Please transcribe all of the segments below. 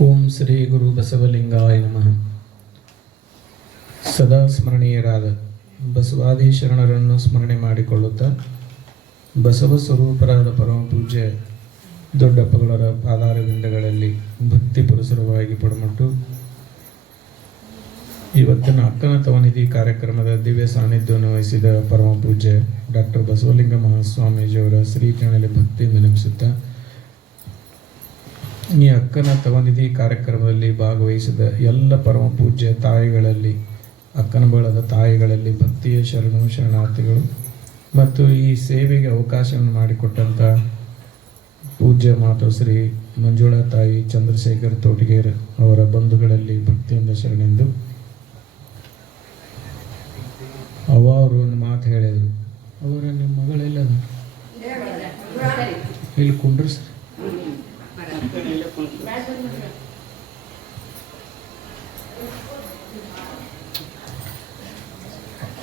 ಓಂ ಶ್ರೀ ಗುರು ಬಸವಲಿಂಗಾಯ ನಮಃ. ಸದಾ ಸ್ಮರಣೀಯರಾದ ಬಸವಾದಿ ಶರಣರನ್ನು ಸ್ಮರಣೆ ಮಾಡಿಕೊಳ್ಳುತ್ತಾ ಬಸವ ಸ್ವರೂಪರಾದ ಪರಮ ಪೂಜ್ಯ ದೊಡ್ಡಪ್ಪಗಳವರ ಪಾದಾರವಿಂದಗಳಲ್ಲಿ ಭಕ್ತಿ ಪುರಸರವಾಗಿ ಪಡಮಟ್ಟು ಇವತ್ತಿನ ಅಕ್ಕನ ತವನಿಧಿ ಕಾರ್ಯಕ್ರಮದ ದಿವ್ಯ ಸಾನ್ನಿಧ್ಯವನ್ನು ವಹಿಸಿದ ಪರಮ ಪೂಜ್ಯ ಡಾಕ್ಟರ್ ಬಸವಲಿಂಗ ಮಹಾಸ್ವಾಮೀಜಿಯವರ ಶ್ರೀಚರಣದಲ್ಲಿ ಭಕ್ತಿಯಿಂದ ನೆನೆಸುತ್ತಾ ಈ ಅಕ್ಕನ ತವನಿಧಿ ಕಾರ್ಯಕ್ರಮದಲ್ಲಿ ಭಾಗವಹಿಸಿದ ಎಲ್ಲ ಪರಮ ಪೂಜ್ಯ ತಾಯಿಗಳಲ್ಲಿ, ಅಕ್ಕನ ಬಳದ ತಾಯಿಗಳಲ್ಲಿ ಭಕ್ತಿಯ ಶರಣಾರ್ಥಿಗಳು ಮತ್ತು ಈ ಸೇವೆಗೆ ಅವಕಾಶವನ್ನು ಮಾಡಿಕೊಟ್ಟಂಥ ಪೂಜ್ಯ ಮಾತು ಶ್ರೀ ಮಂಜುಳಾ ತಾಯಿ ಚಂದ್ರಶೇಖರ್ ತೋಟಿಗೇರ್ ಅವರ ಬಂಧುಗಳಲ್ಲಿ ಭಕ್ತಿಯಿಂದ ಶರಣೆಂದು ಅವರು ಒಂದು ಮಾತು ಹೇಳಿದರು. ಅವರ ನಿಮ್ಮ ಮಗಳೆಲ್ಲ ಇಲ್ಲಿ ಕುಂಡ್ರಸ್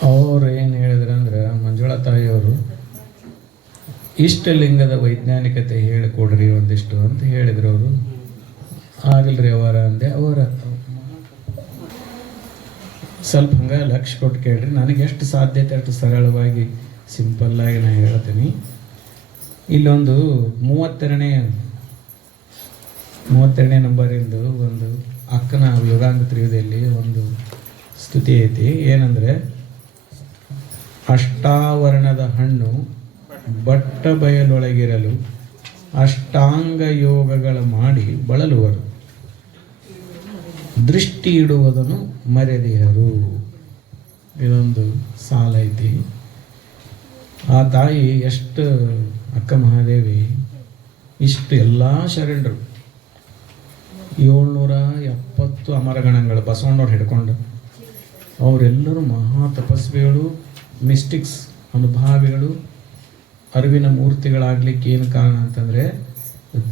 ಅವ್ರು ಏನು ಹೇಳಿದ್ರು ಅಂದ್ರೆ, ಮಂಜುಳಾ ತಾಯಿಯವರು ಇಷ್ಟಲಿಂಗದ ವೈಜ್ಞಾನಿಕತೆ ಹೇಳಿಕೊಡ್ರಿ ಒಂದಿಷ್ಟು ಅಂತ ಹೇಳಿದ್ರು. ಅವರು ಆಗಿಲ್ರಿ ಅವರ ಅಂದೆ. ಅವರ ಸ್ವಲ್ಪ ಹಂಗೆ ಲಕ್ಷ್ಯ ಕೊಟ್ಟು ಕೇಳ್ರಿ. ನನಗೆ ಎಷ್ಟು ಸಾಧ್ಯತೆ ಅಷ್ಟು ಸರಳವಾಗಿ ಸಿಂಪಲ್ಲಾಗಿ ನಾನು ಹೇಳ್ತೀನಿ. ಇಲ್ಲೊಂದು 32ನೇ ನಂಬರಿಂದು ಒಂದು ಅಕ್ಕನ ಯೋಗಾಂಗ ತ್ರಿಯುಗದಲ್ಲಿ ಒಂದು ಸ್ತುತಿ ಐತಿ. ಏನಂದರೆ, ಅಷ್ಟಾವರಣದ ಹಣ್ಣು ಬಟ್ಟ ಬಯಲೊಳಗಿರಲು ಅಷ್ಟಾಂಗ ಯೋಗಗಳ ಮಾಡಿ ಬಳಲುವರು, ದೃಷ್ಟಿ ಇಡುವುದನ್ನು ಮರೆದಿಹರು. ಇದೊಂದು ಸಾಲ ಐತಿ. ಆ ತಾಯಿ ಎಷ್ಟು, ಅಕ್ಕ ಮಹಾದೇವಿ ಇಷ್ಟು ಎಲ್ಲ ಶರಣರು 770 ಅಮರಗಣಗಳು ಬಸವಣ್ಣವ್ರು ಹಿಡ್ಕೊಂಡು, ಅವರೆಲ್ಲರೂ ಮಹಾ ತಪಸ್ವಿಗಳು, ಮಿಸ್ಟಿಕ್ಸ್ ಅನುಭಾವಿಗಳು, ಅರಿವಿನ ಮೂರ್ತಿಗಳಾಗ್ಲಿಕ್ಕೆ ಏನು ಕಾರಣ ಅಂತಂದರೆ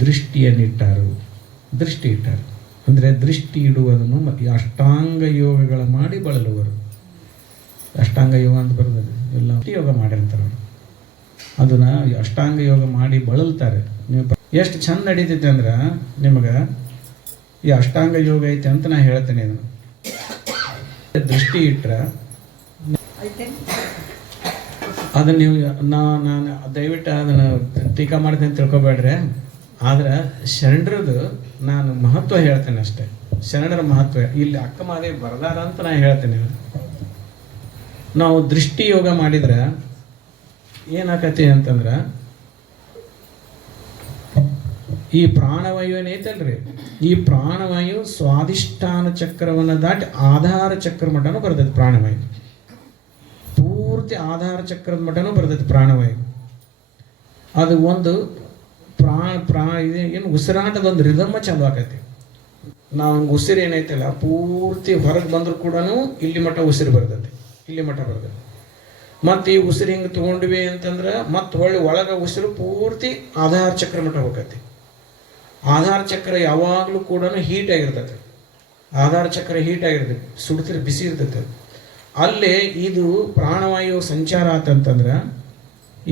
ದೃಷ್ಟಿ ಇಟ್ಟಾರು. ಅಂದರೆ ದೃಷ್ಟಿ ಇಡುವುದನ್ನು ಅಷ್ಟಾಂಗ ಯೋಗಗಳ ಮಾಡಿ ಬಳಲುವರು. ಅಷ್ಟಾಂಗ ಯೋಗ ಅಂತ ಬರ್ತದೆ, ಎಲ್ಲ ಯೋಗ ಮಾಡಿರ್ತಾರೆ. ಅದನ್ನು ಅಷ್ಟಾಂಗ ಯೋಗ ಮಾಡಿ ಬಳಲ್ತಾರೆ. ನೀವು ಎಷ್ಟು ಚಂದ ನಡೀತೈತೆ ಅಂದ್ರೆ, ನಿಮಗೆ ಈ ಅಷ್ಟಾಂಗ ಯೋಗ ಐತೆ ಅಂತ ನಾನು ಹೇಳ್ತೇನೆ. ಇದನ್ನು ದೃಷ್ಟಿ ಇಟ್ಟರೆ ಅದನ್ನು ನೀವು ನಾನು ದಯವಿಟ್ಟು ಅದನ್ನು ಟೀಕಾ ಮಾಡ್ತೇನೆ ಅಂತ ತಿಳ್ಕೊಬೇಡ್ರೆ. ಆದ್ರೆ ಶರಣರದು ನಾನು ಮಹತ್ವ ಹೇಳ್ತೇನೆ ಅಷ್ಟೇ. ಶರಣರ ಮಹತ್ವ ಇಲ್ಲಿ ಅಕ್ಕ ಮಹಾದೇವಿ ಬರದಾರ ಅಂತ ನಾನು ಹೇಳ್ತೇನೆ. ನಾವು ದೃಷ್ಟಿ ಯೋಗ ಮಾಡಿದ್ರೆ ಏನಾಕತಿ ಅಂತಂದ್ರೆ, ಈ ಪ್ರಾಣವಾಯು ಏನೈತಲ್ರಿ, ಈ ಪ್ರಾಣವಾಯು ಸ್ವಾಧಿಷ್ಠಾನ ಚಕ್ರವನ್ನು ದಾಟಿ ಆಧಾರ ಚಕ್ರ ಮಟ್ಟನೂ ಬರ್ತೈತಿ. ಪ್ರಾಣವಾಯು ಪೂರ್ತಿ ಆಧಾರ ಚಕ್ರದ ಮಟ್ಟನೂ ಬರ್ತೈತಿ ಪ್ರಾಣವಾಯು. ಅದು ಒಂದು ಏನು ಉಸಿರಾಟದೊಂದು ರಿದಮ್ಮ ಚಾಲು ಆಕೈತಿ. ನಾವು ಉಸಿರು ಏನೈತಲ್ಲ ಪೂರ್ತಿ ಹೊರಗೆ ಬಂದರೂ ಕೂಡ ಇಲ್ಲಿ ಮಟ್ಟ ಉಸಿರು ಬರ್ತೈತಿ, ಇಲ್ಲಿ ಮಟ್ಟ ಬರ್ತೈತಿ. ಮತ್ತು ಈ ಉಸಿರು ಹಿಂಗೆ ತೊಗೊಂಡ್ವಿ ಅಂತಂದ್ರೆ ಮತ್ತೆ ಒಳಗೆ ಉಸಿರು ಪೂರ್ತಿ ಆಧಾರ ಚಕ್ರ ಮಟ್ಟ ಹೋಗೈತಿ. ಆಧಾರ ಚಕ್ರ ಯಾವಾಗಲೂ ಕೂಡ ಹೀಟ್ ಆಗಿರ್ತೈತೆ. ಆಧಾರ ಚಕ್ರ ಹೀಟ್ ಆಗಿರ್ತೈತಿ, ಸುಡ್ತಿರ್ ಬಿಸಿ ಇರ್ತೈತೆ. ಅಲ್ಲೇ ಇದು ಪ್ರಾಣವಾಯು ಸಂಚಾರ ಆತಂತಂದ್ರೆ,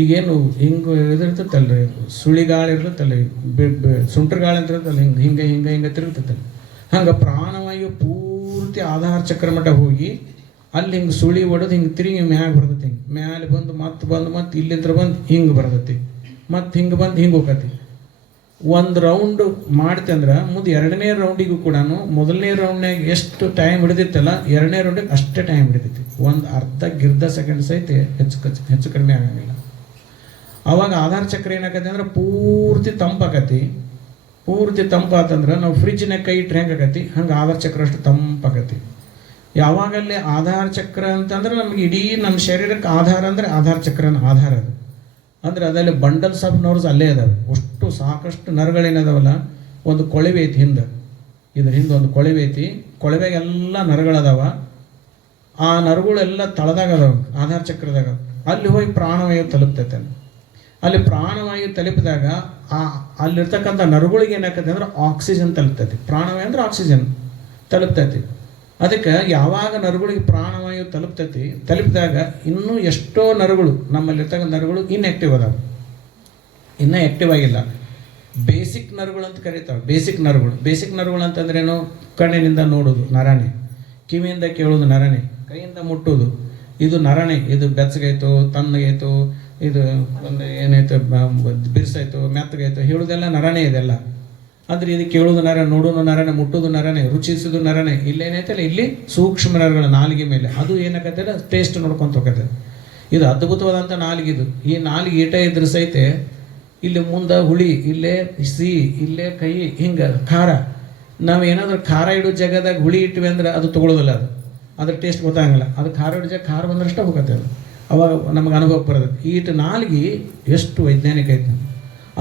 ಈಗೇನು ಹಿಂಗೆ ಇದಿರ್ತೈತಲ್ರಿ, ಸುಳಿಗಾಳಿ ಇರ್ತೈತಲ್ಲ, ಸುಂಟ್ರಗಾಳಿ ಅಂತ ಇರ್ತಲ್ಲ, ಹಿಂಗೆ ತಿರುಗ್ತೈತಲ್ಲ. ಹಂಗೆ ಪ್ರಾಣವಾಯು ಪೂರ್ತಿ ಆಧಾರ ಚಕ್ರ ಮಟ್ಟ ಹೋಗಿ ಅಲ್ಲಿ ಹಿಂಗೆ ಸುಳಿ ಹೊಡೆದು ಹಿಂಗೆ ತಿರುಗಿ ಮ್ಯಾಗ ಬರ್ತೈತಿ. ಹಿಂಗೆ ಮ್ಯಾಲೆ ಬಂದು ಮತ್ತೆ ಇಲ್ಲಿಂದ ಬಂದು ಹಿಂಗೆ ಬರ್ತೈತಿ, ಮತ್ತು ಹಿಂಗೆ ಬಂದು ಹಿಂಗೆ ಹೋಗತಿ. ಒಂದು ರೌಂಡ್ ಮಾಡ್ತಂದ್ರೆ ಮುಂದೆ 2ನೇ ರೌಂಡಿಗೂ ಕೂಡ ಮೊದಲನೇ ರೌಂಡ್ನಾಗ ಎಷ್ಟು ಟೈಮ್ ಹಿಡಿದಿತ್ತಲ್ಲ 2ನೇ ರೌಂಡಿಗೆ ಅಷ್ಟೇ ಟೈಮ್ ಹಿಡಿತೈತಿ. ಒಂದು ಅರ್ಧ ಸೆಕೆಂಡ್ ಸಹಿತ ಹೆಚ್ಚು ಕಡಿಮೆ ಆಗಂಗಿಲ್ಲ. ಆವಾಗ ಆಧಾರ ಚಕ್ರ ಏನಾಗತ್ತೆ ಅಂದ್ರೆ ಪೂರ್ತಿ ತಂಪಾಕತಿ. ಪೂರ್ತಿ ತಂಪಾತಂದ್ರೆ ನಾವು ಫ್ರಿಜ್ನಾಗ ಕೈ ಇಟ್ಟರೆ ಹೆಂಗಾಗತಿ, ಹಂಗೆ ಆಧಾರ ಚಕ್ರ ಅಷ್ಟು ತಂಪಾಕತಿ. ಯಾವಾಗಲ್ಲಿ ಆಧಾರ ಚಕ್ರ ಅಂತಂದ್ರೆ ನಮ್ಗೆ ಇಡೀ ನಮ್ಮ ಶರೀರಕ್ಕೆ ಆಧಾರ ಅಂದರೆ ಆಧಾರ ಚಕ್ರನ ಆಧಾರ ಅದು. ಅಂದರೆ ಅದರಲ್ಲಿ ಬಂಡಲ್ಸ್ ಆಫ್ ನರ್ವ್ಸ್ ಅಲ್ಲೇ ಅದಾವೆ. ಅಷ್ಟು ಸಾಕಷ್ಟು ನರಗಳೇನದಾವಲ್ಲ, ಒಂದು ಕೊಳವೆ ಐತಿ ಹಿಂದೆ, ಇದ್ರ ಹಿಂದೆ ಒಂದು ಕೊಳವೆ ಐತಿ. ಕೊಳವೆಗೆಲ್ಲ ನರಗಳದಾವ. ಆ ನರಗಳೆಲ್ಲ ತಳದಾಗ ಅದಾವ, ಆಧಾರ ಚಕ್ರದಾಗ. ಅಲ್ಲಿ ಹೋಗಿ ಪ್ರಾಣವಾಯು ತಲುಪ್ತೈತೆ. ಅಲ್ಲಿ ಪ್ರಾಣವಾಯು ತಲುಪಿದಾಗ ಅಲ್ಲಿರ್ತಕ್ಕಂಥ ನರಗಳಿಗೆ ಏನಾಗ್ತೈತೆ ಅಂದ್ರೆ ಆಕ್ಸಿಜನ್ ತಲುಪ್ತೈತಿ. ಪ್ರಾಣವಾಯು ಅಂದ್ರೆ ಆಕ್ಸಿಜನ್ ತಲುಪ್ತೈತಿ. ಅದಕ್ಕೆ ಯಾವಾಗ ನರಗಳಿಗೆ ಪ್ರಾಣವಾಯು ತಲುಪಿದಾಗ ಇನ್ನೂ ಎಷ್ಟೋ ನರಗಳು, ನಮ್ಮಲ್ಲಿರ್ತಕ್ಕಂಥ ನರಗಳು ಇನ್ಆ್ಯಕ್ಟಿವ್ ಅದಾವೆ, ಇನ್ನೂ ಆ್ಯಕ್ಟಿವ್ ಆಗಿಲ್ಲ. ಬೇಸಿಕ್ ನರ್ಗಳು ಅಂತ ಕರೀತಾವೆ. ಬೇಸಿಕ್ ನರ್ಗಳು ಅಂತಂದ್ರೇನು? ಕಣ್ಣಿನಿಂದ ನೋಡೋದು ನರನೆ, ಕಿವಿಯಿಂದ ಕೇಳೋದು ನರನೆ, ಕೈಯಿಂದ ಮುಟ್ಟೋದು ಇದು ನರನೆ. ಇದು ಬೆಚ್ಚಗಾಯ್ತು, ತಣ್ಣಗಾಯ್ತು, ಇದು ಒಂದು ಏನಾಯ್ತು, ಬಿರ್ಸಾಯ್ತು, ಮೆತ್ತಗಾಯ್ತು ಹೇಳೋದೆಲ್ಲ ನರನೆ ಇದೆಲ್ಲ. ಅಂದರೆ ಇದು ಕೇಳೋದು ನರ, ನೋಡೋದು ನರನೆ, ಮುಟ್ಟೋದು ನರನೆ, ರುಚಿಸೋದು ನರನೆ. ಇಲ್ಲೇನೈತಲ್ಲ ಇಲ್ಲಿ ಸೂಕ್ಷ್ಮ ನರಗಳ ನಾಲಿಗೆ ಮೇಲೆ ಅದು ಏನಾಗತ್ತಲ್ಲ ಟೇಸ್ಟ್ ನೋಡ್ಕೊಂತ ಹೋಗತ್ತೆ. ಇದು ಅದ್ಭುತವಾದಂಥ ನಾಲಿಗಿದು. ಈ ನಾಲಿಗೆ ಈಟ ಇದ್ರ ಸಹಿತ ಇಲ್ಲಿ ಮುಂದೆ ಹುಳಿ, ಇಲ್ಲೇ ಸಿಹಿ, ಇಲ್ಲೇ ಕೈ, ಹಿಂಗೆ ಖಾರ. ನಾವು ಏನಾದರೂ ಖಾರ ಇಡೋ ಜಾಗದಾಗ ಹುಳಿ ಇಟ್ವಿ ಅಂದ್ರೆ ಅದು ತೊಗೊಳೋದಿಲ್ಲ, ಅದ್ರ ಟೇಸ್ಟ್ ಗೊತ್ತಾಗಲ್ಲ. ಅದು ಖಾರ ಇಡೋ ಜಾಗ ಖಾರ ಬಂದ್ರಷ್ಟೇ ಹೋಗತ್ತೆ ಅದು, ಅವಾಗ ನಮಗೆ ಅನುಭವ ಬರೋದು. ಈಟ ನಾಲಿಗೆ ಎಷ್ಟು ವೈಜ್ಞಾನಿಕ ಐತೆ,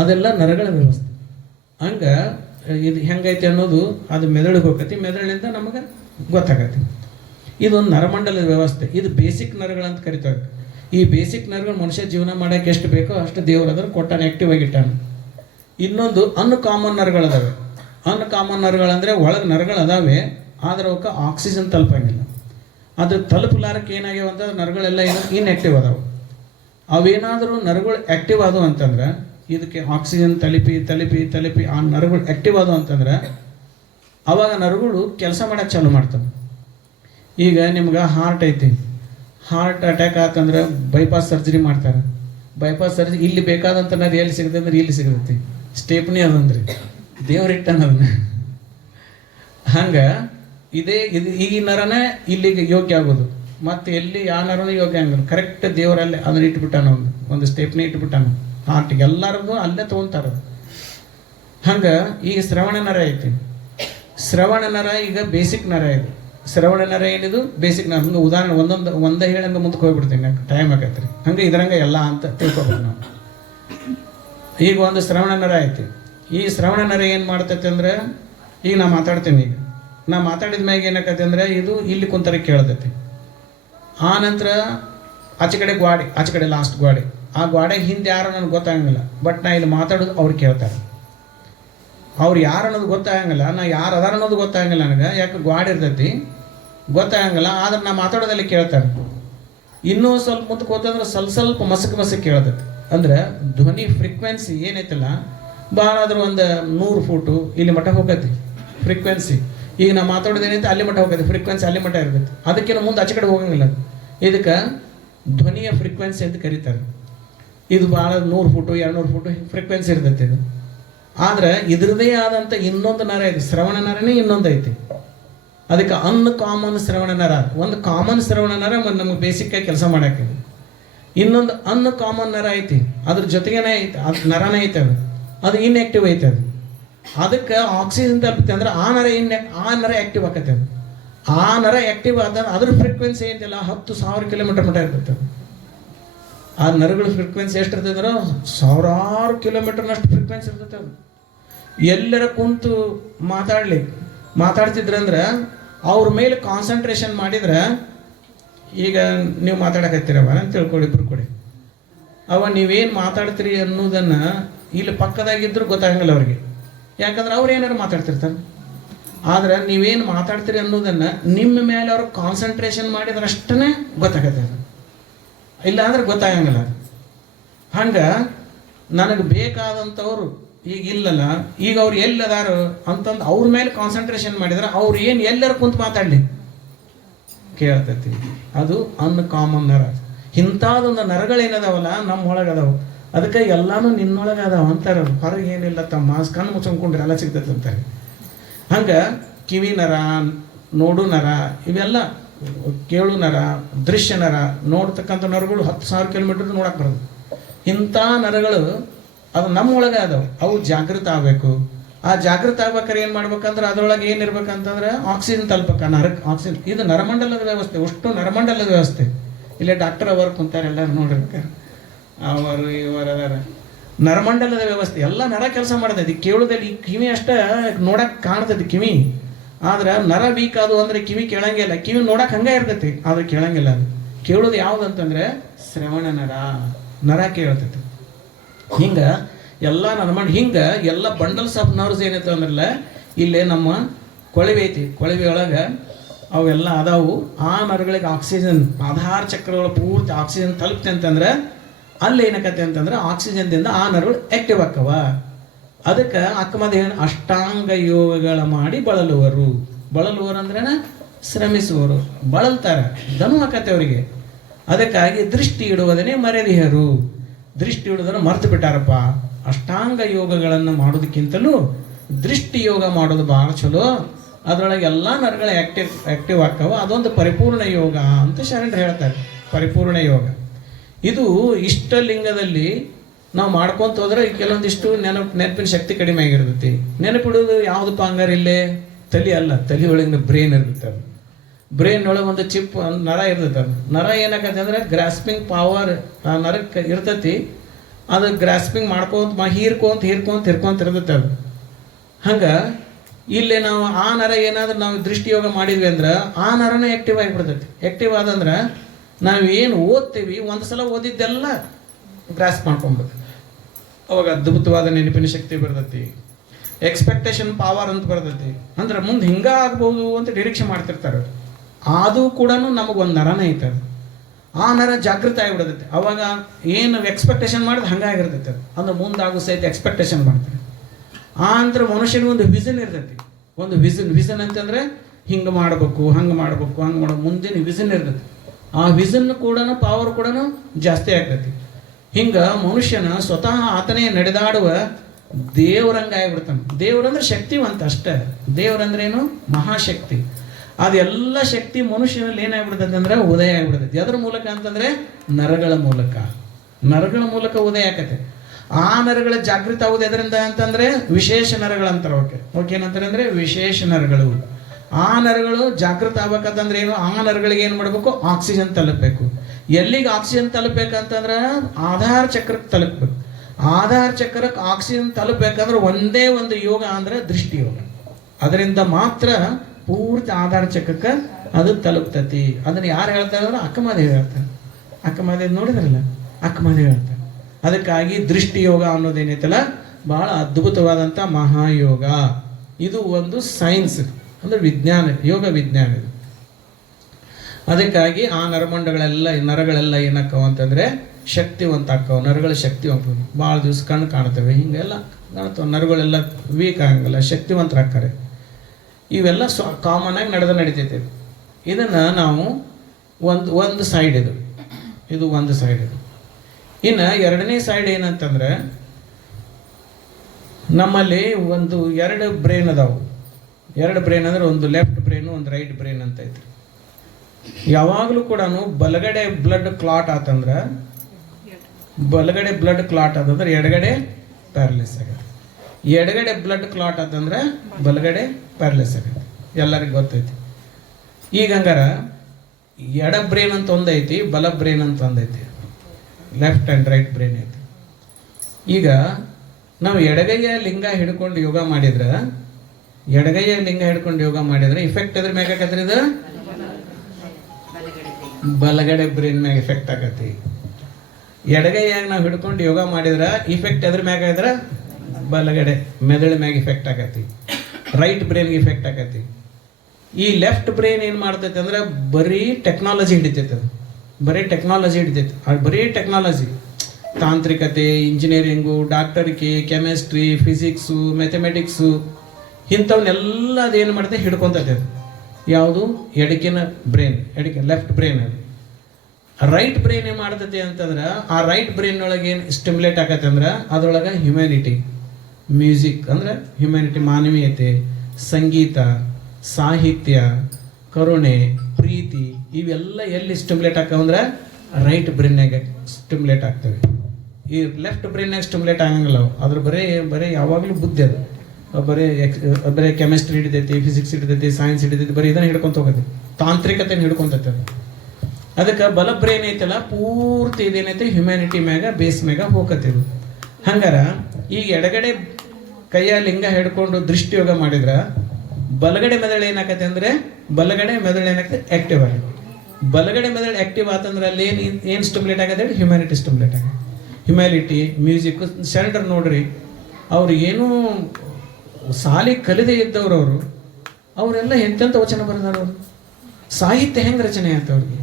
ಅದೆಲ್ಲ ನರಗಳ ವ್ಯವಸ್ಥೆ. ಹಂಗೆ ಇದು ಹೆಂಗೈತೆ ಅನ್ನೋದು ಅದು ಮೆದುಳಿಗೆ ಹೋಗತ್ತೆ, ಮೆದುಳಿನಿಂದ ನಮಗೆ ಗೊತ್ತಾಗತ್ತೆ. ಇದೊಂದು ನರಮಂಡಲದ ವ್ಯವಸ್ಥೆ. ಇದು ಬೇಸಿಕ್ ನರಗಳಂತ ಕರಿತಾರೆ. ಈ ಬೇಸಿಕ್ ನರ್ಗಳು ಮನುಷ್ಯ ಜೀವನ ಮಾಡೋಕ್ಕೆ ಎಷ್ಟು ಬೇಕೋ ಅಷ್ಟು ದೇವರು ಅದನ್ನು ಕೊಟ್ಟಾನೆ, ಆ್ಯಕ್ಟಿವ್ ಆಗಿಟ್ಟಾನೆ. ಇನ್ನೊಂದು ಅನ್ಕಾಮನ್ ನರ್ಗಳದಾವೆ. ಅನ್ಕಾಮನ್ ನರ್ಗಳಂದರೆ ಒಳಗೆ ನರಗಳು ಅದಾವೆ, ಆದರೆ ಅವಕ್ಕೆ ಆಕ್ಸಿಜನ್ ತಲುಪಂಗಿಲ್ಲ. ಅದು ತಲುಪಲಾರಕ್ಕೆ ಏನಾಗ್ಯಾವ ಅಂತಂದ್ರೆ ನರಗಳೆಲ್ಲ ಏನು ಇನ್ಆ್ಯಕ್ಟಿವ್ ಅದಾವೆ. ಅವೇನಾದರೂ ನರಗಳು ಆ್ಯಕ್ಟಿವ್ ಆದವು ಅಂತಂದ್ರೆ ಇದಕ್ಕೆ ಆಕ್ಸಿಜನ್ ತಲುಪಿ ಆ ನರಗಳು ಆ್ಯಕ್ಟಿವ್ ಆದವು ಅಂತಂದ್ರೆ ಅವಾಗ ನರಗಳು ಕೆಲಸ ಮಾಡೋಕ್ಕೆ ಚಾಲು ಮಾಡ್ತವೆ. ಈಗ ನಿಮ್ಗೆ ಹಾರ್ಟ್ ಐತಿ, ಹಾರ್ಟ್ ಅಟ್ಯಾಕ್ ಆತಂದ್ರೆ ಬೈಪಾಸ್ ಸರ್ಜರಿ ಮಾಡ್ತಾರೆ. ಬೈಪಾಸ್ ಸರ್ಜರಿ ಇಲ್ಲಿ ಬೇಕಾದಂಥ ನರ ಎಲ್ಲಿ ಸಿಗುತ್ತೆ ಅಂದ್ರೆ ಇಲ್ಲಿ ಸಿಗುತ್ತೆ. ಸ್ಟೇಪ್ನಿ ಅದಂದ್ರಿ ದೇವ್ರಿಟ್ಟಾನ ಅದನ್ನ. ಹಂಗೆ ಇದು ಈ ನರನೇ ಇಲ್ಲಿಗೆ ಯೋಗ್ಯ ಆಗೋದು, ಮತ್ತು ಎಲ್ಲಿ ಯಾವ ನರನೂ ಯೋಗ್ಯ ಆಗಲ್ಲ. ಕರೆಕ್ಟ್ ದೇವರಲ್ಲಿ ಅದನ್ನ ಇಟ್ಬಿಟ್ಟಾನ, ಒಂದು ಸ್ಟೇಪ್ನಿ ಇಟ್ಬಿಟ್ಟಾನ ಹಾರ್ಟಿಗೆ. ಎಲ್ಲರದು ಅಲ್ಲೇ ತೊಗೊತಾರೆ. ಹಂಗೆ ಈಗ ಶ್ರವಣ ನರ ಐತಿ. ಶ್ರವಣ ನರ ಈಗ ಬೇಸಿಕ್ ನರ ಇದೆ. ಶ್ರವಣ ನರ ಏನಿದು ಬೇಸಿಕ್ ನರ. ಹಂಗೆ ಉದಾಹರಣೆ ಒಂದೇ ಹೇಳಂಗೆ ಮುಂದಕ್ಕೆ ಹೋಗ್ಬಿಡ್ತೀನಿ, ಟೈಮ್ ಆಗತ್ತೆ. ಹಂಗೆ ಇದ್ರಂಗೆ ಎಲ್ಲ ಅಂತ ತಿಳ್ಕೊಬೋದು ನಾವು. ಈಗ ಒಂದು ಶ್ರವಣ ನರ ಐತಿ. ಈ ಶ್ರವಣ ನರ ಏನು ಮಾಡ್ತೈತೆ ಅಂದ್ರೆ, ಈಗ ನಾ ಮಾತಾಡ್ತೀನಿ. ಈಗ ನಾ ಮಾತಾಡಿದ ಮ್ಯಾಗ ಏನಾಕತ್ತೆ ಅಂದರೆ ಇದು ಇಲ್ಲಿ ಕುಂತರ ಕೇಳ್ತೈತಿ. ಆ ನಂತರ ಆಚೆ ಕಡೆ ಗ್ವಾಡೆ, ಆಚೆ ಕಡೆ ಲಾಸ್ಟ್ ಗ್ವಾಡೆ. ಆ ಗ್ವಾಡೆ ಹಿಂದೆ ಯಾರು ನನಗೆ ಗೊತ್ತಾಗಂಗಿಲ್ಲ, ಬಟ್ ನಾ ಇಲ್ಲಿ ಮಾತಾಡೋದು ಅವ್ರು ಕೇಳ್ತಾರೆ. ಅವ್ರು ಯಾರು ಅನ್ನೋದು ಗೊತ್ತಾಗಂಗಿಲ್ಲ, ನಾ ಯಾರು ಅದಾರ ಅನ್ನೋದು ಗೊತ್ತಾಗಂಗಿಲ್ಲ ನನಗೆ. ಯಾಕೆ ಗ್ವಾಡೆ ಇರ್ತೈತಿ ಗೊತ್ತಾಗಂಗಿಲ್ಲ, ಆದ್ರೆ ನಾ ಮಾತಾಡೋದಲ್ಲಿ ಕೇಳ್ತಾರೆ. ಇನ್ನೂ ಸ್ವಲ್ಪ ಮುಂದಕ್ಕೆ ಹೋತಂದ್ರೆ ಸ್ವಲ್ಪ ಮಸಕ್ ಕೇಳ್ತೈತಿ. ಅಂದ್ರೆ ಧ್ವನಿ ಫ್ರೀಕ್ವೆನ್ಸಿ ಏನೈತಲ್ಲ ಭಾಳ ಆದ್ರೂ ಒಂದು 100 ಫೂಟು ಇಲ್ಲಿ ಮಟ್ಟ ಹೋಗತ್ತೆ ಫ್ರೀಕ್ವೆನ್ಸಿ. ಈಗ ನಾ ಮಾತಾಡೋದೇನೈತೆ ಅಲ್ಲಿ ಮಟ್ಟ ಹೋಗತ್ತೆ, ಫ್ರೀಕ್ವೆನ್ಸಿ ಅಲ್ಲಿ ಮಟ್ಟ ಇರ್ತೈತಿ. ಅದಕ್ಕೇನು ಮುಂದೆ ಆಚೆ ಕಡೆ ಹೋಗಂಗಿಲ್ಲ. ಇದಕ್ಕೆ ಧ್ವನಿಯ ಫ್ರೀಕ್ವೆನ್ಸಿ ಅಂತ ಕರೀತಾರೆ. ಇದು ಭಾಳ 100 ಫೂಟು 200 ಫೂಟು ಫ್ರೀಕ್ವೆನ್ಸಿ ಇರ್ತೈತಿ ಇದು. ಆದ್ರೆ ಇದ್ರದೇ ಆದಂಥ ಇನ್ನೊಂದು ನರ ಇದೆ, ಶ್ರವಣ ನರನೇ ಇನ್ನೊಂದು ಐತಿ. ಅದಕ್ಕೆ ಅನ್ಕಾಮನ್ ಶ್ರವಣ ನರ. ಒಂದು ಕಾಮನ್ ಶ್ರವಣ ನರ ನಮಗೆ ಬೇಸಿಕ್ಕಾಗಿ ಕೆಲಸ ಮಾಡಕ್ಕೆ. ಇನ್ನೊಂದು ಅನ್ಕಾಮನ್ ನರ ಐತಿ, ಅದ್ರ ಜೊತೆಗೇನೆ ಐತಿ, ಅದು ನರನೇ ಐತೆ. ಅದು ಇನ್ಆ್ಯಕ್ಟಿವ್ ಐತೆ. ಅದಕ್ಕೆ ಆಕ್ಸಿಜನ್ ತಲುಪುತ್ತೆ ಅಂದ್ರೆ ಆ ನರ ಆ್ಯಕ್ಟಿವ್ ಆಕತ್ತೆ. ಅದು ಆ ನರ ಆ್ಯಕ್ಟಿವ್ ಆದ ಅದ್ರ ಫ್ರೀಕ್ವೆನ್ಸಿ ಏನಿಲ್ಲ 10,000 ಕಿಲೋಮೀಟರ್ ಮಟ್ಟ ಇರ್ತೈತೆ. ಆ ನರಗಳ ಫ್ರೀಕ್ವೆನ್ಸಿ ಎಷ್ಟು ಇರ್ತೈತೆ ಅಂದ್ರೆ 1000 ಕಿಲೋಮೀಟರ್ನಷ್ಟು ಫ್ರೀಕ್ವೆನ್ಸಿ ಇರ್ತೈತೆ. ಅದು ಎಲ್ಲರ ಕುಂತು ಮಾತಾಡ್ತಿದ್ರಂದ್ರೆ ಅವ್ರ ಮೇಲೆ ಕಾನ್ಸಂಟ್ರೇಷನ್ ಮಾಡಿದ್ರೆ, ಈಗ ನೀವು ಮಾತಾಡಕತ್ತೀರವ ಅಂತ ತಿಳ್ಕೊಳ್ಳಿ, ಇಬ್ರು ಕೊಡಿ. ನೀವೇನು ಮಾತಾಡ್ತೀರಿ ಅನ್ನೋದನ್ನು ಇಲ್ಲಿ ಪಕ್ಕದಾಗಿದ್ದರೂ ಗೊತ್ತಾಗಂಗಿಲ್ಲ ಅವ್ರಿಗೆ, ಯಾಕಂದ್ರೆ ಅವ್ರು ಏನಾರು ಮಾತಾಡ್ತಿರ್ತಾರೆ. ಆದ್ರೆ ನೀವೇನು ಮಾತಾಡ್ತೀರಿ ಅನ್ನೋದನ್ನು ನಿಮ್ಮ ಮೇಲೆ ಅವ್ರು ಕಾನ್ಸಂಟ್ರೇಷನ್ ಮಾಡಿದ್ರಷ್ಟೇ ಗೊತ್ತಾಗತ್ತೆ. ಇಲ್ಲ ಅಂದ್ರೆ ಗೊತ್ತಾಗಂಗಿಲ್ಲ. ಹಂಗೆ ನನಗೆ ಬೇಕಾದಂಥವ್ರು ಈಗ ಇಲ್ಲಲ್ಲ, ಈಗ ಅವ್ರು ಎಲ್ಲದಾರು ಅಂತಂದು ಅವ್ರ ಮೇಲೆ ಕಾನ್ಸಂಟ್ರೇಷನ್ ಮಾಡಿದ್ರೆ ಅವ್ರು ಏನು ಎಲ್ಲರೂ ಕುಂತು ಮಾತಾಡಲಿ ಕೇಳ್ತೈತಿ. ಅದು ಅನ್ಕಾಮನ್ ನರ. ಇಂಥದ್ದೊಂದು ನರಗಳೇನದಾವಲ್ಲ ನಮ್ಮ ಒಳಗೆ ಅದಾವ. ಅದಕ್ಕೆ ಎಲ್ಲಾನು ನಿನ್ನೊಳಗೆ ಅದಾವ ಅಂತಾರೆ. ಹೊರಗೆ ಏನಿಲ್ಲ ತಮ್ಮ, ಕಣ್ಣು ಮುಚ್ಕೊಂಡ್ರೆ ಎಲ್ಲ ಸಿಗ್ತೈತೆ ಅಂತಾರೆ. ಹಂಗೆ ಕಿವಿ ನರ, ನೋಡು ನರ, ಇವೆಲ್ಲ ಕೇಳು ನರ, ದೃಶ್ಯ ನರ, ನೋಡ್ತಕ್ಕಂಥ ನರಗಳು 10,000 ಕಿಲೋಮೀಟರ್ ನೋಡಕ್ಕೆ ಬರೋದು. ಇಂಥ ನರಗಳು ಅದು ನಮ್ಮೊಳಗೆ ಅದಾವೆ. ಅವು ಜಾಗೃತ ಆಗಬೇಕು. ಆ ಜಾಗೃತ ಆಗ್ಬೇಕಾದ್ರೆ ಏನು ಮಾಡ್ಬೇಕಂದ್ರೆ ಅದರೊಳಗೆ ಏನಿರ್ಬೇಕಂತಂದ್ರೆ ಆಕ್ಸಿಜನ್ ತಲುಪಕ್ಕ ನರಕ್ಕೆ ಆಕ್ಸಿಜನ್. ಇದು ನರಮಂಡಲದ ವ್ಯವಸ್ಥೆ, ಅಷ್ಟು ನರಮಂಡಲದ ವ್ಯವಸ್ಥೆ. ಇಲ್ಲೇ ಡಾಕ್ಟರ್ ಅವರು ಕುಂತಾರೆ, ಎಲ್ಲರೂ ನೋಡಿರ್ತಾರೆ, ಅವರು ಇವರು ಅದಾರ. ನರಮಂಡಲದ ವ್ಯವಸ್ಥೆ ಎಲ್ಲ ನರ ಕೆಲಸ ಮಾಡ್ತೈತಿ. ಕೇಳೋದಲ್ಲಿ ಕಿವಿ ಅಷ್ಟೇ ನೋಡಕ್ಕೆ ಕಾಣ್ತೈತಿ ಕಿವಿ, ಆದ್ರೆ ನರ ವೀಕ್ ಅದು ಅಂದ್ರೆ ಕಿವಿ ಕೇಳಂಗಿಲ್ಲ. ಕಿವಿ ನೋಡಕ್ಕೆ ಹಂಗೆ ಇರ್ತೈತಿ, ಆದ್ರೆ ಕೇಳಂಗಿಲ್ಲ. ಅದು ಕೇಳೋದು ಯಾವುದಂತಂದ್ರೆ ಶ್ರವಣ ನರ ಕೇಳ್ತೈತಿ. ಹಿಂಗೆ ಎಲ್ಲ ನರಮಂಡ, ಹಿಂಗೆ ಎಲ್ಲ ಬಂಡಲ್ಸ್ ಆಫ್ ನರ್ವ್ಸ್ ಏನೈತೆ ಅಂದ್ರಲ್ಲ, ಇಲ್ಲೇ ನಮ್ಮ ಕೊಳವೆ ಐತಿ, ಕೊಳವೆ ಒಳಗೆ ಅವೆಲ್ಲ ಅದಾವು. ಆ ನರಗಳಿಗೆ ಆಕ್ಸಿಜನ್ ಆಧಾರ ಚಕ್ರಗಳು ಪೂರ್ತಿ ಆಕ್ಸಿಜನ್ ತಲುಪ್ತೆ ಅಂತಂದ್ರೆ ಅಲ್ಲಿ ಏನಕತ್ತೆ ಅಂತಂದ್ರೆ ಆಕ್ಸಿಜನ್ದಿಂದ ಆ ನರಗಳು ಆ್ಯಕ್ಟಿವ್ ಆಕ್ಕವ. ಅದಕ್ಕೆ ಅಕ್ಕಮದೇವನ ಅಷ್ಟಾಂಗ ಯೋಗಗಳ ಮಾಡಿ ಬಳಲುವರು. ಬಳಲುವರು ಅಂದ್ರೇನ ಶ್ರಮಿಸುವರು, ಬಳಲ್ತಾರೆ, ದನು ಆಕತ್ತೆ ಅವರಿಗೆ. ಅದಕ್ಕಾಗಿ ದೃಷ್ಟಿ ಇಡುವುದನ್ನೇ ಮರೆದಿಹರು. ದೃಷ್ಟಿ ಇಡುವುದನ್ನು ಮರೆತು ಬಿಟ್ಟಾರಪ್ಪ. ಅಷ್ಟಾಂಗ ಯೋಗಗಳನ್ನು ಮಾಡೋದಕ್ಕಿಂತಲೂ ದೃಷ್ಟಿ ಯೋಗ ಮಾಡೋದು ಭಾಳ ಚಲೋ. ಅದರೊಳಗೆ ಎಲ್ಲ ನರಗಳು ಆಕ್ಟಿವ್ ಆಗ್ತಾವ. ಅದೊಂದು ಪರಿಪೂರ್ಣ ಯೋಗ ಅಂತ ಶರಣರು ಹೇಳ್ತಾರೆ. ಪರಿಪೂರ್ಣ ಯೋಗ ಇದು ಇಷ್ಟಲಿಂಗದಲ್ಲಿ ನಾವು ಮಾಡ್ಕೊಂತ ಹೋದ್ರೆ ಕೆಲವೊಂದಿಷ್ಟು ನೆನಪಿನ ಶಕ್ತಿ ಕಡಿಮೆ ಆಗಿರ್ತೈತಿ. ನೆನಪಿಡೋದು ಯಾವುದಪ್ಪ ಹಂಗಾರೆ ಇಲ್ಲೇ ತಲೆ ಅಲ್ಲ, ತಲೆ ಒಳಗಿನ ಬ್ರೇನ್ ಇರ್ತೈತೆ. ಅದು ಬ್ರೇನ್ ಒಳಗೆ ಒಂದು ಚಿಪ್ ನರ ಇರ್ತೈತೆ. ಅದು ನರ ಏನಾಗತ್ತೆ ಅಂದರೆ ಗ್ರಾಸ್ಪಿಂಗ್ ಪವರ್ ಆ ನರಕ್ಕೆ ಇರ್ತೈತಿ. ಅದು ಗ್ರಾಸ್ಪಿಂಗ್ ಮಾಡ್ಕೊಂತ ಹೀರ್ಕೊಂತ ಇರ್ತೈತೆ ಅದು. ಹಂಗೆ ಇಲ್ಲಿ ನಾವು ಆ ನರ ಏನಾದ್ರೂ ನಾವು ದೃಷ್ಟಿ ಯೋಗ ಮಾಡಿದ್ವಿ ಅಂದ್ರೆ ಆ ನರನೇ ಆ್ಯಕ್ಟಿವ್ ಆಗಿಬಿಡ್ತೈತಿ. ಆ್ಯಕ್ಟಿವ್ ಆದಂದ್ರೆ ನಾವು ಏನು ಓದ್ತೀವಿ ಒಂದು ಸಲ ಓದಿದ್ದೆಲ್ಲ ಗ್ರಾಸ್ ಮಾಡ್ಕೊಂಡ್ಬಿಡ್ತೀವಿ. ಅವಾಗ ಅದ್ಭುತವಾದ ನೆನಪಿನ ಶಕ್ತಿ ಬರ್ತೈತಿ. ಎಕ್ಸ್ಪೆಕ್ಟೇಷನ್ ಪವರ್ ಅಂತ ಬರ್ತೈತಿ. ಅಂದ್ರೆ ಮುಂದೆ ಹಿಂಗ ಆಗ್ಬೋದು ಅಂತ ನಿರೀಕ್ಷೆ ಮಾಡ್ತಿರ್ತಾರೆ. ಅದು ಕೂಡ ನಮಗೊಂದು ನರನೇ ಐತೆ. ಆ ನರ ಜಾಗೃತ ಆಗಿಬಿಡ್ತೈತಿ. ಅವಾಗ ಏನು ಎಕ್ಸ್ಪೆಕ್ಟೇಷನ್ ಮಾಡಿದ್ರೆ ಹಂಗಾಗಿರ್ತೈತೆ. ಅಂದ್ರೆ ಮುಂದಾಗೋ ಸಹಿತ ಎಕ್ಸ್ಪೆಕ್ಟೇಷನ್ ಮಾಡ್ತಾರೆ. ಆ ಅಂತರ ಮನುಷ್ಯನಿಗೆ ಒಂದು ವಿಷನ್ ಇರ್ತೈತಿ. ಒಂದು ವಿಷನ್ ಅಂತಂದ್ರೆ ಹಿಂಗೆ ಮಾಡಬೇಕು, ಹಂಗೆ ಮಾಡಬೇಕು, ಹಂಗೆ ಮಾಡೋ ಮುಂದಿನ ವಿಷನ್ ಇರ್ತೈತಿ. ಆ ವಿಷನ್ ಕೂಡ ಪವರ್ ಕೂಡ ಜಾಸ್ತಿ ಆಗ್ತೈತಿ. ಹಿಂಗೆ ಮನುಷ್ಯನ ಸ್ವತಃ ಆತನೇ ನಡೆದಾಡುವ ದೇವರಂಗ ಆಗಿಬಿಡ್ತಾನೆ. ದೇವರಂದ್ರೆ ಶಕ್ತಿವಂತ ಅಷ್ಟೇ. ದೇವರಂದ್ರೇನು ಮಹಾಶಕ್ತಿ. ಅದೆಲ್ಲ ಶಕ್ತಿ ಮನುಷ್ಯನಲ್ಲಿ ಏನಾಗ್ಬಿಡ್ತೈತೆ ಅಂದ್ರೆ ಉದಯ ಆಗಿಬಿಡ್ತೈತಿ. ಅದರ ಮೂಲಕ ಅಂತಂದ್ರೆ ನರಗಳ ಮೂಲಕ ಉದಯ ಆಕತೆ. ಆ ನರಗಳ ಜಾಗೃತ ಆಗುವುದು ಎದರಿಂದ ಅಂತಂದ್ರೆ ವಿಶೇಷ ನರಗಳಂತಾರೆ. ಓಕೆ ಏನಂತಾರೆ ಅಂದ್ರೆ ವಿಶೇಷ ನರಗಳು. ಆ ನರಗಳು ಜಾಗೃತ ಆಗ್ಬೇಕಂತಂದ್ರೆ ಏನು, ಆ ನರಗಳಿಗೆ ಏನು ಮಾಡಬೇಕು, ಆಕ್ಸಿಜನ್ ತಲುಪಬೇಕು. ಎಲ್ಲಿಗೆ ಆಕ್ಸಿಜನ್ ತಲುಪಬೇಕಂತಂದ್ರೆ ಆಧಾರ ಚಕ್ರಕ್ಕೆ ತಲುಪಬೇಕು. ಆಧಾರ ಚಕ್ರಕ್ಕೆ ಆಕ್ಸಿಜನ್ ತಲುಪಬೇಕಂದ್ರೆ ಒಂದೇ ಒಂದು ಯೋಗ ಅಂದ್ರೆ ದೃಷ್ಟಿ ಯೋಗ. ಅದರಿಂದ ಮಾತ್ರ ಪೂರ್ತಿ ಆಧಾರ ಚಕ್ರಕ್ಕೆ ಅದು ತಲುಪ್ತತಿ. ಅದನ್ನ ಯಾರು ಹೇಳ್ತಾರೆ ಅಂದ್ರೆ ಅಕ್ಕಮಹಾದೇವಿ ಹೇಳ್ತಾರೆ. ಅಕ್ಕಮಹಾದೇವಿ ನೋಡಿದ್ರಲ್ಲ, ಅಕ್ಕಮಹಾದೇವಿ ಹೇಳ್ತಾರೆ. ಅದಕ್ಕಾಗಿ ದೃಷ್ಟಿ ಯೋಗ ಅನ್ನೋದೇನೈತಲ್ಲ ಬಹಳ ಅದ್ಭುತವಾದಂಥ ಮಹಾಯೋಗ. ಇದು ಒಂದು ಸೈನ್ಸ್ ಅಂದ್ರೆ ವಿಜ್ಞಾನ, ಯೋಗ ವಿಜ್ಞಾನ ಇದು. ಅದಕ್ಕಾಗಿ ಆ ನರಗಳೆಲ್ಲ ಏನಕ್ಕವ ಅಂತಂದ್ರೆ ಶಕ್ತಿವಂತ ಆಕ್ಕವ. ನರಗಳು ಶಕ್ತಿವಂತ, ಭಾಳ ದಿವಸ ಕಣ್ಣು ಕಾಣ್ತವೆ, ಹಿಂಗೆಲ್ಲ ಕಾಣ್ತವೆ. ನರಗಳೆಲ್ಲ ವೀಕ್ ಆಗಂಗಿಲ್ಲ, ಶಕ್ತಿವಂತರಾಗ್ತಾರೆ. ಇವೆಲ್ಲ ಕಾಮನ್ ಆಗಿ ನಡೀತೈತೆ. ಇದನ್ನ ನಾವು ಒಂದು ಸೈಡ್ ಇದು ಒಂದು ಸೈಡ್ ಇದು. ಇನ್ನು ಎರಡನೇ ಸೈಡ್ ಏನಂತಂದ್ರೆ ನಮ್ಮಲ್ಲಿ ಎರಡು ಬ್ರೈನ್ ಅದಾವು. ಎರಡು ಬ್ರೈನ್ ಅಂದ್ರೆ ಒಂದು ಲೆಫ್ಟ್ ಬ್ರೈನು, ಒಂದು ರೈಟ್ ಬ್ರೈನ್ ಅಂತ ಐತಿ. ಯಾವಾಗಲೂ ಕೂಡ ಬಲಗಡೆ ಬ್ಲಡ್ ಕ್ಲಾಟ್ ಆತಂದ್ರೆ ಎಡಗಡೆ ಪ್ಯಾರಲಿಸ್ ಆಗತ್ತೆ. ಎಡಗಡೆ ಬ್ಲಡ್ ಕ್ಲಾಟ್ ಆತಂದ್ರೆ ಬಲಗಡೆ ಪ್ಯಾರಲಿಸ್ ಆಗತ್ತೆ. ಎಲ್ಲರಿಗೂ ಗೊತ್ತೈತಿ. ಈಗ ಹಂಗಾರ ಎಡ ಬ್ರೈನ್ ಅಂತ ಒಂದೈತಿ, ಬಲ ಬ್ರೈನ್ ಅಂತ ಒಂದೈತಿ. ಲೆಫ್ಟ್ ಆ್ಯಂಡ್ ರೈಟ್ ಬ್ರೈನ್ ಐತಿ. ಈಗ ನಾವು ಎಡಗೈಯ ಲಿಂಗ ಹಿಡ್ಕೊಂಡು ಯೋಗ ಮಾಡಿದ್ರೆ ಇಫೆಕ್ಟ್ ಅದ್ರ ಮ್ಯಾಗ ಆಕತ್ರಿ, ಇದು ಬಲಗಡೆ ಬ್ರೈನ್ ಮ್ಯಾಗ ಇಫೆಕ್ಟ್ ಆಗತ್ತಿ. ಎಡಗೈಯಾಗ ನಾವು ಹಿಡ್ಕೊಂಡು ಯೋಗ ಮಾಡಿದ್ರೆ ಇಫೆಕ್ಟ್ ಅದ್ರ ಮ್ಯಾಗ ಇದ್ರೆ ಬಲಗಡೆ ಮೆದುಳ ಮ್ಯಾಗ ಇಫೆಕ್ಟ್ ಆಗತ್ತಿ, ರೈಟ್ ಬ್ರೈನ್ಗೆ ಇಫೆಕ್ಟ್ ಆಗತ್ತಿ. ಈ ಲೆಫ್ಟ್ ಬ್ರೈನ್ ಏನು ಮಾಡ್ತೈತೆ ಅಂದ್ರೆ ಬರೀ ಟೆಕ್ನಾಲಜಿ ಹಿಡಿತೈತೆ. ಬರೀ ಟೆಕ್ನಾಲಜಿ, ತಾಂತ್ರಿಕತೆ, ಇಂಜಿನಿಯರಿಂಗು, ಡಾಕ್ಟರ್ಗೆ, ಕೆಮಿಸ್ಟ್ರಿ, ಫಿಸಿಕ್ಸು, ಮ್ಯಾಥಮೆಟಿಕ್ಸು ಇಂಥವನ್ನೆಲ್ಲ ಅದೇನು ಮಾಡ್ತೈತೆ ಹಿಡ್ಕೊತೈತೆ. ಅದು ಯಾವುದು ಎಡಕಿನ ಬ್ರೈನ್, ಲೆಫ್ಟ್ ಬ್ರೈನ್. ಅದು ರೈಟ್ ಬ್ರೈನ್ ಏನು ಮಾಡ್ತೈತಿ ಅಂತಂದ್ರೆ ಆ ರೈಟ್ ಬ್ರೈನ್ ಒಳಗೆ ಏನು ಸ್ಟಿಮ್ಯುಲೇಟ್ ಆಗತ್ತೆ ಅಂದ್ರೆ ಅದರೊಳಗೆ ಹ್ಯುಮ್ಯಾನಿಟಿ, ಮ್ಯೂಸಿಕ್ ಅಂದ್ರೆ ಹ್ಯುಮ್ಯಾನಿಟಿ, ಮಾನವೀಯತೆ, ಸಂಗೀತ, ಸಾಹಿತ್ಯ, ಕರುಣೆ, ಪ್ರೀತಿ ಇವೆಲ್ಲ ಎಲ್ಲಿ ಸ್ಟಿಮ್ಯುಲೇಟ್ ಆಗ್ತಾವಂದ್ರೆ ರೈಟ್ ಬ್ರೈನ್ನಾಗ ಸ್ಟಿಮ್ಯುಲೇಟ್ ಆಗ್ತವೆ. ಈ ಲೆಫ್ಟ್ ಬ್ರೈನ್ನಾಗ ಸ್ಟಿಮ್ಯುಲೇಟ್ ಆಗಂಗಿಲ್ಲ ಅವು. ಅದ್ರ ಬರೀ ಯಾವಾಗಲೂ ಬುದ್ಧಿ ಅದು ಬರೀ ಕೆಮಿಸ್ಟ್ರಿ ಹಿಡಿತೈತಿ, ಫಿಸಿಕ್ಸ್ ಹಿಡಿತೈತಿ, ಸೈನ್ಸ್ ಹಿಡಿತೈತಿ, ಬರೀ ಇದನ್ನ ಹಿಡ್ಕೊಂತ ಹೋಗುತ್ತೆ, ತಾಂತ್ರಿಕತೆ ಹಿಡ್ಕೊಂತೈತೆ ಅದು. ಅದಕ್ಕೆ ಬಲ ಬ್ರೈನ್ ಐತಲ್ಲ ಪೂರ್ತಿ ಇದೇನೈತಿ ಹ್ಯುಮ್ಯಾನಿಟಿ ಮ್ಯಾಗ ಬೇಸ್ ಮ್ಯಾಗ ಹೋಗತ್ತಿದು. ಹಂಗಾರ ಈಗ ಎಡಗಡೆ ಕೈಯ ಲಿಂಗ ಹಿಡ್ಕೊಂಡು ದೃಷ್ಟಿ ಯೋಗ ಮಾಡಿದ್ರೆ ಬಲಗಡೆ ಮೆದುಳು ಏನಾಕತ್ತೆ ಅಂದ್ರೆ ಆಕ್ಟಿವ್ ಆಗುತ್ತೆ. ಬಲಗಡೆ ಮೆದುಳು ಆಕ್ಟಿವ್ ಆತಂದ್ರೆ ಅಲ್ಲಿ ಏನು ಸ್ಟಿಮ್ಯುಲೇಟ್ ಆಗತ್ತೆ, ಹ್ಯುಮ್ಯಾನಿಟಿ ಸ್ಟಿಮ್ಯುಲೇಟ್ ಆಗುತ್ತೆ. Humanity, music. ಶರಣರು ನೋಡ್ರಿ, ಅವ್ರು ಏನೂ ಸಾಲಿ ಕಲಿದೇ ಇದ್ದವ್ರು ಅವರೆಲ್ಲ ಎಂತೆಂಥ ವಚನ ಬರೆದಾರ. ಅವರು ಸಾಹಿತ್ಯ ಹೆಂಗೆ ರಚನೆ ಆಯ್ತು ಅವ್ರಿಗೆ.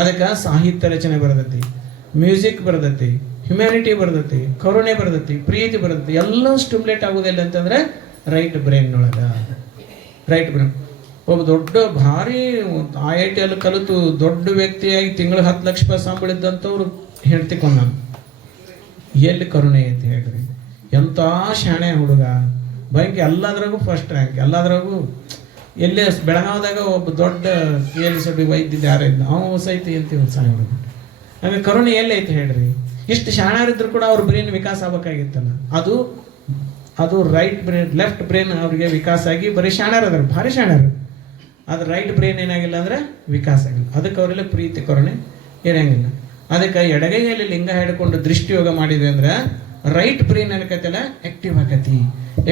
ಅದಕ್ಕೆ ಸಾಹಿತ್ಯ ರಚನೆ ಬರ್ತೈತಿ, ಮ್ಯೂಸಿಕ್ ಬರ್ತೈತಿ, ಹ್ಯುಮ್ಯಾನಿಟಿ ಬರ್ತೈತಿ, ಕರುಣೆ ಬರ್ತೈತಿ, ಪ್ರೀತಿ ಬರ್ತೈತಿ. ಎಲ್ಲ ಸ್ಟಿಮ್ಯುಲೇಟ್ ಆಗೋದಿಲ್ಲ ಅಂತಂದ್ರೆ ರೈಟ್ ಬ್ರೈನ್ನೊಳಗೆ. ರೈಟ್ ಬ್ರೈನ್ ಒಬ್ಬ ದೊಡ್ಡ ಭಾರಿ IIT ಅಲ್ಲಿ ಕಲಿತು ದೊಡ್ಡ ವ್ಯಕ್ತಿಯಾಗಿ ತಿಂಗಳು 10 ಲಕ್ಷ ರೂಪಾಯಿ ಸಂಬಳ ಇದ್ದಂಥವ್ರು ಹೇಳ್ತಿಕೊಂಡು ನಾನು ಎಲ್ಲಿ ಕರುಣೆ ಐತಿ ಹೇಳ್ರಿ? ಎಂಥ ಶಾಣೆ ಹುಡುಗ, ಬೈಕ್ ಎಲ್ಲದ್ರಾಗೂ ಫಸ್ಟ್ ರ್ಯಾಂಕ್, ಎಲ್ಲದ್ರಾಗೂ. ಎಲ್ಲೇ ಬೆಳಗಾವದಾಗ ಒಬ್ಬ ದೊಡ್ಡ KLSB ವೈದ್ಯ ಯಾರ ಇದ್ದ, ಅವನು ಸೈತಿ ಅಂತೀವಿ ಒಂದು ಸಣ್ಣ ಹುಡುಗ. ಹಂಗೆ ಕರುಣೆ ಎಲ್ಲಿ ಐತಿ ಹೇಳ್ರಿ? ಇಷ್ಟು ಶಾಣರಿದ್ರು ಕೂಡ ಅವ್ರ ಬ್ರೈನ್ ವಿಕಾಸ ಆಗ್ಬೇಕಾಗಿತ್ತಲ್ಲ. ಅದು ರೈಟ್ ಬ್ರೈನ್, ಲೆಫ್ಟ್ ಬ್ರೈನ್ ಅವ್ರಿಗೆ ವಿಕಾಸ ಆಗಿ ಬರೀ ಶಾಣರದಾರ, ಭಾರಿ ಶಾಣರು. ಅದು ರೈಟ್ ಬ್ರೈನ್ ಏನಾಗಿಲ್ಲ ಅಂದ್ರೆ ವಿಕಾಸ ಆಗಿಲ್ಲ. ಅದಕ್ಕೆ ಅವರೆಲ್ಲ ಪ್ರೀತಿ ಕರುಣೆ ಏನಾಗಿಲ್ಲ. ಅದಕ್ಕೆ ಎಡಗೈಯಲ್ಲಿ ಲಿಂಗ ಹಿಡ್ಕೊಂಡು ದೃಷ್ಟಿ ಯೋಗ ಮಾಡಿದ್ವಿ ಅಂದ್ರೆ ರೈಟ್ ಬ್ರೈನ್ ಏನಕತ್ತಲ್ಲ ಆಕ್ಟಿವ್ ಆಕತಿ.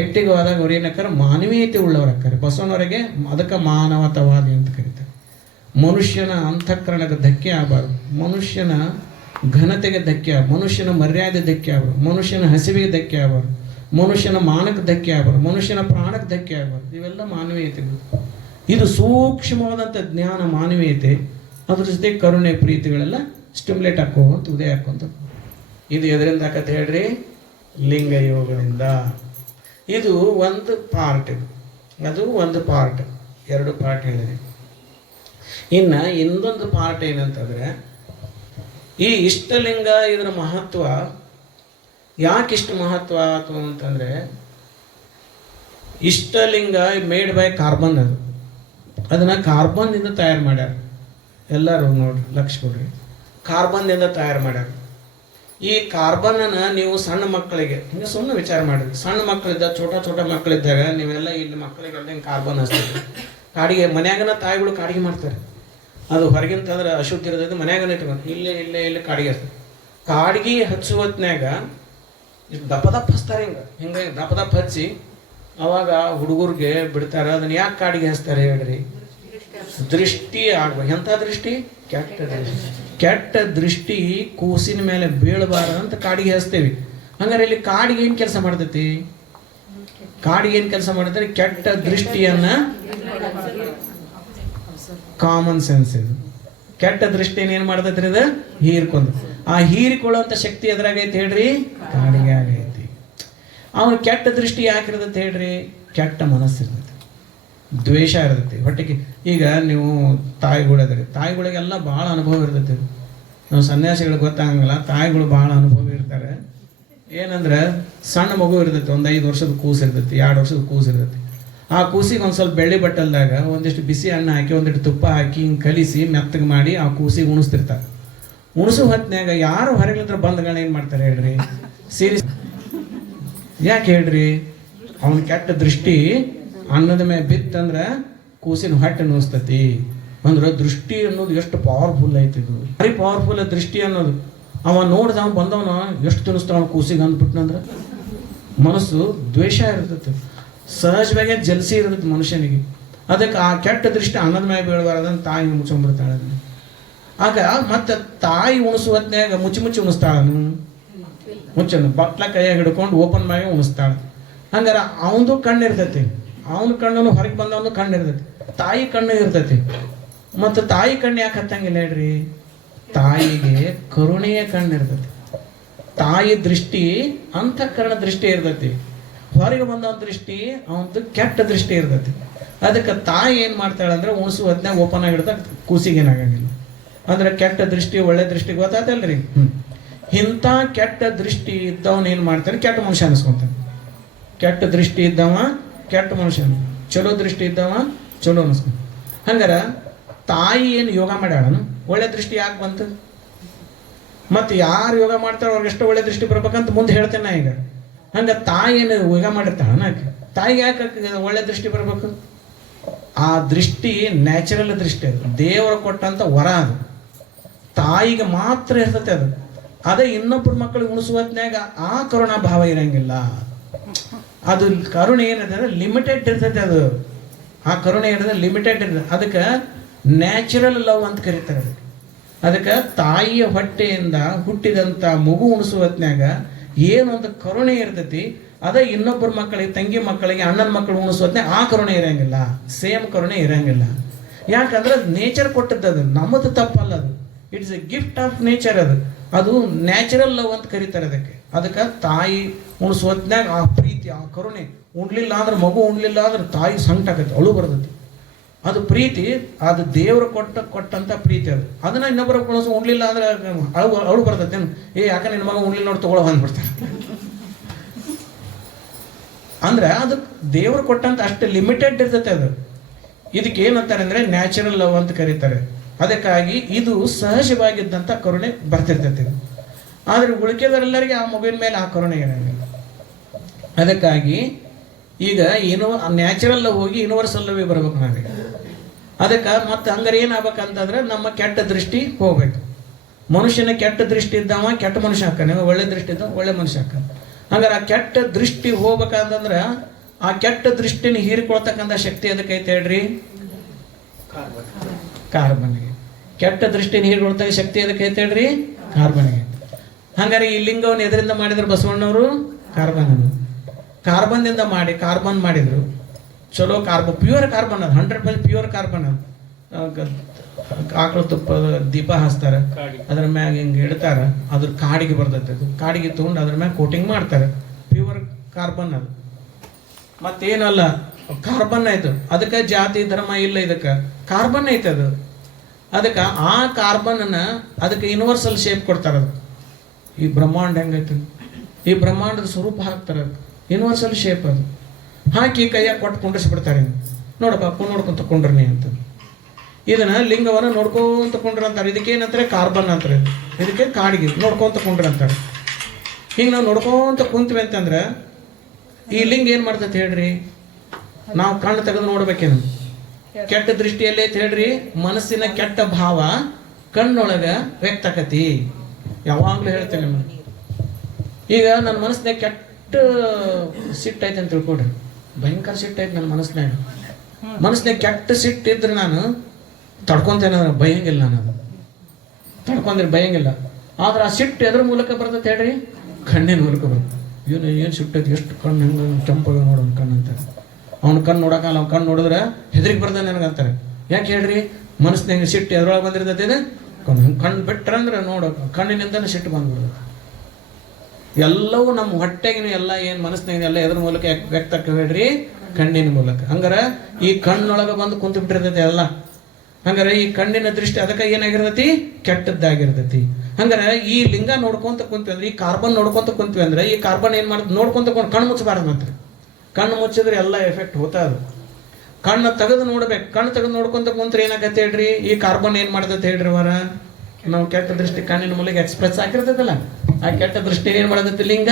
ಆಕ್ಟಿವ್ ಆದಾಗ ಅವ್ರು ಏನಕ್ಕಾರ ಮಾನವೀಯತೆ ಉಳ್ಳವ್ರು ಆಕ್ಕಾರೆ. ಬಸವನವರೆಗೆ ಅದಕ್ಕೆ ಮಾನವತಾವಾದಿ ಅಂತ ಕರೀತಾರೆ. ಮನುಷ್ಯನ ಅಂತಃಕರಣಕ್ಕೆ ಧಕ್ಕೆ ಆಗಬಾರ್ದು, ಮನುಷ್ಯನ ಘನತೆಗೆ ಧಕ್ಕೆ ಆಗಬಾರ್ದು, ಮನುಷ್ಯನ ಮರ್ಯಾದೆ ಧಕ್ಕೆ ಆಗಬಾರ್ದು, ಮನುಷ್ಯನ ಹಸಿವಿಗೆ ಧಕ್ಕೆ ಆಗಬಾರ್ದು, ಮನುಷ್ಯನ ಮಾನಕ್ಕೆ ಧಕ್ಕೆ ಆಗಬಾರ್ದು, ಮನುಷ್ಯನ ಪ್ರಾಣಕ್ಕೆ ಧಕ್ಕೆ ಆಗಬಾರ್ದು. ಇವೆಲ್ಲ ಮಾನವೀಯತೆಗಳು. ಇದು ಸೂಕ್ಷ್ಮವಾದಂಥ ಜ್ಞಾನ ಮಾನವೀಯತೆ. ಅದ್ರ ಜೊತೆ ಕರುಣೆ ಪ್ರೀತಿಗಳೆಲ್ಲ ಸ್ಟಿಮ್ಯುಲೇಟ್ ಹಾಕೋವಂತ ಉದಯ ಹಾಕೋಂತ. ಇದು ಎದರಿಂದ ಆಕತ್ತೆ ಹೇಳ್ರಿ? ಲಿಂಗ ಯೋಗದಿಂದ. ಇದು ಒಂದು ಪಾರ್ಟ್, ಅದು ಒಂದು ಪಾರ್ಟ್, 2 ಪಾರ್ಟ್ ಹೇಳಿದೆ. ಇನ್ನು ಇನ್ನೊಂದು ಪಾರ್ಟ್ ಏನಂತಂದರೆ, ಈ ಇಷ್ಟಲಿಂಗ ಇದರ ಮಹತ್ವ ಯಾಕಿಷ್ಟು ಮಹತ್ವ ಆಯಿತು ಅಂತಂದರೆ, ಇಷ್ಟಲಿಂಗ ಮೇಡ್ ಬೈ ಕಾರ್ಬನ್. ಅದನ್ನು ಕಾರ್ಬನ್ನಿಂದ ತಯಾರು ಮಾಡ್ಯಾರ. ಎಲ್ಲರೂ ನೋಡ್ರಿ, ಲಕ್ಷ ಕೊಡ್ರಿ, ಕಾರ್ಬನ್ನಿಂದ ತಯಾರು ಮಾಡ್ಯಾರ. ಈ ಕಾರ್ಬನ್ನನ್ನು ನೀವು ಸಣ್ಣ ಮಕ್ಕಳಿಗೆ ಹಿಂಗೆ ಸುಮ್ಮನೆ ವಿಚಾರ ಮಾಡಿರಿ. ಸಣ್ಣ ಮಕ್ಕಳಿದ್ದ ಚೋಟ ಮಕ್ಕಳಿದ್ದಾಗ ನೀವೆಲ್ಲ ಇಲ್ಲಿ ಮಕ್ಕಳಿಗೆಲ್ಲ ಹಿಂಗೆ ಕಾರ್ಬನ್ ಹಚ್ತೀರಿ. ಕಾಡಿಗೆ ಮನ್ಯಾಗನ ತಾಯಿಗಳು ಕಾಡಿಗೆ ಮಾಡ್ತಾರೆ. ಅದು ಹೊರಗಿನ ತಂದ್ರೆ ಅಶುದ್ಧಿ ಇರೋದು ಮನ್ಯಾಗನ ಇಟ್ಕೊಂಡು ಇಲ್ಲೇ ಕಾಡಿಗೆ ಹಚ್ತಾರೆ. ಕಾಡಿಗೆ ಹಚ್ಚುವ ಹೊತ್ನ್ಯಾಗ ದಪ್ಪ ಹಚ್ತಾರೆ. ಹಿಂಗೆ ದಪ್ಪ ಹಚ್ಚಿ ಅವಾಗ ಹುಡುಗರಿಗೆ ಬಿಡ್ತಾರೆ. ಅದನ್ನ ಯಾಕೆ ಕಾಡಿಗೆ ಹಚ್ತಾರೆ ಹೇಳ್ರಿ? ದೃಷ್ಟಿ ಆಗ್ಬೇಕು. ಎಂಥ ದೃಷ್ಟಿ? ಕೆಟ್ಟ ದೃಷ್ಟಿ. ಕೆಟ್ಟ ದೃಷ್ಟಿ ಕೂಸಿನ ಮೇಲೆ ಬೀಳಬಾರದಂತ ಕಾಡಿಗೆ ಹಚ್ತೇವಿ. ಹಂಗಾರೆ ಇಲ್ಲಿ ಕಾಡಿಗೆ ಏನು ಕೆಲಸ ಮಾಡ್ತೈತಿ? ಕಾಡಿಗೆ ಏನು ಕೆಲಸ ಮಾಡ್ತಾರೆ? ಕೆಟ್ಟ ದೃಷ್ಟಿಯನ್ನ, ಕಾಮನ್ ಸೆನ್ಸ್ ಇದು. ಕೆಟ್ಟ ದೃಷ್ಟಿನ ಏನು ಮಾಡ್ತೈತ್ರಿ? ಇದು ಹೀರ್ಕೊಂಡು. ಆ ಹೀರಿಕೊಳ್ಳುವಂಥ ಶಕ್ತಿ ಎದುರಾಗೈತಿ ಹೇಳ್ರಿ? ಕಾಡಿಗೆ ಆಗೈತಿ. ಅವನು ಕೆಟ್ಟ ದೃಷ್ಟಿ ಯಾಕಿರ್ತೈತೆ ಹೇಳ್ರಿ? ಕೆಟ್ಟ ಮನಸ್ಸಿರ್ತೈತಿ, ದ್ವೇಷ ಇರ್ತೈತಿ ಹೊಟ್ಟೆಗೆ. ಈಗ ನೀವು ತಾಯಿಗಳಿದ್ರಿ, ತಾಯಿಗಳಿಗೆಲ್ಲ ಭಾಳ ಅನುಭವ ಇರ್ತೈತಿ. ನಾವು ಸನ್ಯಾಸಿಗಳಿಗೆ ಗೊತ್ತಾಗಂಗಿಲ್ಲ, ತಾಯಿಗಳು ಭಾಳ ಅನುಭವ ಇರ್ತಾರೆ. ಏನಂದ್ರೆ ಸಣ್ಣ ಮಗು ಇರ್ತೈತಿ, ಒಂದು 5 ವರ್ಷದ ಕೂಸು ಇರ್ತೈತಿ, 2 ವರ್ಷದ ಕೂಸು ಇರ್ತೈತಿ. ಆ ಕೂಸಿಗೆ ಒಂದು ಸ್ವಲ್ಪ ಬೆಳ್ಳಿ ಬಟ್ಟಲ್ದಾಗ ಒಂದಿಷ್ಟು ಬಿಸಿ ಅನ್ನ ಹಾಕಿ ಒಂದಿಷ್ಟು ತುಪ್ಪ ಹಾಕಿ ಹಿಂಗೆ ಕಲಿಸಿ ಮೆತ್ತಗೆ ಮಾಡಿ ಆ ಕೂಸಿಗೆ ಉಣಿಸ್ತಿರ್ತಾರೆ. ಉಣಿಸೋ ಹೊತ್ನ್ಯಾಗ ಯಾರು ಹೊರಗಿಲಿಂದ ಬಂದ್ಗಳನ್ನ ಏನು ಮಾಡ್ತಾರೆ ಹೇಳ್ರಿ? ಸೀರಿಯಸ್ ಯಾಕೆ ಹೇಳ್ರಿ? ಅವನ ಕೆಟ್ಟ ದೃಷ್ಟಿ ಅನ್ನದ ಮೇಲೆ ಬಿತ್ತಂದ್ರೆ ಕೂಸಿನ ಹೊಟ್ಟೆ ನುಸ್ತತಿ. ಅಂದ್ರೆ ದೃಷ್ಟಿ ಅನ್ನೋದು ಎಷ್ಟು ಪವರ್ಫುಲ್ ಐತಿ. ಇದು ಭಾರಿ ಪವರ್ಫುಲ್ ದೃಷ್ಟಿ ಅನ್ನೋದು. ಅವ ನೋಡ್ದ ಅವ್ನು ಬಂದವನ ಎಷ್ಟು ತಿನ್ನಿಸ್ತಾವ ಕೂಸಿಗೆ ಅಂದ್ಬಿಟ್ನಂದ್ರೆ ಮನಸ್ಸು ದ್ವೇಷ ಇರ್ತೈತಿ, ಸಹಜವಾಗಿ ಜಲಸಿ ಇರ್ತೈತಿ ಮನುಷ್ಯನಿಗೆ. ಅದಕ್ಕೆ ಆ ಕೆಟ್ಟ ದೃಷ್ಟಿ ಅನ್ನದ ಮೇಲೆ ಬೀಳಬಾರ್ದಂತ ತಾಯಿ ಮುಚ್ಕೊಂಡ್ಬಿಡ್ತಾಳೆ ಅದನ್ನ. ಆಗ ಮತ್ತೆ ತಾಯಿ ಉಣಿಸುವ ಹೊತ್ನ್ಯಾಗ ಮುಚ್ಚಿ ಉಣಿಸ್ತಾಳನು, ಮುಚ್ಚನು ಬಟ್ಲ ಕೈಯಾಗ ಹಿಡ್ಕೊಂಡು ಓಪನ್ ಮಾಡಿ ಉಣಿಸ್ತಾಳೆ. ಹಂಗಾರ ಅವನದು ಕಣ್ಣು ಇರ್ತೈತಿ, ಅವನ ಕಣ್ಣು ಹೊರಗೆ ಬಂದವನು ಕಣ್ಣು ಇರ್ತೈತಿ, ತಾಯಿ ಕಣ್ಣು ಇರ್ತೈತಿ. ಮತ್ತು ತಾಯಿ ಕಣ್ಣು ಯಾಕೆ ಹತ್ತಂಗಿಲ್ಲ ಹೇಳ್ರಿ? ತಾಯಿಗೆ ಕರುಣೆಯ ಕಣ್ಣು ಇರ್ತೈತಿ. ತಾಯಿ ದೃಷ್ಟಿ ಅಂತಃಕರಣ ದೃಷ್ಟಿ ಇರ್ತೈತಿ. ಹೊರಗೆ ಬಂದವನ ದೃಷ್ಟಿ ಅವನದು ಕೆಟ್ಟ ದೃಷ್ಟಿ ಇರ್ತೈತಿ. ಅದಕ್ಕೆ ತಾಯಿ ಏನು ಮಾಡ್ತಾಳೆ ಅಂದ್ರೆ ಉಣಿಸುವ ಹೊತ್ನ್ಯಾಗ ಓಪನ್ ಆಗಿಡ್ತಾ ಕೂಸಿಗೆ ಏನಾಗಂಗಿಲ್ಲ. ಅಂದ್ರೆ ಕೆಟ್ಟ ದೃಷ್ಟಿ ಒಳ್ಳೆ ದೃಷ್ಟಿ ಗೊತ್ತಾತಲ್ರಿ? ಇಂಥ ಕೆಟ್ಟ ದೃಷ್ಟಿ ಇದ್ದವನು ಏನು ಮಾಡ್ತಾನೆ? ಕೆಟ್ಟ ಮನುಷ್ಯ ಅನಿಸ್ಕೊತಾನೆ. ಕೆಟ್ಟ ದೃಷ್ಟಿ ಇದ್ದವ ಕೆಟ್ಟ ಮನುಷ್ಯ, ಚಲೋ ದೃಷ್ಟಿ ಇದ್ದವ ಚಲೋ ಅನಿಸ್ಕೊಂಡು. ಹಂಗಾರ ತಾಯಿ ಏನು ಯೋಗ ಮಾಡ್ಯಾಳನು? ಒಳ್ಳೆ ದೃಷ್ಟಿ ಯಾಕೆ ಬಂತು? ಮತ್ತು ಯಾರು ಯೋಗ ಮಾಡ್ತಾರೋ ಅವ್ರಿಗೆ ಎಷ್ಟು ಒಳ್ಳೆ ದೃಷ್ಟಿ ಬರ್ಬೇಕಂತ ಮುಂದೆ ಹೇಳ್ತೇನೆ ಈಗ. ಹಂಗೆ ತಾಯಿ ಏನು ಯೋಗ ಮಾಡಿರ್ತಾಳ ಆಕೆ, ತಾಯಿಗೆ ಯಾಕೆ ಒಳ್ಳೆ ದೃಷ್ಟಿ ಬರ್ಬೇಕು? ಆ ದೃಷ್ಟಿ ನ್ಯಾಚುರಲ್ ದೃಷ್ಟಿ, ಅದು ದೇವರು ಕೊಟ್ಟಂತ ವರ. ಅದು ತಾಯಿಗೆ ಮಾತ್ರ ಇರ್ತೈತೆ. ಅದು ಅದೇ ಇನ್ನೊಬ್ಬರು ಮಕ್ಕಳಿಗೆ ಉಣಿಸುವತ್ನ್ಯಾಗ ಆ ಕರುಣಾ ಭಾವ ಇರಂಗಿಲ್ಲ. ಅದು ಕರುಣೆ ಏನಿದೆ ಲಿಮಿಟೆಡ್ ಇರ್ತೈತೆ. ಅದು ಆ ಕರುಣೆ ಏನಿದೆ ಲಿಮಿಟೆಡ್ ಇರ್ತದೆ. ಅದಕ್ಕೆ ನ್ಯಾಚುರಲ್ ಲವ್ ಅಂತ ಕರೀತಾರೆ. ಅದಕ್ಕೆ ತಾಯಿಯ ಹೊಟ್ಟೆಯಿಂದ ಹುಟ್ಟಿದಂಥ ಮಗು ಉಣಿಸುವತ್ನ್ಯಾಗ ಏನೊಂದು ಕರುಣೆ ಇರ್ತೈತಿ, ಅದೇ ಇನ್ನೊಬ್ಬರ ಮಕ್ಕಳಿಗೆ, ತಂಗಿ ಮಕ್ಕಳಿಗೆ, ಅಣ್ಣನ ಮಕ್ಕಳು ಉಣಿಸೋದ್ನಾಗ ಆ ಕರುಣೆ ಇರಂಗಿಲ್ಲ, ಸೇಮ್ ಕರುಣೆ ಇರಂಗಿಲ್ಲ. ಯಾಕಂದ್ರೆ ಅದು ನೇಚರ್ ಕೊಟ್ಟದ್ದು, ಅದು ನಮ್ಮದು ತಪ್ಪಲ್ಲ. ಅದು it's A gift of nature. ಅದು ಅದು ನ್ಯಾಚುರಲ್ ಲವ್ ಅಂತ ಕರೀತಾರೆ ಅದಕ್ಕೆ ತಾಯಿ ಉಣಿಸೋತ್ನಾಗ ಆ ಪ್ರೀತಿ ಆ ಕರುಣೆ ಉಣ್ಲಿಲ್ಲ ಅಂದ್ರೆ ಮಗು ಉಣ್ಲಿಲ್ಲ ಅಂದ್ರೆ ತಾಯಿ ಸಂಕಟ ಆಗತ್ತೆ, ಅಳು ಬರ್ತೈತಿ. ಅದು ಪ್ರೀತಿ, ಅದು ದೇವರು ಕೊಟ್ಟಂತ ಪ್ರೀತಿ. ಅದನ್ನ ಇನ್ನೊಬ್ಬರ ಉಣಿಸೋ ಉಣ್ಲಿಲ್ಲ ಅಂದ್ರೆ ಅಳು ಬರ್ತೈತೆ. ಯಾಕೆ ನಿನ್ನ ಮಗ ಉಣ್ಲಿಲ್ಲ ನೋಡಿ ತಗೊಳ್ಳೋ ಅಂದ್ಬಿಡ್ತಾರೆ. ಅಂದ್ರೆ ಅದು ದೇವರು ಕೊಟ್ಟಂತ ಅಷ್ಟು ಲಿಮಿಟೆಡ್ ಇರ್ತೈತೆ ಅದು. ಇದಕ್ಕೆ ಏನಂತಾರೆ ಅಂದ್ರೆ ನ್ಯಾಚುರಲ್ ಲವ್ ಅಂತ ಕರೀತಾರೆ. ಅದಕ್ಕಾಗಿ ಇದು ಸಹಜವಾಗಿದ್ದಂಥ ಕರುಣೆ ಬರ್ತಿರ್ತೈತಿ. ಆದರೆ ಉಳಿಕೆದರೆಲ್ಲರಿಗೆ ಆ ಮಗುವಿನ ಮೇಲೆ ಆ ಕರುಣೆ ಇರೋಂಗಿಲ್ಲ. ಅದಕ್ಕಾಗಿ ಈಗ ನ್ಯಾಚುರಲ್ ಲವ್ ಹೋಗಿ ಯೂನಿವರ್ಸಲ್ ಲವ್ ಬರ್ಬೇಕು ನಾವೀಗ. ಅದಕ್ಕೆ ಮತ್ತೆ ಹಂಗಾರೆ ಏನಾಗಬೇಕಂತಂದ್ರೆ ನಮ್ಮ ಕೆಟ್ಟ ದೃಷ್ಟಿ ಹೋಗ್ಬೇಕು. ಮನುಷ್ಯನ ಕೆಟ್ಟ ದೃಷ್ಟಿ ಇದ್ದವ ಕೆಟ್ಟ ಮನುಷ್ಯ ಹಾಕಾನೆ, ಒಳ್ಳೆ ದೃಷ್ಟಿ ಇದ್ದ ಒಳ್ಳೆ ಮನುಷ್ಯ ಹಾಕಾನೆ. ಹಂಗಾರೆ ಆ ಕೆಟ್ಟ ದೃಷ್ಟಿ ಹೋಗ್ಬೇಕಂತಂದ್ರೆ ಆ ಕೆಟ್ಟ ದೃಷ್ಟಿನ ಹೀರಿಕೊಳ್ತಕ್ಕಂಥ ಶಕ್ತಿ ಅದಕ್ಕೈತೆ ಹೇಳ್ರಿ, ಕಾರ್ಬನ್ಗೆ. ಕೆಟ್ಟ ದೃಷ್ಟಿನ ಹೀರಿಕೊಳ್ತಕ್ಕ ಶಕ್ತಿ ಅದಕ್ಕೈತೆ ಹೇಳ್ರಿ, ಕಾರ್ಬನ್ಗೆ. ಹಂಗಾರೆ ಈ ಲಿಂಗವನ್ನು ಎದರಿಂದ ಮಾಡಿದ್ರು ಬಸವಣ್ಣವರು? ಕಾರ್ಬನ್ನಿಂದ ಮಾಡಿ ಕಾರ್ಬನ್ ಮಾಡಿದ್ರು. ಚಲೋ ಕಾರ್ಬನ್, ಪ್ಯೂರ್ ಕಾರ್ಬನ್ ಅದು, 100% ಪ್ಯೂರ್ ಕಾರ್ಬನ್ ಅದು. ಆಕಳ ತುಪ್ಪದ ದೀಪ ಹಚ್ತಾರೆ, ಅದ್ರ ಮ್ಯಾಗ ಹಿಂಗೆ ಇಡ್ತಾರ, ಅದ್ರ ಕಾಡಿಗೆ ಬರ್ತೈತೆ. ಅದು ಕಾಡಿಗೆ ತೊಗೊಂಡು ಅದ್ರ ಮ್ಯಾಗ ಕೋಟಿಂಗ್ ಮಾಡ್ತಾರೆ. ಪ್ಯೂರ್ ಕಾರ್ಬನ್ ಅದು, ಮತ್ತೇನಲ್ಲ, ಕಾರ್ಬನ್ ಆಯ್ತು. ಅದಕ್ಕೆ ಜಾತಿ ಧರ್ಮ ಇಲ್ಲ, ಇದಕ್ಕೆ ಕಾರ್ಬನ್ ಐತೆ ಅದು. ಅದಕ್ಕೆ ಆ ಕಾರ್ಬನ್ನ ಅದಕ್ಕೆ ಯೂನಿವರ್ಸಲ್ ಶೇಪ್ ಕೊಡ್ತಾರೆ. ಅದು ಈ ಬ್ರಹ್ಮಾಂಡ ಹೆಂಗೈತೆ, ಈ ಬ್ರಹ್ಮಾಂಡದ ಸ್ವರೂಪ ಹಾಕ್ತಾರೆ, ಅದಕ್ಕೆ ಯೂನಿವರ್ಸಲ್ ಶೇಪ್ ಅದು ಹಾಕಿ ಕೈಯಾಗ ಕೊಟ್ಟು ಕುಂಡ್ರಿಸ್ಬಿಡ್ತಾರೆ. ನೋಡಪ್ಪ ನೋಡ್ಕೊಂತ ಕುಂಡ್ರಿ ಅಂತ. ಇದನ್ನ ಲಿಂಗವನ್ನು ನೋಡ್ಕೊಂತ ಕುಂಡ್ರಿ ಅಂತಾರೆ. ಇದಕ್ಕೇನಂತಾರೆ? ಕಾರ್ಬನ್ ಅಂತಾರೆ. ಇದಕ್ಕೆ ಕಾಡಿಗೆ ನೋಡ್ಕೊಂತ ಕುಂಡ್ರಿ ಅಂತಾರೆ. ಹಿಂಗೆ ನಾವು ನೋಡ್ಕೊಂತ ಕುಂತೀವಿ ಅಂತಂದ್ರೆ ಈ ಲಿಂಗ ಏನು ಮಾಡ್ತೈತೆ ಹೇಳ್ರಿ? ನಾವು ಕಣ್ಣು ತೆಗೆದು ನೋಡ್ಬೇಕೇನು? ಕೆಟ್ಟ ದೃಷ್ಟಿಯಲ್ಲೇ ಐತೆ ಹೇಳ್ರಿ. ಮನಸ್ಸಿನ ಕೆಟ್ಟ ಭಾವ ಕಣ್ಣೊಳಗ ವ್ಯಕ್ತಕತಿ. ಯಾವಾಗಲೂ ಹೇಳ್ತೇನೆ ನಿಮ್ಗೆ. ಈಗ ನನ್ನ ಮನಸ್ಸಿನಾಗ ಕೆಟ್ಟ ಸಿಟ್ಟೈತೆ ಅಂತ ತಿಳ್ಕೊಡ್ರಿ, ಭಯಂಕರ ಸಿಟ್ಟೈತೆ ನನ್ನ ಮನಸ್ಸಿನಾಗ ಕೆಟ್ಟ ಸಿಟ್ಟಿದ್ರೆ ನಾನು ತಡ್ಕೊಂತೇನೆ, ಭಯಂಗಿಲ್ಲ. ನಾನು ಅದು ತಡ್ಕೊಂಡ್ರೆ ಭಯಂಗಿಲ್ಲ. ಆದ್ರೆ ಆ ಸಿಟ್ಟು ಎದ್ರ ಮೂಲಕ ಬರ್ತೈತೆ ಹೇಳ್ರಿ? ಕಣ್ಣಿನ ಮೂಲಕ ಬರುತ್ತೆ. ಏನು ಸಿಟ್ಟೈತಿ, ಎಷ್ಟು ಕಣ್ಣು ಹೆಂಗೆ ಕೆಂಪಾಗ ನೋಡೋನು ಕಣ್ಣು ಅಂತಾರೆ. ಅವ್ನ ಕಣ್ಣು ನೋಡೋಕ್ಕಲ್ಲ, ಅವ್ನ ಕಣ್ಣು ನೋಡಿದ್ರೆ ಹೆದರಿಗೆ ಬರ್ತಾನೆ ನನಗಂತಾರೆ. ಯಾಕೆ ಹೇಳ್ರಿ? ಮನಸ್ಸಿನಾಗ ಸಿಟ್ಟು ಎದ್ರೊಳಗೆ ಬಂದಿರ್ತೈತೆ. ಇದು ಕಣ್ಣು ಬಿಟ್ರಂದ್ರೆ ನೋಡೋ ಕಣ್ಣಿನಿಂದನೇ ಸಿಟ್ಟು ಬಂದ್ಬಿಡ್ತೈತೆ. ಎಲ್ಲವೂ ನಮ್ಮ ಹೊಟ್ಟೆಗಿನ ಎಲ್ಲ ಏನು ಮನಸ್ಸಿನಾಗ ಎಲ್ಲ ಎದ್ರ ಮೂಲಕ ವ್ಯಕ್ತ ಹೇಳ್ರಿ? ಕಣ್ಣಿನ ಮೂಲಕ. ಹಂಗಾರೆ ಈ ಕಣ್ಣೊಳಗೆ ಬಂದು ಕುಂತು ಬಿಟ್ಟಿರ್ತೈತೆ ಎಲ್ಲ. ಹಂಗಾರೆ ಈ ಕಣ್ಣಿನ ದೃಷ್ಟಿ ಅದಕ್ಕೆ ಏನಾಗಿರ್ತೈತಿ? ಕೆಟ್ಟದ್ದಾಗಿರ್ತೈತಿ. ಹಂಗಾರೆ ಈ ಲಿಂಗ ನೋಡ್ಕೊಂತ ಕುಂತೀವಿ ಅಂದ್ರೆ, ಈ ಕಾರ್ಬನ್ ನೋಡ್ಕೊಂತ ಕುಂತೀವಿ ಅಂದ್ರೆ, ಈ ಕಾರ್ಬನ್ ಏನು ಮಾಡ್ತದೆ? ನೋಡ್ಕೊಂತ ಕಣ್ಣು ಮುಚ್ಚಬಾರ್ದು ಮಾತ್ರ. ಕಣ್ಣು ಮುಚ್ಚಿದ್ರೆ ಎಲ್ಲ ಎಫೆಕ್ಟ್ ಹೋತಾ ಅದು. ಕಣ್ಣು ತೆಗೆದು ನೋಡ್ಬೇಕು. ಕಣ್ಣು ತೆಗೆದು ನೋಡ್ಕೊಂತ ಕುಂತ್ರೆ ಏನಾಗತ್ತೆ ಹೇಳ್ರಿ? ಈ ಕಾರ್ಬನ್ ಏನು ಮಾಡ್ತೈತೆ ಹೇಳ್ರಿ? ಅವರ ನಾವು ಕೆಟ್ಟ ದೃಷ್ಟಿ ಕಣ್ಣಿನ ಮೂಲಕ ಎಕ್ಸ್ಪ್ರೆಸ್ ಆಗಿರ್ತೈತಲ್ಲ, ಆ ಕೆಟ್ಟ ದೃಷ್ಟಿ ಏನು ಮಾಡತೈತಿ? ಲಿಂಗ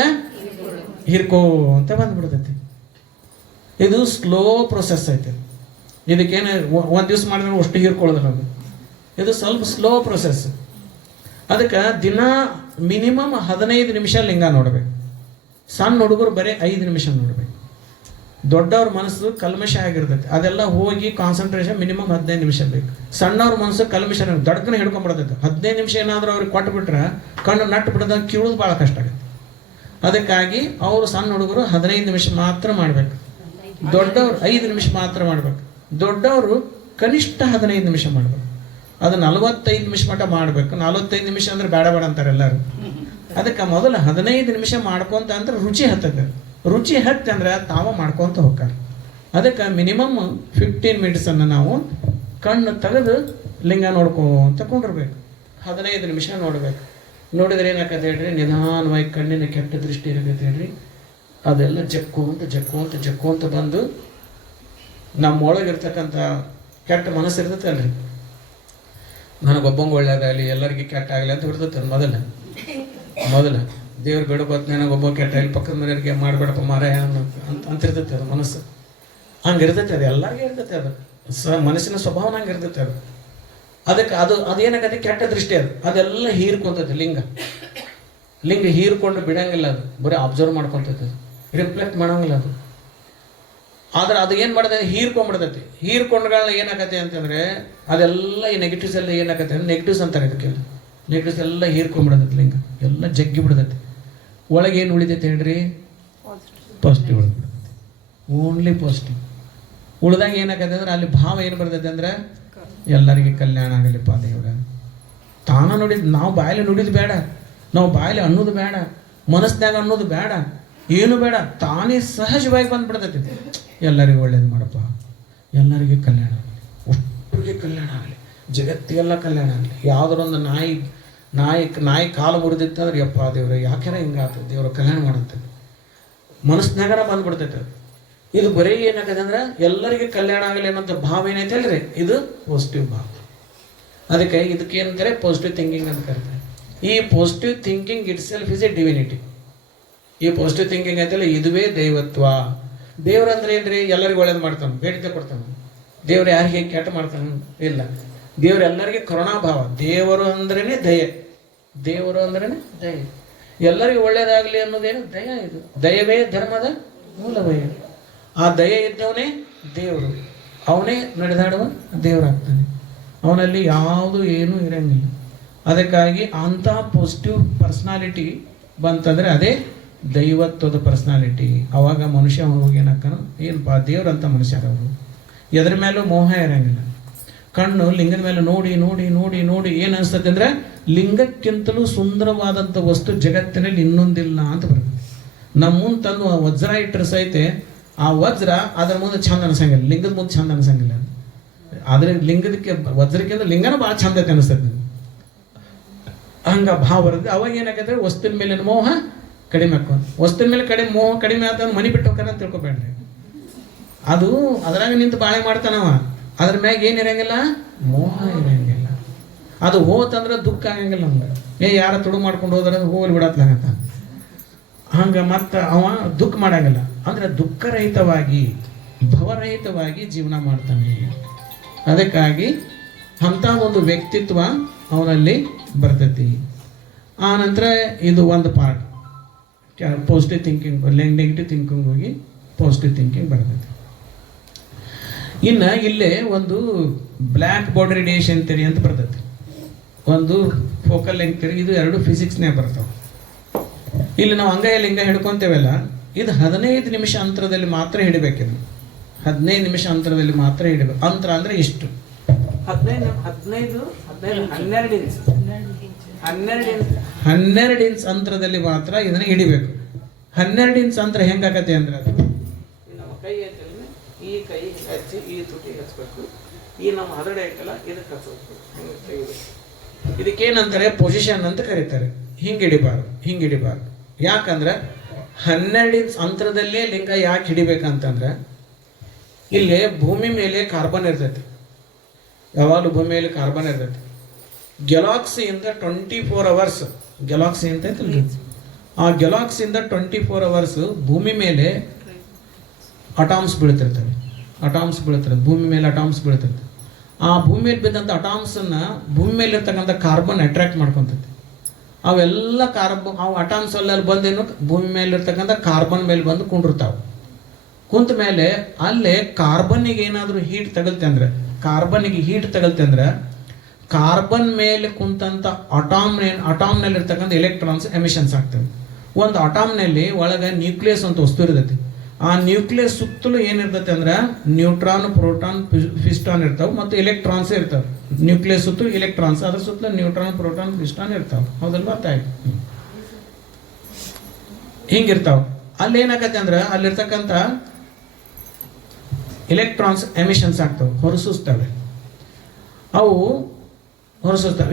ಹಿರ್ಕೋ ಅಂತ ಬಂದ್ಬಿಡ್ತೈತಿ. ಇದು ಸ್ಲೋ ಪ್ರೊಸೆಸ್ ಐತೆ. ಇದಕ್ಕೇನು ಒಂದು ದಿವ್ಸ ಮಾಡಿದ್ರೆ ಅಷ್ಟು ಹೀರ್ಕೊಳ್ಳೋದಿಲ್ಲ ಅದು. ಇದು ಸ್ವಲ್ಪ ಸ್ಲೋ ಪ್ರೊಸೆಸ್. ಅದಕ್ಕೆ ದಿನ ಮಿನಿಮಮ್ 15 ನಿಮಿಷ ಲಿಂಗ ನೋಡ್ಬೇಕು. ಸಣ್ಣ ಹುಡುಗರು ಬರೀ 5 ನಿಮಿಷ ನೋಡ್ಬೇಕು. ದೊಡ್ಡವ್ರ ಮನಸ್ಸು ಕಲ್ಮಶ ಆಗಿರ್ತೈತಿ, ಅದೆಲ್ಲ ಹೋಗಿ ಕಾನ್ಸಂಟ್ರೇಷನ್ ಮಿನಿಮಮ್ 15 ನಿಮಿಷ ಬೇಕು. ಸಣ್ಣವ್ರ ಮನಸ್ಸು ಕಲ್ಮಶ ದೊಡ್ಡಕನ ಹಿಡ್ಕೊಂಡ್ಬಿಡ್ತೈತೆ. 15 ನಿಮಿಷ ಏನಾದರೂ ಅವ್ರಿಗೆ ಕೊಟ್ಟು ಬಿಟ್ರೆ ಕಣ್ಣು ನಟ್ಟು ಬಿಡೋದ ಕೀಳೋದು ಭಾಳ ಕಷ್ಟ ಆಗುತ್ತೆ. ಅದಕ್ಕಾಗಿ ಅವರು ಸಣ್ಣ ಹುಡುಗರು 15 ನಿಮಿಷ ಮಾತ್ರ ಮಾಡಬೇಕು. ದೊಡ್ಡವರು 5 ನಿಮಿಷ ಮಾತ್ರ ಮಾಡಬೇಕು. ದೊಡ್ಡವರು ಕನಿಷ್ಠ 15 ನಿಮಿಷ ಮಾಡಬೇಕು. ಅದು 45 ನಿಮಿಷ ಮಟ್ಟ ಮಾಡಬೇಕು. 45 ನಿಮಿಷ ಅಂದ್ರೆ ಬೇಡ ಅಂತಾರೆ ಎಲ್ಲರೂ. ಅದಕ್ಕೆ ಮೊದಲು 15 ನಿಮಿಷ ಮಾಡ್ಕೊಂತ ಅಂದ್ರೆ ರುಚಿ ಹತ್ತದ. ರುಚಿ ಹತ್ತಿ ಅಂದ್ರೆ ತಾವು ಮಾಡ್ಕೊಂತ ಹೋಗ್ತಾರೆ. ಅದಕ್ಕೆ ಮಿನಿಮಮ್ 15 ಮಿನಿಟ್ಸನ್ನು ನಾವು ಕಣ್ಣು ತೆಗೆದು ಲಿಂಗ ನೋಡ್ಕೊಂತ ಕೊಂಡಿರ್ಬೇಕು. 15 ನಿಮಿಷ ನೋಡ್ಬೇಕು. ನೋಡಿದ್ರೆ ಏನಾಕತ್ತೆ ಹೇಳ್ರಿ? ನಿಧಾನವಾಗಿ ಕಣ್ಣಿನ ಕೆಟ್ಟ ದೃಷ್ಟಿ ಏನಾಗತ್ತೆ ಹೇಳ್ರಿ? ಅದೆಲ್ಲ ಜಕ್ಕೊಂತ ಬಂದು ನಮ್ಮೊಳಗಿರ್ತಕ್ಕಂಥ ಕೆಟ್ಟ ಮನಸ್ಸು ಇರ್ತೈತಲ್ರಿ, ನನಗೊಬ್ಬಂಗೆ ಒಳ್ಳೇದಾಗಲಿ, ಎಲ್ಲರಿಗೂ ಕೆಟ್ಟ ಆಗಲಿ ಅಂತ ಇರ್ತೈತೆ. ಮೊದಲ ದೇವ್ರು ಬೇಡಬೇಕು, ನನಗೊಬ್ಬ ಕೆಟ್ಟ ಇಲ್ಲಿ ಪಕ್ಕದ ಮನೆಯವರಿಗೆ ಮಾಡಬೇಡಪ್ಪ ಮಾರಾಯ ಅಂತಿರ್ತೈತೆ ಅದು ಮನಸ್ಸು. ಹಂಗಿರ್ತೈತೆ ಅದು, ಎಲ್ಲರಿಗೂ ಇರ್ತೈತೆ ಅದು. ಮನಸ್ಸಿನ ಸ್ವಭಾವನ ಹಂಗೆ ಇರ್ತೈತೆ ಅದು. ಅದಕ್ಕೆ ಅದೇನಾಗತ್ತೆ? ಕೆಟ್ಟ ದೃಷ್ಟಿ ಅದು. ಅದೆಲ್ಲ ಹೀರ್ಕೊಂತೈತೆ ಲಿಂಗ ಹೀರ್ಕೊಂಡು ಬಿಡಂಗಿಲ್ಲ. ಅದು ಬರೀ ಅಬ್ಸರ್ವ್ ಮಾಡ್ಕೊತೈತೆ, ಅದು ರಿಫ್ಲೆಕ್ಟ್ ಮಾಡಂಗಿಲ್ಲ ಅದು. ಆದ್ರೆ ಅದು ಏನು ಮಾಡ್ತೈತೆ? ಹೀರ್ಕೊಂಡ್ಬಿಡ್ತೈತಿ. ಹೀರ್ಕೊಂಡ್ಗಳನ್ನ ಏನಾಗತ್ತೆ ಅಂತಂದರೆ ಅದೆಲ್ಲ ಈ ನೆಗೆಟಿವ್ಸ್ ಎಲ್ಲ ಏನಾಗತ್ತೆ ಅಂದ್ರೆ ನೆಗೆಟಿವ್ಸ್ ಅಂತಾರೆ. ಇದಕ್ಕೆಲ್ಲ ನೆಗೆಟಿವ್ಸ್ ಎಲ್ಲ ಹೀರ್ಕೊಂಡ್ಬಿಡ್ತೈತಿ. ಲಿಂಗ ಎಲ್ಲ ಜಗ್ಗಿ ಬಿಡ್ತೈತಿ. ಒಳಗೆ ಏನು ಉಳಿತೈತೆ ಹೇಳ್ರಿ? ಪಾಸಿಟಿವ್ ಉಳಿದ್ಬಿಡ್ತೈತಿ. ಓನ್ಲಿ ಪಾಸಿಟಿವ್ ಉಳ್ದಂಗೆ ಏನಾಗತ್ತೆ ಅಂದ್ರೆ ಅಲ್ಲಿ ಭಾವ ಏನು ಬರ್ತೈತೆ ಅಂದ್ರೆ ಎಲ್ಲರಿಗೆ ಕಲ್ಯಾಣ ಆಗಲಿಪ್ಪ ದೇವ್ರ. ತಾನ ನೋಡಿದ್ ನಾವು ಬಾಯಲ್ಲಿ ನುಡಿದು ಬೇಡ, ನಾವು ಬಾಯಲ್ಲಿ ಅನ್ನೋದು ಬೇಡ, ಮನಸ್ಸಿನಾಗ ಅನ್ನೋದು ಬೇಡ, ಏನು ಬೇಡ, ತಾನೇ ಸಹಜವಾಗಿ ಬಂದ್ಬಿಡ್ತೈತಿ. ಎಲ್ಲರಿಗೂ ಒಳ್ಳೇದು ಮಾಡಪ್ಪ, ಎಲ್ಲರಿಗೆ ಕಲ್ಯಾಣ ಆಗಲಿ, ಒಬ್ಬರಿಗೆ ಕಲ್ಯಾಣ ಆಗಲಿ, ಜಗತ್ತಿಗೆಲ್ಲ ಕಲ್ಯಾಣ ಆಗಲಿ. ಯಾವುದರೊಂದು ನಾಯಿ ಕಾಲು ಮುರಿದಿತ್ತಂದ್ರೆ ಯಪ್ಪ ದೇವ್ರ ಯಾಕೆನ ಹಿಂಗಾತು, ದೇವ್ರ ಕಲ್ಯಾಣ ಮಾಡಂತ ಮನಸ್ಸಿನಾಗರ ಬಂದ್ಬಿಡ್ತೈತೆ. ಇದು ಬರೀ ಏನಾಗದೆ ಅಂದ್ರೆ ಎಲ್ಲರಿಗೆ ಕಲ್ಯಾಣ ಆಗಲಿ ಅನ್ನೋಂಥ ಭಾವ ಏನೈತೆ ಅಲ್ರಿ, ಇದು ಪಾಸಿಟಿವ್ ಭಾವ. ಅದಕ್ಕೆ ಇದಕ್ಕೆ ಏನಂತಾರೆ ಪಾಸಿಟಿವ್ ಥಿಂಕಿಂಗ್ ಅಂತ ಕರೀತಾರೆ. ಈ positive thinking it self is A divinity. ಈ ಪಾಸಿಟಿವ್ ಥಿಂಕಿಂಗ್ ಐತಲ್ಲ ಇದುವೇ ದೈವತ್ವ. ದೇವ್ರಂದ್ರೆ ಏನ್ರಿ, ಎಲ್ಲರಿಗೂ ಒಳ್ಳೇದು ಮಾಡ್ತಾನೆ, ಬೇಡಿಕೆ ಕೊಡ್ತಾನೆ. ದೇವ್ರು ಯಾರಿಗೆ ಕೆಟ್ಟ ಮಾಡ್ತಾನೆ ಇಲ್ಲ. ದೇವ್ರು ಎಲ್ಲರಿಗೆ ಕರುಣಾಭಾವ. ದೇವರು ಅಂದ್ರೇನೆ ದಯೆ, ದೇವರು ಅಂದ್ರೇನೆ ದಯೆ. ಎಲ್ಲರಿಗೂ ಒಳ್ಳೇದಾಗಲಿ ಅನ್ನೋದೇನು ದಯ. ಇದು ದಯವೇ ಧರ್ಮದ ಮೂಲವೇ. ಆ ದಯೆ ಇದ್ದವನೇ ದೇವರು, ಅವನೇ ನಡೆದಾಡುವ ದೇವರಾಗ್ತಾನೆ. ಅವನಲ್ಲಿ ಯಾವುದು ಏನೂ ಇರಂಗಿಲ್ಲ. ಅದಕ್ಕಾಗಿ ಅಂಥ ಪಾಸಿಟಿವ್ ಪರ್ಸ್ನಾಲಿಟಿ ಬಂತಂದರೆ ಅದೇ ದೈವತ್ವದ ಪರ್ಸ್ನಾಲಿಟಿ. ಅವಾಗ ಮನುಷ್ಯ ಹೋಗಿ ಏನಕ್ಕನು, ಏನಪ್ಪ ದೇವ್ರಂತ ಮನುಷ್ಯರವರು. ಎದ್ರ ಮೇಲೂ ಮೋಹ ಇರಂಗಿಲ್ಲ. ಕಣ್ಣು ಲಿಂಗದ ಮೇಲೆ ನೋಡಿ ನೋಡಿ ನೋಡಿ ನೋಡಿ ಏನು ಅನಿಸ್ತದೆ ಅಂದರೆ ಲಿಂಗಕ್ಕಿಂತಲೂ ಸುಂದರವಾದಂಥ ವಸ್ತು ಜಗತ್ತಿನಲ್ಲಿ ಇನ್ನೊಂದಿಲ್ಲ ಅಂತ ಬರುತ್ತೆ. ನಮ್ಮ ಮುಂದೆ ತಂದು ವಜ್ರ ಇಟ್ಟರೆ ಸಹಿತ ಆ ವಜ್ರ ಅದರ ಮುಂದೆ ಚಂದ ಅನಿಸಂಗಿಲ್ಲ, ಲಿಂಗದ ಮುಂದೆ ಚಂದ ಅನಿಸಂಗಿಲ್ಲ. ಆದರೆ ಲಿಂಗದಕ್ಕೆ ವಜ್ರಕ್ಕಿಂತ ಲಿಂಗನ ಭಾಳ ಚಂದ ಐತೆ ಅನಿಸ್ತದೆ. ಹಂಗೆ ಭಾವ ಬರುತ್ತೆ. ಅವಾಗ ಏನಾಗತ್ತೆ, ವಸ್ತುವಿನ ಮೇಲಿನ ಮೋಹ ಕಡಿಮೆ ಹಾಕೋದು. ವಸ್ತುವಿನ ಮೇಲೆ ಮೋಹ ಕಡಿಮೆ ಆದ ಮನೆ ಬಿಟ್ಟು ಹೋಗ್ತಾನೆ ಅಂತ ತಿಳ್ಕೊಬೇಡ್ರಿ. ಅದು ಅದ್ರಾಗ ನಿಂತು ಬಾಳೆ ಮಾಡ್ತಾನವ, ಅದ್ರ ಮ್ಯಾಗ ಏನಿರಂಗಿಲ್ಲ, ಮೋಹ ಇರಂಗಿಲ್ಲ. ಅದು ಹೋತಂದ್ರೆ ದುಃಖ ಆಗಂಗಿಲ್ಲ. ನಮ್ಗೆ ಯಾರ ತುಡು ಮಾಡ್ಕೊಂಡು ಹೋದ್ರೆ ಹೋಗಲಿ ಬಿಡತ್ಲಾಗಂತ ಹಂಗೆ ಮತ್ತೆ ಅವ ದುಃಖ ಮಾಡಂಗಿಲ್ಲ. ಅಂದ್ರೆ ದುಃಖರಹಿತವಾಗಿ ಭವರಹಿತವಾಗಿ ಜೀವನ ಮಾಡ್ತಾನೆ. ಅದಕ್ಕಾಗಿ ಅಂಥ ಒಂದು ವ್ಯಕ್ತಿತ್ವ ಅವನಲ್ಲಿ ಬರ್ತೈತಿ. ಆ ನಂತರ ಇದು ಒಂದು part positive thinking. Negative thinking ಹೋಗಿ ಪಾಸಿಟಿವ್ ಥಿಂಕಿಂಗ್ ಬರ್ತೈತಿ. ಇನ್ನು ಇಲ್ಲೇ ಒಂದು ಬ್ಲ್ಯಾಕ್ ಬಾಡಿ ರೇಡಿಯೇಷನ್ ಥಿಯರಿ ಅಂತ ಬರ್ತೈತಿ, ಒಂದು ಫೋಕಲ್ ಲೆಂತ್ ಥಿಯರಿ. ಇದು ಎರಡು ಫಿಸಿಕ್ಸ್ನೇ ಬರ್ತಾವೆ. ಇಲ್ಲಿ ನಾವು ಅಂಗೈಯಲ್ಲಿ ಹಿಂಗೆ ಹಿಡ್ಕೊತೇವಲ್ಲ, ಇದು 15 ನಿಮಿಷ ಅಂತರದಲ್ಲಿ ಮಾತ್ರ ಹಿಡಿಬೇಕಿದೆ. 15 ನಿಮಿಷ ಅಂತರದಲ್ಲಿ ಮಾತ್ರ ಹಿಡಿಬೇಕು. ಅಂತರ ಅಂದರೆ ಇಷ್ಟು 12 ಇಂಚ್ ಅಂತರದಲ್ಲಿ ಮಾತ್ರ ಇದನ್ನು ಹಿಡಿಬೇಕು. 12 ಇಂಚ್ ಅಂತರ ಹೆಂಗಾಗತ್ತೆ ಅಂದ್ರೆ ಅದು ನಮ್ಮ ಕೈ ಐತಲ್ಲ, ಈ ಕೈ ಹಚ್ಚಿ ಈ ತುಟಿ ಹಚ್ಬೇಕು, ಈ ನಮ್ಮ ಹರಡೆ ಐತಲ್ಲ ಇದಕ್ಕೆ ಹಚ್ಚಬೇಕು. ಇದಕ್ಕೇನಂತಾರೆ ಪೊಸಿಷನ್ ಅಂತ ಕರೀತಾರೆ. ಹಿಂಗೆ ಹಿಡಿಬಾರ್ದು. ಯಾಕಂದ್ರೆ 12 ಇಂಚ್ ಅಂತರದಲ್ಲೇ ಲಿಂಗ ಯಾಕೆ ಹಿಡಿಬೇಕಂತಂದ್ರೆ ಇಲ್ಲಿ ಭೂಮಿ ಮೇಲೆ ಕಾರ್ಬನ್ ಇರ್ತೈತಿ. ಯಾವಾಗಲೂ ಭೂಮಿ ಮೇಲೆ ಕಾರ್ಬನ್ ಇರ್ತೈತಿ. ಗ್ಯಾಲಾಕ್ಸಿಯಿಂದ 24 ಅವರ್ಸ್ ಗ್ಯಾಲಾಕ್ಸಿ ಅಂತ ಐತಲ್ರಿ, ಆ ಗ್ಯಾಲಾಕ್ಸಿಯಿಂದ 24 ಅವರ್ಸ್ ಭೂಮಿ ಮೇಲೆ ಅಟಾಮ್ಸ್ ಬೀಳ್ತಿರ್ತವೆ. ಭೂಮಿ ಮೇಲೆ ಅಟಾಮ್ಸ್ ಬೀಳ್ತಿರ್ತವೆ. ಆ ಭೂಮಿ ಮೇಲೆ ಬಿದ್ದಂಥ ಅಟಾಮ್ಸನ್ನು ಭೂಮಿ ಮೇಲೆ ಇರ್ತಕ್ಕಂಥ ಕಾರ್ಬನ್ ಅಟ್ರಾಕ್ಟ್ ಮಾಡ್ಕೊತೈತಿ. ಅವೆಲ್ಲ ಅವು ಅಟಾಮ್ಸ್ ಅಲ್ಲಿ ಬಂದೇನು ಭೂಮಿ ಮೇಲೆ ಇರ್ತಕ್ಕಂಥ ಕಾರ್ಬನ್ ಮೇಲೆ ಬಂದು ಕುಂಡಿರ್ತಾವೆ. ಕುಂತ ಮೇಲೆ ಅಲ್ಲೇ ಕಾರ್ಬನ್ನಿಗೆ ಏನಾದರೂ ಹೀಟ್ ತಗಲ್ತೆ ಅಂದ್ರೆ ಕಾರ್ಬನ್ ಮೇಲೆ ಕುಂತಂಥ ಅಟಾಮ್ನಲ್ಲಿ ಇರ್ತಕ್ಕಂಥ ಎಲೆಕ್ಟ್ರಾನ್ಸ್ ಎಮಿಷನ್ಸ್ ಆಗ್ತವೆ. ಒಂದು ಅಟಾಮ್ನಲ್ಲಿ ಒಳಗೆ ನ್ಯೂಕ್ಲಿಯಸ್ ಅಂತ ವಸ್ತು ಇರ್ತೈತಿ. ಆ ನ್ಯೂಕ್ಲಿಯಸ್ ಸುತ್ತಲೂ ಏನಿರ್ತೈತೆ ಅಂದ್ರೆ ನ್ಯೂಟ್ರಾನ್, ಪ್ರೋಟಾನ್, ಪಿಸ್ಟಾನ್ ಇರ್ತಾವೆ ಮತ್ತು ಎಲೆಕ್ಟ್ರಾನ್ಸ್ ಇರ್ತಾವೆ. ನ್ಯೂಕ್ಲಿಯಸ್ ಸುತ್ತಲೂ ಎಲೆಕ್ಟ್ರಾನ್ಸ್, ಅದ್ರ ಸುತ್ತಲೂ ನ್ಯೂಟ್ರಾನ್, ಪ್ರೋಟಾನ್, ಪಿಸ್ಟಾನ್ ಇರ್ತಾವೆ. ಹೌದಲ್ವಾ ತಾಯಿ? ಹಿಂಗಿರ್ತಾವೆ. ಅಲ್ಲಿ ಏನಾಗತ್ತೆ ಅಂದ್ರೆ ಅಲ್ಲಿರ್ತಕ್ಕಂಥ ಎಲೆಕ್ಟ್ರಾನ್ಸ್ ಎಮಿಷನ್ಸ್ ಆಗ್ತವೆ, ಹೊರಸೂಸ್ತವೆ.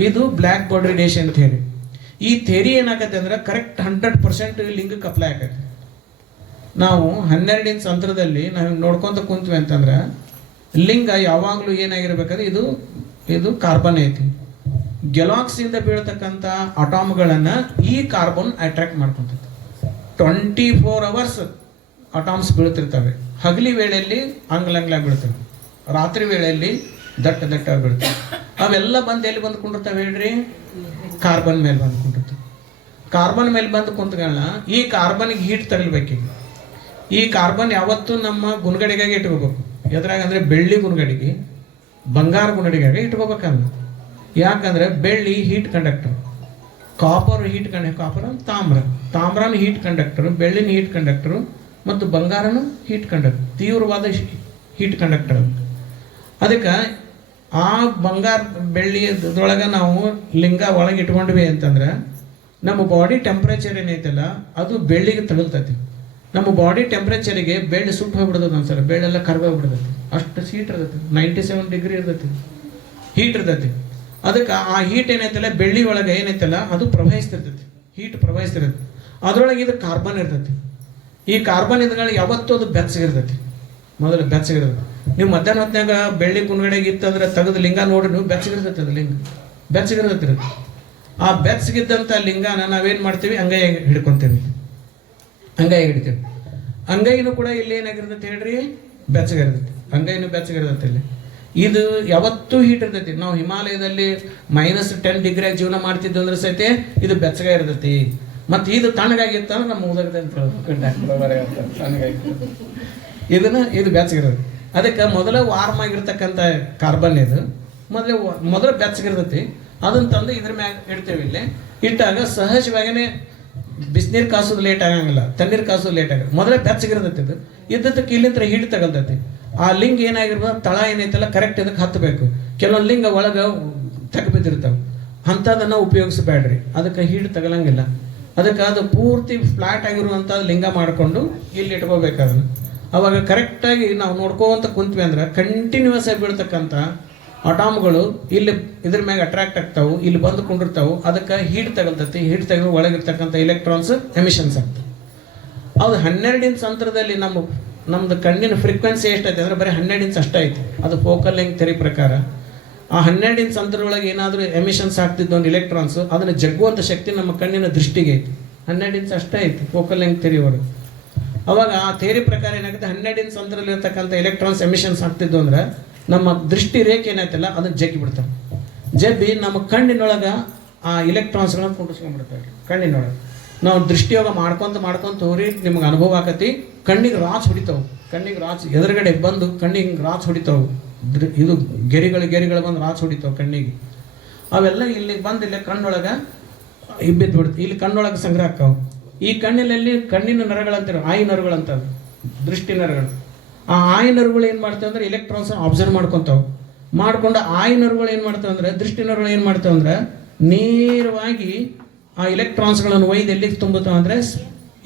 ಇದು ಬ್ಲ್ಯಾಕ್ ಬಾಡಿ ರೇಡಿಯೇಷನ್ ಥಿಯರಿ. ಈ ಥಿಯರಿ ಏನಾಗತ್ತೆ ಅಂದ್ರೆ ಕರೆಕ್ಟ್ 100% ಲಿಂಗಕ್ಕೆ ಅಪ್ಲೈ ಆಗತ್ತೆ. ನಾವು 12 ಇಂಚ್ ಅಂತರದಲ್ಲಿ ನಾವು ನೋಡ್ಕೊಂತ ಕುಂತ್ವಿ ಅಂತಂದ್ರೆ ಲಿಂಗ ಯಾವಾಗಲೂ ಏನಾಗಿರ್ಬೇಕಾದ್ರೆ ಇದು ಕಾರ್ಬನ್ ಐತಿ. ಗ್ಯಾಲಾಕ್ಸಿಯಿಂದ ಬೀಳ್ತಕ್ಕಂಥ ಅಟಾಮ್ಗಳನ್ನು ಈ ಕಾರ್ಬನ್ ಅಟ್ರಾಕ್ಟ್ ಮಾಡ್ಕೊತೈತಿ. 24 ಅವರ್ಸ್ ಅಟಾಮ್ಸ್ ಬೀಳ್ತಿರ್ತವೆ. ಹಗಲಿ ವೇಳೆಯಲ್ಲಿ ಅಂಗ್ಲಂಗ್ಲ ಬೀಳ್ತವೆ, ರಾತ್ರಿ ವೇಳೆಯಲ್ಲಿ ದಟ್ಟ ಬೀಳ್ತವೆ. ಅವೆಲ್ಲ ಬಂದು ಎಲ್ಲಿ ಬಂದು ಕುಂಡಿರ್ತಾವೆ ಹೇಳ್ರಿ? ಕಾರ್ಬನ್ ಮೇಲೆ ಬಂದು ಕುಂಡಿರ್ತವೆ. ಕಾರ್ಬನ್ ಮೇಲೆ ಬಂದು ಕುಂತ್ಗಳನ್ನ ಈ ಕಾರ್ಬನ್ಗೆ ಹೀಟ್ ತಗಲ್ಬೇಕೀಗ. ಈ ಕಾರ್ಬನ್ ಯಾವತ್ತೂ ನಮ್ಮ ಗುಣಗಡೆಗಾಗಿ ಇಟ್ಕೋಬೇಕು. ಎದ್ರಾಗ ಅಂದರೆ ಬೆಳ್ಳಿ ಗುಣಗಡೆಗೆ, ಬಂಗಾರ ಗುಣಗಡೆಗಾಗಿ ಇಟ್ಕೋಬೇಕಲ್ಲ. ಯಾಕಂದರೆ ಬೆಳ್ಳಿ ಹೀಟ್ ಕಂಡಕ್ಟರ್, ಕಾಪರ್ ತಾಮ್ರನ ಹೀಟ್ ಕಂಡಕ್ಟರು, ಬೆಳ್ಳಿನ ಹೀಟ್ ಕಂಡಕ್ಟರು ಮತ್ತು ಬಂಗಾರನು ಹೀಟ್ ಕಂಡಕ್ಟರ್, ತೀವ್ರವಾದ ಹೀಟ್ ಕಂಡಕ್ಟರ್. ಅದಕ್ಕೆ ಆ ಬಂಗಾರ ಬೆಳ್ಳಿಯದೊಳಗೆ ನಾವು ಲಿಂಗ ಒಳಗೆ ಇಟ್ಕೊಂಡ್ವಿ ಅಂತಂದ್ರೆ ನಮ್ಮ ಬಾಡಿ ಟೆಂಪ್ರೇಚರ್ ಏನೈತಲ್ಲ ಅದು ಬೆಳ್ಳಿಗೆ ತಗಲ್ತೈತಿ. ನಮ್ಮ ಬಾಡಿ ಟೆಂಪ್ರೇಚರಿಗೆ ಬೆಳ್ಳಿ ಸುಟ್ಟು ಹೋಗ್ಬಿಡ್ತದೆ ಒಂದ್ಸಲ, ಬೆಳ್ಳೆಲ್ಲ ಕರ್ಗೋಗ್ಬಿಡ್ತೈತಿ. ಅಷ್ಟು ಹೀಟ್ ಇರ್ತೈತಿ, 97 ಡಿಗ್ರಿ ಇರ್ತೈತಿ, ಹೀಟ್ ಇರ್ತೈತಿ. ಅದಕ್ಕೆ ಆ ಹೀಟ್ ಏನೈತಲ್ಲ ಬೆಳ್ಳಿ ಒಳಗೆ ಏನೈತಲ್ಲ ಅದು ಪ್ರವಹಿಸ್ತಿರ್ತೈತಿ, ಹೀಟ್ ಪ್ರವಹಿಸ್ತಿರ್ತೈತಿ. ಅದರೊಳಗೆ ಇದು ಕಾರ್ಬನ್ ಇರ್ತೈತಿ. ಈ ಕಾರ್ಬನ್ ಇದ್ಗಳು ಯಾವತ್ತೂ ಅದು ಬೆಚ್ಚಗಿರ್ತೈತಿ, ಮೊದಲು ಬೆಚ್ಚಗಿರ್ತೈತಿ. ನೀವು ಮಧ್ಯಾಹ್ನ ಹೊತ್ನಾಗ ಬೆಳ್ಳಿ ಕುಣ್ಗಡೆಗೆ ಇತ್ತಂದ್ರೆ ತೆಗೆದು ಲಿಂಗ ನೋಡ್ರಿ ನೀವು, ಬೆಚ್ಚಗಿರ್ತೈತಿ ಅದು ಲಿಂಗ, ಬೆಚ್ಚಗಿರ್ತೈತಿ. ಆ ಬೆಚ್ಚಗಿದ್ದಂಥ ಲಿಂಗನ ನಾವೇನು ಮಾಡ್ತೀವಿ, ಅಂಗೈ ಹಿಡ್ಕೊತೀವಿ, ಅಂಗೈ ಹಿಡಿತೀವಿ. ಅಂಗೈನೂ ಕೂಡ ಇಲ್ಲಿ ಏನಾಗಿರ್ತೈತಿ ಹೇಳ್ರಿ, ಬೆಚ್ಚಗಿರ್ತೈತಿ. ಅಂಗೈನೂ ಬೆಚ್ಚಗಿರ್ತೈತಿ. ಇಲ್ಲಿ ಇದು ಯಾವತ್ತೂ ಹೀಟ್ ಇರ್ತೈತಿ. ನಾವು ಹಿಮಾಲಯದಲ್ಲಿ -10 ಡಿಗ್ರಿಯಾಗಿ ಜೀವನ ಮಾಡ್ತಿದ್ವಿ ಅಂದ್ರೆ ಸಹಿತ ಇದು ಬೆಚ್ಚಗ ಇರ್ತೈತಿ. ಮತ್ತು ಇದು ತಣ್ಣಗಾಗಿತ್ತು ಅಂದ್ರೆ ನಮ್ಮ ಉದಗದೆ ಅಂತ ಇದು ಬೆಚ್ಚಗಿರ್ತೈತಿ. ಅದಕ್ಕೆ ಮೊದಲ ವಾರ್ಮ್ ಆಗಿರ್ತಕ್ಕಂಥ ಕಾರ್ಬನ್ ಇದು ಮೊದಲು ಬೆಚ್ಚಗಿರ್ತೈತಿ. ಅದನ್ನ ತಂದು ಇದ್ರ ಮ್ಯಾಗ ಇಡ್ತೇವೆ. ಇಲ್ಲಿ ಇಟ್ಟಾಗ ಸಹಜವಾಗಿಯೇ ಬಿಸಿನೀರು ಕಾಸೋದು ಲೇಟ್ ಆಗಂಗಿಲ್ಲ, ತಣ್ಣೀರು ಕಾಸೋದು ಲೇಟ್ ಆಗಲ್ಲ. ಮೊದಲೇ ಬೆಚ್ಚಗಿರ್ತೈತಿ. ಇದು ಇದ್ದಕ್ಕೆ ಇಲ್ಲಿಂದ ಹೀಟ್ ತಗಲ್ತೈತಿ. ಆ ಲಿಂಗ ಏನಾಗಿರ್ಬೋದು, ತಳ ಏನೈತಲ್ಲ ಕರೆಕ್ಟ್ ಇದಕ್ಕೆ ಹತ್ತಬೇಕು. ಕೆಲವೊಂದು ಲಿಂಗ ಒಳಗೆ ತೆಗ್ಬಿದ್ದಿರ್ತಾವೆ, ಅಂಥದನ್ನು ಉಪಯೋಗಿಸಬೇಡ್ರಿ, ಅದಕ್ಕೆ ಹೀಟ್ ತಗಲಂಗಿಲ್ಲ. ಅದಕ್ಕೆ ಅದು ಪೂರ್ತಿ ಫ್ಲಾಟ್ ಆಗಿರುವಂಥ ಲಿಂಗ ಮಾಡಿಕೊಂಡು ಇಲ್ಲಿ ಇಟ್ಕೋಬೇಕಾದ್ರೆ ಅವಾಗ ಕರೆಕ್ಟಾಗಿ ನಾವು ನೋಡ್ಕೋವಂತ ಕುಂತ್ವಿ ಅಂದ್ರೆ ಕಂಟಿನ್ಯೂಸ್ ಆಗಿ ಬೀಳ್ತಕ್ಕಂಥ ಅಟಾಮ್ಗಳು ಇಲ್ಲಿ ಇದ್ರ ಮ್ಯಾಗ ಅಟ್ರಾಕ್ಟ್ ಆಗ್ತಾವೆ, ಇಲ್ಲಿ ಬಂದು ಕೊಂಡಿರ್ತಾವೆ. ಅದಕ್ಕೆ ಹೀಟ್ ತಗಲ್ತೈತಿ. ಹೀಟ್ ತೆಗೆದು ಒಳಗಿರ್ತಕ್ಕಂಥ ಎಲೆಕ್ಟ್ರಾನ್ಸ್ ಎಮಿಷನ್ಸ್ ಆಗ್ತವೆ. ಅದು 12 ಇಂಚ್ ಅಂತರದಲ್ಲಿ ನಮ್ದು ಕಣ್ಣಿನ ಫ್ರೀಕ್ವೆನ್ಸಿ ಎಷ್ಟೈತೆ ಅಂದರೆ ಬರೀ 12 ಇಂಚ್ ಅಷ್ಟೇ ಐತಿ. ಅದು ಫೋಕಲ್ ಲೆಂತ್ ಥಿಯರಿ ಪ್ರಕಾರ ಆ 12 ಇಂಚ್ ಅಂತರದೊಳಗೆ ಏನಾದರೂ ಎಮಿಷನ್ಸ್ ಆಗ್ತಿದ್ದು ಒಂದು ಎಲೆಕ್ಟ್ರಾನ್ಸ್, ಅದನ್ನು ಜಗ್ಗುವಂಥ ಶಕ್ತಿ ನಮ್ಮ ಕಣ್ಣಿನ ದೃಷ್ಟಿಗೆ ಐತಿ. 12 ಇಂಚ್ ಅಷ್ಟೇ ಐತಿ ಫೋಕಲ್ ಲೆಂತ್ ಥಿಯರಿ ಒಳಗೆ. ಅವಾಗ ಆ ಥಿಯರಿ ಪ್ರಕಾರ ಏನಾಗುತ್ತೆ, 12 ಇಂಚ್ ಅಂತರದಲ್ಲಿ ಇರ್ತಕ್ಕಂಥ ಎಲೆಕ್ಟ್ರಾನ್ಸ್ ಎಮಿಷನ್ಸ್ ಆಗ್ತಿದ್ದು ಅಂದ್ರೆ ನಮ್ಮ ದೃಷ್ಟಿ ರೇಖೆ ಏನಾಯ್ತಲ್ಲ ಅದನ್ನು ಜಗ್ಗಿ ಬಿಡ್ತಾರೆ. ಜಬ್ಬಿ ನಮ್ಮ ಕಣ್ಣಿನೊಳಗೆ ಆ ಎಲೆಕ್ಟ್ರಾನ್ಸ್ಗಳನ್ನು ಕುಂಡಿಸ್ಕೊಂಡ್ಬಿಡ್ತಾರೆ. ಕಣ್ಣಿನೊಳಗೆ ನಾವು ದೃಷ್ಟಿಯೋಗ ಮಾಡ್ಕೊಂತ ಹೋಗ್ರಿ, ನಿಮ್ಗೆ ಅನುಭವ ಆಕತಿ. ಕಣ್ಣಿಗೆ ರಾಚ್ ಹೊಡಿತಾವೆ, ಕಣ್ಣಿಗೆ ರಾಚ್ ಎದುರುಗಡೆ ಬಂದು ಕಣ್ಣಿಗೆ ರಾಚ್ ಹೊಡಿತಾವೆ. ಇದು ಗೆರಿಗಳು ಬಂದು ರಾಚ್ ಹೊಡಿತಾವೆ ಕಣ್ಣಿಗೆ. ಅವೆಲ್ಲ ಇಲ್ಲಿ ಬಂದು ಇಲ್ಲೇ ಕಣ್ಣೊಳಗೆ ಬಿದ್ದು ಬಿಡುತ್ತೆ. ಇಲ್ಲಿ ಕಣ್ಣೊಳಗೆ ಸಂಗ್ರಹ ಆಕ್ಕಾವು. ಈ ಕಣ್ಣಿನಲ್ಲಿ ಕಣ್ಣಿನ ನರಗಳಂತಾರೆ, ಆಯಿ ನರಗಳಂತ, ದೃಷ್ಟಿ ನರಗಳು. ಆ ಆಯಿ ನರಗಳು ಏನು ಮಾಡ್ತಾವೆ ಅಂದ್ರೆ ಎಲೆಕ್ಟ್ರಾನ್ಸ್ ಅಬ್ಸರ್ವ್ ಮಾಡ್ಕೊತಾವೆ. ಮಾಡ್ಕೊಂಡು ಆಯಿ ನರಗಳು ಏನು ಮಾಡ್ತಾವೆ ಅಂದ್ರೆ, ದೃಷ್ಟಿ ನರಗಳು ಏನು ಮಾಡ್ತಾವೆ ಅಂದ್ರೆ ನೇರವಾಗಿ ಆ ಎಲೆಕ್ಟ್ರಾನ್ಸ್ಗಳನ್ನು ಒಯ್ದು ಎಲ್ಲಿಗೆ ತುಂಬುತ್ತಾವೆ ಅಂದರೆ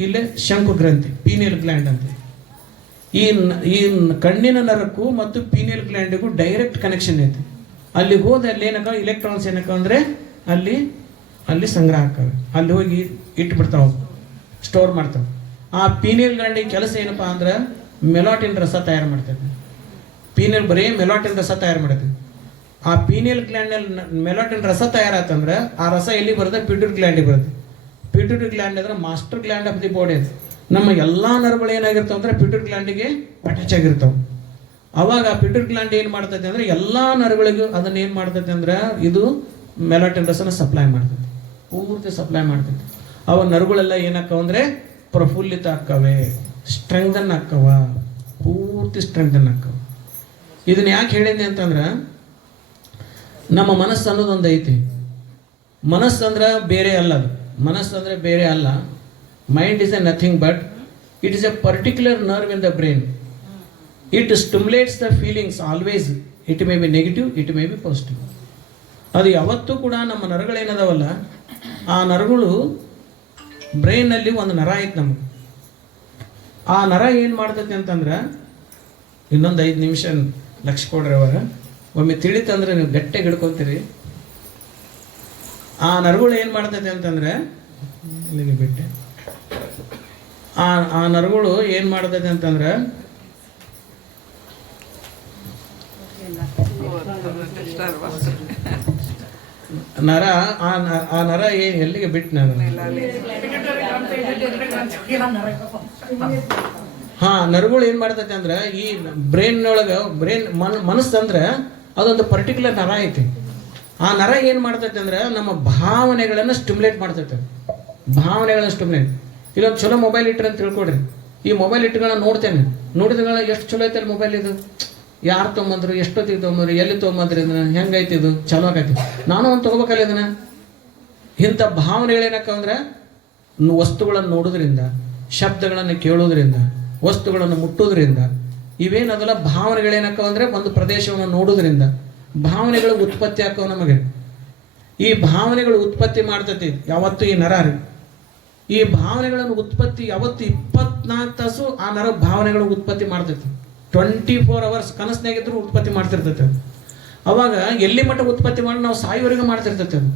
ಇಲ್ಲೇ ಶಂಕು ಗ್ರಂಥಿ, ಪೀನಿಯಲ್ ಗ್ಲ್ಯಾಂಡ್ ಅಂತ. ಈ ಕಣ್ಣಿನ ನರಕ್ಕೂ ಮತ್ತು ಪೀನಿಯಲ್ ಗ್ಲ್ಯಾಂಡಿಗೂ ಡೈರೆಕ್ಟ್ ಕನೆಕ್ಷನ್ ಐತಿ. ಅಲ್ಲಿ ಹೋದ ಅಲ್ಲಿ ಏನಕ್ಕ ಎಲೆಕ್ಟ್ರಾನ್ಸ್ ಏನಕ್ಕ ಅಂದರೆ ಅಲ್ಲಿ ಸಂಗ್ರಹ ಆಗ್ತವೆ, ಅಲ್ಲಿ ಹೋಗಿ ಇಟ್ಬಿಡ್ತಾವೆ, ಸ್ಟೋರ್ ಮಾಡ್ತಾವೆ. ಆ ಪೀನಿಯಲ್ ಗ್ಲ್ಯಾಂಡಿಗೆ ಕೆಲಸ ಏನಪ್ಪ ಅಂದ್ರೆ ಮೆಲಾಟಿನ್ ರಸ ತಯಾರು ಮಾಡ್ತೈತೆ. ಪೀನಿಯಲ್ ಬರೀ ಮೆಲಾಟಿನ್ ರಸ ತಯಾರು ಮಾಡ್ತೈತೆ. ಆ ಪೀನಿಯಲ್ ಗ್ಲ್ಯಾಂಡಲ್ಲಿ ಮೆಲಾಟಿನ್ ರಸ ತಯಾರಾತಂದ್ರೆ ಆ ರಸ ಎಲ್ಲಿ ಬರುತ್ತೆ, ಪಿಟ್ಯೂಟರಿ ಗ್ಲ್ಯಾಂಡಿಗೆ ಬರುತ್ತೆ. ಪಿಟ್ಯೂಟರಿ ಗ್ಲ್ಯಾಂಡ್ ಅಂದ್ರೆ master gland of the body ಅದು. ನಮ್ಮ ಎಲ್ಲ ನರಗಳು ಏನಾಗಿರ್ತಾವೆ ಅಂದರೆ ಪಿಟ್ಯೂಟರಿ ಗ್ಲ್ಯಾಂಡಿಗೆ ಅಟ್ಯಾಚ್ ಆಗಿರ್ತಾವೆ. ಅವಾಗ ಆ ಪಿಟ್ಯೂಟರಿ ಗ್ಲ್ಯಾಂಡ್ ಏನು ಮಾಡ್ತೈತೆ ಅಂದರೆ ಎಲ್ಲ ನರಗಳಿಗೂ ಅದನ್ನ ಏನು ಮಾಡ್ತೈತೆ ಅಂದ್ರೆ ಇದು ಮೆಲಾಟಿನ್ ರಸನ ಸಪ್ಲೈ ಮಾಡ್ತೈತೆ, ಪೂರ್ತಿ ಸಪ್ಲೈ ಮಾಡ್ತೈತೆ. ಅವ ನರಗಳೆಲ್ಲ ಏನಾಕ್ಕವ ಅಂದರೆ ಪ್ರಫುಲ್ಲಿತ ಆಕ್ಕವೆ, ಸ್ಟ್ರೆಂಗ್ದನ್ ಆಕ್ಕವ, ಪೂರ್ತಿ ಸ್ಟ್ರೆಂಗ್ದನ್ ಆಕ್ಕವ. ಇದನ್ನ ಯಾಕೆ ಹೇಳಿದ್ನಿ ಅಂತಂದ್ರೆ ನಮ್ಮ ಮನಸ್ಸು ಅನ್ನೋದೊಂದು ಐತಿ. ಮನಸ್ಸು ಅಂದ್ರೆ ಬೇರೆ ಅಲ್ಲ, ಅದು ಮನಸ್ಸು ಅಂದರೆ ಬೇರೆ ಅಲ್ಲ. Mind is A nothing but it is A particular nerve in the brain. It stimulates the feelings always. It may be negative, it may be positive. ಅದು ಯಾವತ್ತೂ ಕೂಡ ನಮ್ಮ ನರಗಳೇನದಾವಲ್ಲ, ಆ ನರಗಳು ಬ್ರೈನಲ್ಲಿ ಒಂದು ನರ ಐತೆ ನಮಗೆ. ಆ ನರ ಏನು ಮಾಡ್ತೈತೆ ಅಂತಂದ್ರೆ, ಇನ್ನೊಂದು 5 ನಿಮಿಷ ಲಕ್ಷ ಕೊಡ್ರಿ ಅವಾಗ, ಒಮ್ಮೆ ತಿಳಿತಂದ್ರೆ ನೀವು ಗಟ್ಟಿಗೆ ಹಿಡ್ಕೊತೀರಿ. ಆ ನರಗಳು ಏನು ಮಾಡ್ತೈತೆ ಅಂತಂದ್ರೆ ಇಲ್ಲಿಗೆ ಬಿಟ್ಟೆ, ಆ ನರಗಳು ಏನು ಮಾಡ್ತೈತೆ ಅಂತಂದ್ರೆ ನರ ಆ ನರ ಎಲ್ಲಿಗೆ ಬಿಟ್ಟು ನಾನು ನರಗಳು ಏನು ಮಾಡ್ತೈತೆ ಅಂದ್ರೆ ಈ ಬ್ರೈನ್ ಒಳಗೆ ಮನಸ್ಸು ಅಂದ್ರೆ ಅದೊಂದು ಪರ್ಟಿಕ್ಯುಲರ್ ನರ ಐತಿ. ಆ ನರ ಏನು ಮಾಡ್ತೈತೆ ಅಂದ್ರೆ ನಮ್ಮ ಭಾವನೆಗಳನ್ನು ಸ್ಟಿಮ್ಯುಲೇಟ್ ಮಾಡ್ತೈತೆ. ಭಾವನೆಗಳನ್ನ ಸ್ಟಿಮ್ಯುಲೇಟ್. ಇಲ್ಲೊಂದು ಚಲೋ ಮೊಬೈಲ್ ಇಟ್ಟರೆ ಅಂತ ತಿಳ್ಕೊಡ್ರಿ. ಈ ಮೊಬೈಲ್ ಇಟ್ಟುಗಳನ್ನ ನೋಡ್ತೇನೆ, ನೋಡಿದಗಳ ಎಷ್ಟು ಚಲೋ ಐತೆ ಮೊಬೈಲ್ ಇದು, ಯಾರು ತೊಗೊಂಬಂದ್ರು, ಎಷ್ಟೊತ್ತಿಗೆ ತೊಗೊಂಬಂದ್ರು, ಎಲ್ಲಿ ತೊಗೊಂಬಂದ್ರಿ, ಇದನ್ನ ಹೆಂಗೈತಿ, ಇದು ಚಲೋ ಆಗೈತಿ, ನಾನು ಒಂದು ತೊಗೋಬೇಕಲ್ಲ ಇದನ್ನ. ಇಂಥ ಭಾವನೆಗಳೇನಕ್ಕ ಅಂದ್ರೆ ವಸ್ತುಗಳನ್ನು ನೋಡೋದ್ರಿಂದ, ಶಬ್ದಗಳನ್ನು ಕೇಳೋದ್ರಿಂದ, ವಸ್ತುಗಳನ್ನು ಮುಟ್ಟೋದ್ರಿಂದ, ಇವೇನದಲ್ಲ ಭಾವನೆಗಳೇನಕ್ಕ ಅಂದರೆ ಒಂದು ಪ್ರದೇಶವನ್ನು ನೋಡೋದ್ರಿಂದ ಭಾವನೆಗಳು ಉತ್ಪತ್ತಿ ಆಕ್ಕವ ನಮಗೆ. ಈ ಭಾವನೆಗಳು ಉತ್ಪತ್ತಿ ಮಾಡ್ತೈತಿ ಯಾವತ್ತು ಈ ನರ ರೀ. ಈ ಭಾವನೆಗಳನ್ನು ಉತ್ಪತ್ತಿ ಯಾವತ್ತು 24 ತಾಸು ಆ ನರ ಭಾವನೆಗಳು ಉತ್ಪತ್ತಿ ಮಾಡ್ತೈತಿ. 24 hours ಕನಸಿನಾಗಿದ್ರು ಉತ್ಪತ್ತಿ ಮಾಡ್ತಿರ್ತೈತೆ. ಅವಾಗ ಎಲ್ಲಿ ಮಟ್ಟ ಉತ್ಪತ್ತಿ ಮಾಡಿ ನಾವು ಸಾಯುವರೆಗೆ ಮಾಡ್ತಿರ್ತೈತೆ ಅದು.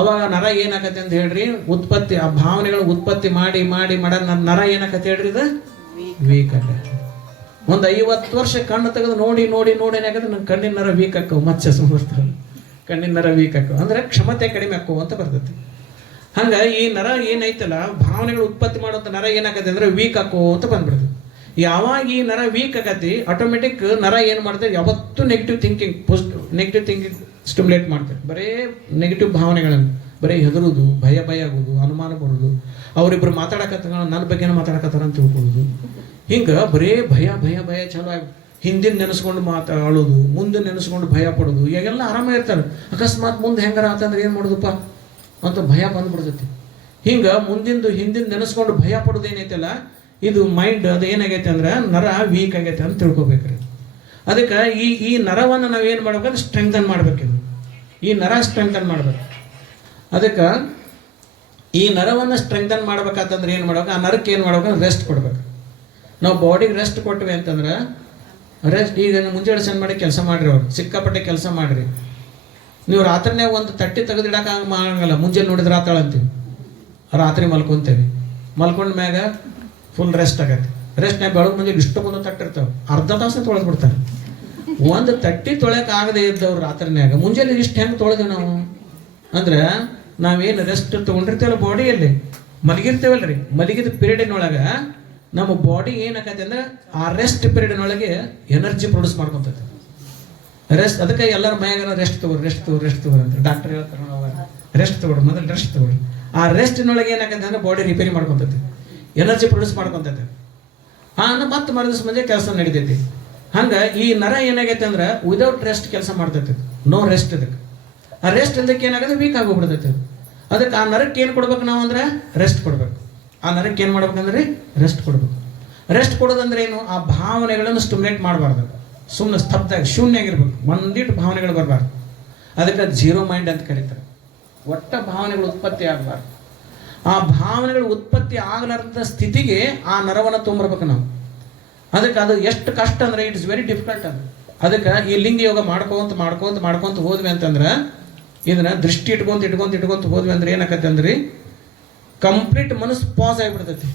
ಅವಾಗ ನರ ಏನಾಗತ್ತೆ ಅಂತ ಹೇಳ್ರಿ, ಉತ್ಪತ್ತಿ ಆ ಭಾವನೆಗಳು ಉತ್ಪತ್ತಿ ಮಾಡಿ ಮಾಡಿ ಮಾಡ ನರ ಏನಾಗತ್ತೆ ಹೇಳ್ರಿ, ಇದು ವೀಕ್ ಆಗತ್ತೆ. ಒಂದು 50 ವರ್ಷ ಕಣ್ಣು ತೆಗೆದು ನೋಡಿ ನೋಡಿ ನೋಡಿ ಏನಾಗತ್ತೆ, ನನ್ನ ಕಣ್ಣಿನ ನರ ವೀಕ್ ಆಕ್ಕವು, ಮಚ್ಚ ಬರ್ತಾವೆ, ಕಣ್ಣಿನ ನರ ವೀಕ್ ಆಕ್ಕವು, ಅಂದ್ರೆ ಕ್ಷಮತೆ ಕಡಿಮೆ ಆಕ್ಕವು ಅಂತ ಬರ್ತೈತಿ. ಹಂಗ ಈ ನರ ಏನೈತಲ್ಲ, ಭಾವನೆಗಳು ಉತ್ಪತ್ತಿ ಮಾಡೋಂಥ ನರ ಏನಾಗತ್ತೆ ಅಂದ್ರೆ ವೀಕ್ ಆಕ್ಕೋ ಅಂತ ಬಂದ್ಬಿಡ್ತದೆ. ಯಾವಾಗ ಈ ನರ ವೀಕ್ ಆಗತ್ತೆ, ಆಟೋಮೆಟಿಕ್ ನರ ಏನು ಮಾಡ್ತಾರೆ, ಯಾವತ್ತೂ ನೆಗೆಟಿವ್ ಥಿಂಕಿಂಗ್ ಸ್ಟಿಮ್ಯುಲೇಟ್ ಮಾಡ್ತಾರೆ. ಬರೇ ನೆಗೆಟಿವ್ ಭಾವನೆಗಳನ್ನು, ಬರೀ ಹೆದರುದು, ಭಯ ಆಗೋದು, ಅನುಮಾನ ಪಡೋದು, ಅವರಿಬ್ಬರು ಮಾತಾಡಕತ್ತ ನನ್ನ ಬಗ್ಗೆನ ಮಾತಾಡಕತ್ತಾರ ಅಂತ ತಿಳ್ಕೊಳ್ಳೋದು, ಹಿಂಗೆ ಬರೇ ಭಯ ಚಲೋ ಆಗಿ ಹಿಂದಿನ ನೆನೆಸ್ಕೊಂಡು ಮಾತಾಡೋದು, ಮುಂದೆ ನೆನೆಸ್ಕೊಂಡು ಭಯ ಪಡೋದು. ಈಗೆಲ್ಲ ಆರಾಮ ಇರ್ತಾರೆ. ಅಕಸ್ಮಾತ್ ಮುಂದೆ ಹೆಂಗಾರ ಆತಂದ್ರೆ ಏನು ಮಾಡೋದಪ್ಪ ಅಂತ ಭಯ ಬಂದ್ಬಿಡ್ತೈತಿ. ಹಿಂಗೆ ಹಿಂದಿನ ನೆನೆಸ್ಕೊಂಡು ಭಯ ಪಡೋದು ಏನೈತಲ್ಲ, ಇದು ಮೈಂಡ್ ಅದು ಏನಾಗೈತೆ ಅಂದ್ರೆ ನರ ವೀಕ್ ಆಗೈತೆ ಅಂತ ತಿಳ್ಕೊಬೇಕ್ರಿ. ಅದಕ್ಕೆ ಈ ನರವನ್ನು ನಾವು ಏನು ಮಾಡ್ಬೇಕಂದ್ರೆ ಸ್ಟ್ರೆಂಥನ್ ಮಾಡ್ಬೇಕಿದು. ಈ ನರ ಸ್ಟ್ರೆಂಥನ್ ಮಾಡ್ಬೇಕು. ಅದಕ್ಕೆ ಈ ನರವನ್ನು ಸ್ಟ್ರೆಂಥನ್ ಮಾಡ್ಬೇಕಂತಂದ್ರೆ ಏನು ಮಾಡ್ಬೇಕು, ಆ ನರಕ್ಕೆ ಏನು ಮಾಡ್ಬೇಕಂದ್ರೆ ರೆಸ್ಟ್ ಕೊಡ್ಬೇಕು. ನಾವು ಬಾಡಿಗೆ ರೆಸ್ಟ್ ಕೊಟ್ವಿ ಅಂತಂದ್ರೆ ರೆಸ್ಟ್. ಈಗ ಮುಂಜಾನೆ ಸಣ್ಣ ಮಾಡಿ ಕೆಲಸ ಮಾಡ್ರಿ, ಅವ್ರು ಸಿಕ್ಕಾಪಟ್ಟೆ ಕೆಲಸ ಮಾಡ್ರಿ. ನೀವು ರಾತ್ರಿನೇ ಒಂದು ತಟ್ಟಿ ತೆಗೆದಿಡಕ್ಕೆ ಆಗಲ್ಲ. ಮುಂಜಾನೆ ನೋಡಿದ್ರೆ ರಾತಾಳ ಅಂತೀವಿ, ರಾತ್ರಿ ಮಲ್ಕೊಂತೇವೆ. ಮಲ್ಕೊಂಡ ಮ್ಯಾಗ ಫುಲ್ ರೆಸ್ಟ್ ಆಗತ್ತೆ. ರೆಸ್ಟ್ನಾಗ ಬೆಳಗ್ಗೆ ಮುಂಜಾನೆ ಇಷ್ಟು ಬಂದು ತಟ್ಟಿರ್ತಾವೆ, ಅರ್ಧ ತಾಸು ತೊಳೆದು ಬಿಡ್ತಾರೆ. ಒಂದು ತಟ್ಟಿ ತೊಳೆಯಕ್ಕೆ ಆಗದೆ ಇದ್ದವ್ರು ರಾತ್ರಿನಾಗ ಮುಂಜಾನೆ ಇಷ್ಟು ಹೆಂಗೆ ತೊಳೆದೇವೆ ನಾವು ಅಂದ್ರೆ, ನಾವೇನು ರೆಸ್ಟ್ ತೊಗೊಂಡಿರ್ತೇವಲ್ಲ ಬಾಡಿಯಲ್ಲಿ, ಮಲಗಿರ್ತೇವಲ್ರಿ, ಮಲಗಿದ ಪೀರಿಯಡಿನೊಳಗೆ ನಮ್ಮ ಬಾಡಿ ಏನಾಗತ್ತೆ ಅಂದ್ರೆ ಆ ರೆಸ್ಟ್ ಪೀರಿಯಡ್ನೊಳಗೆ ಎನರ್ಜಿ ಪ್ರೊಡ್ಯೂಸ್ ಮಾಡ್ಕೊತೈತೆ. ರೆಸ್ಟ್. ಅದಕ್ಕೆ ಎಲ್ಲರ ಮೈಯಾಗ ರೆಸ್ಟ್ ತಗೋರಿ ಅಂತ ಡಾಕ್ಟರ್ ಹೇಳ್ತಾರೆ, ರೆಸ್ಟ್ ತಗೊಳ್ರಿ, ಮೊದಲು ರೆಸ್ಟ್ ತಗೊಳ್ರಿ. ಆ ರೆಸ್ಟ್ನೊಳಗೆ ಏನಾಗತ್ತೆ ಅಂದ್ರೆ ಬಾಡಿ ರಿಪೇರಿ ಮಾಡ್ಕೊತೈತೆ, ಎನರ್ಜಿ ಪ್ರೊಡ್ಯೂಸ್ ಮಾಡ್ಕೊತೈತೆ. ಮತ್ತೆ ಮರುದಿವ್ಸ ಮುಂಜೆ ಕೆಲಸ ನಡೀತೈತಿ. ಹಂಗೆ ಈ ನರ ಏನಾಗೈತೆ ಅಂದ್ರೆ ವಿದೌಟ್ ರೆಸ್ಟ್ ಕೆಲಸ ಮಾಡ್ತೈತೆ, ನೋ ರೆಸ್ಟ್. ಅದಕ್ಕೆ ಆ ರೆಸ್ಟ್ ಇಲ್ದಕ್ಕೆ ಏನಾಗುತ್ತೆ, ವೀಕ್ ಆಗೋಗ್ಬಿಡ್ತೈತೆ. ಅದಕ್ಕೆ ಆ ನರಕ್ಕೆ ಏನು ಕೊಡ್ಬೇಕು ನಾವು ಅಂದ್ರೆ ರೆಸ್ಟ್ ಕೊಡ್ಬೇಕು. ಆ ನರಕ್ಕೆ ಏನು ಮಾಡ್ಬೇಕಂದ್ರೆ ರೆಸ್ಟ್ ಕೊಡ್ಬೇಕು. ರೆಸ್ಟ್ ಕೊಡೋದಂದ್ರೆ ಏನು, ಆ ಭಾವನೆಗಳನ್ನು ಸ್ಟಿಮ್ಯುಲೇಟ್ ಮಾಡಬಾರ್ದು, ಸುಮ್ಮನೆ ಸ್ತಬ್ಧ ಶೂನ್ಯಾಗಿರ್ಬೇಕು, ಒಂದಿಟ್ಟು ಭಾವನೆಗಳು ಬರಬಾರ್ದು. ಅದಕ್ಕೆ ಜೀರೋ ಮೈಂಡ್ ಅಂತ ಕರೀತಾರೆ. ಒಟ್ಟ ಭಾವನೆಗಳು ಉತ್ಪತ್ತಿ ಆಗಬಾರ್ದು. ಆ ಭಾವನೆಗಳು ಉತ್ಪತ್ತಿ ಆಗಲಾರ್ದ ಸ್ಥಿತಿಗೆ ಆ ನರವನ್ನು ತೊಗೊಂಬರ್ಬೇಕು ನಾವು. ಅದಕ್ಕೆ ಅದು ಎಷ್ಟು ಕಷ್ಟ ಅಂದ್ರೆ ಇಟ್ ಇಸ್ ವೆರಿ ಡಿಫಿಕಲ್ಟ್. ಅದಕ್ಕೆ ಈ ಲಿಂಗ ಯೋಗ ಮಾಡ್ಕೊಂತ ಹೋದ್ವಿ ಅಂತಂದ್ರೆ, ಇದನ್ನ ದೃಷ್ಟಿ ಇಟ್ಕೊಂತ ಹೋದ್ವಿ ಅಂದ್ರೆ ಏನಾಕತ್ತೆ ಅಂದ್ರೆ ಕಂಪ್ಲೀಟ್ ಮನಸ್ಸು ಪಾಸ್ ಆಗಿಬಿಡ್ತೈತಿ.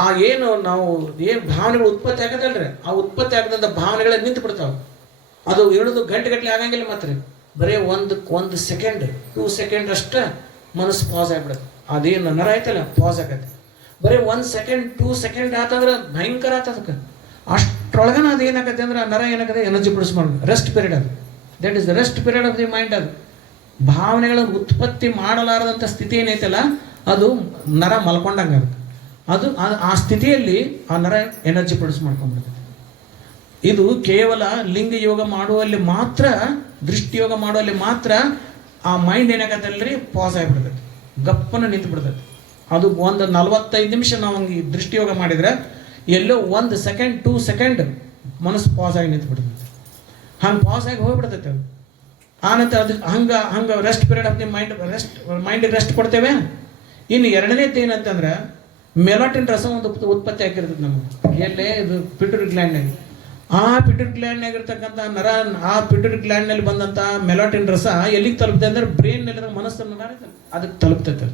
ಆ ಏನು ಭಾವನೆಗಳು ಉತ್ಪತ್ತಿ ಆಗತ್ತಲ್ರಿ, ಆ ಉತ್ಪತ್ತಿ ಆಗದಂಥ ಭಾವನೆಗಳೇ ನಿಂತು ಬಿಡ್ತಾವೆ. ಅದು ಇಳಿದು ಗಂಟೆ ಆಗಂಗಿಲ್ಲ. ಮಾತ್ರ ಬರೀ ಒಂದು ಸೆಕೆಂಡ್ 2 ಸೆಕೆಂಡ್ ಅಷ್ಟೇ ಮನಸ್ಸು ಪಾಸ್ ಆಗಿಬಿಡುತ್ತೆ. ಅದೇನು ನರ ಆಯ್ತಲ್ಲ ಪಾಸ್ ಆಗತ್ತೆ. ಬರೀ 1 ಸೆಕೆಂಡ್ 2 ಸೆಕೆಂಡ್ ಆತಂದ್ರೆ ಭಯಂಕರ ಆತದಕ್ಕೆ. ಅಷ್ಟರೊಳಗನ ಅದು ಏನಾಗತ್ತೆ ಅಂದ್ರೆ ಆ ನರ ಏನಾಗತ್ತೆ, ಎನರ್ಜಿ ಪ್ರೊಡ್ಯೂಸ್ ಮಾಡೋದು. ರೆಸ್ಟ್ ಪೀರಿಯಡ್ ಅದು. That is the rest period of the mind. ಅದು ಭಾವನೆಗಳನ್ನು ಉತ್ಪತ್ತಿ ಮಾಡಲಾರದಂಥ ಸ್ಥಿತಿ ಏನೈತಲ್ಲ, ಅದು ನರ ಮಲ್ಕೊಂಡಂಗೆ ಅದು ಆ ಸ್ಥಿತಿಯಲ್ಲಿ ಆ ನರ ಎನರ್ಜಿ ಪ್ರೊಡ್ಯೂಸ್ ಮಾಡ್ಕೊಂಡ್ಬಿಡುತ್ತೆ. ಇದು ಕೇವಲ ಲಿಂಗ ಯೋಗ ಮಾಡುವಲ್ಲಿ ಮಾತ್ರ, ದೃಷ್ಟಿ ಯೋಗ ಮಾಡುವಲ್ಲಿ ಮಾತ್ರ ಆ ಮೈಂಡ್ ಏನಾಗತ್ತಲ್ರಿ ಪಾಸ್ ಆಗಿಬಿಡ್ತೈತಿ, ಗಪ್ಪನ ನಿಂತು ಬಿಡ್ತೈತಿ. ಅದು ಒಂದು 45 ನಿಮಿಷ ನಾವು ಈ ದೃಷ್ಟಿ ಯೋಗ ಮಾಡಿದ್ರೆ ಎಲ್ಲೋ 1 ಸೆಕೆಂಡ್ 2 ಸೆಕೆಂಡ್ ಮನಸ್ಸು ಪಾಸ್ ಆಗಿ ನಿಂತು ಬಿಡ್ತೈತಿ. ಹಂಗೆ ಪಾಸ್ ಆಗಿ ಹೋಗ್ಬಿಡ್ತೈತೆ ಅದು. ಆನಂತರ ಅದು ಹಂಗೆ ರೆಸ್ಟ್ ಪೀರಿಯಡ್ ಆಫ್ ದಿ ಮೈಂಡಿಗೆ ರೆಸ್ಟ್ ಕೊಡ್ತೇವೆ. ಇನ್ನು ಎರಡನೇದು ಏನಂತಂದ್ರೆ ಮೆಲಾಟಿನ್ ರಸ ಒಂದು ಉತ್ಪತ್ತಿ ಆಗಿರ್ತದೆ ನಮಗೆ. ಎಲ್ಲೇ ಇದು ಪಿಟ್ಯೂಟರಿ ಗ್ಲ್ಯಾಂಡ್ನಾಗ. ಆ ಪಿಟ್ಯೂಟರಿ ಗ್ಲ್ಯಾಂಡ್ನಾಗ ಇರ್ತಕ್ಕಂಥ ನರ, ಆ ಪಿಟ್ಯೂಟರಿ ಗ್ಲ್ಯಾಂಡ್ನಲ್ಲಿ ಬಂದಂಥ ಮೆಲಾಟಿನ್ ರಸ ಎಲ್ಲಿಗೆ ತಲುಪ್ತದೆ ಅಂದ್ರೆ ಬ್ರೈನ್ನಲ್ಲಿ, ಮನಸ್ಸನ್ನು ಅದಕ್ಕೆ ತಲುಪ್ತೈತೆ.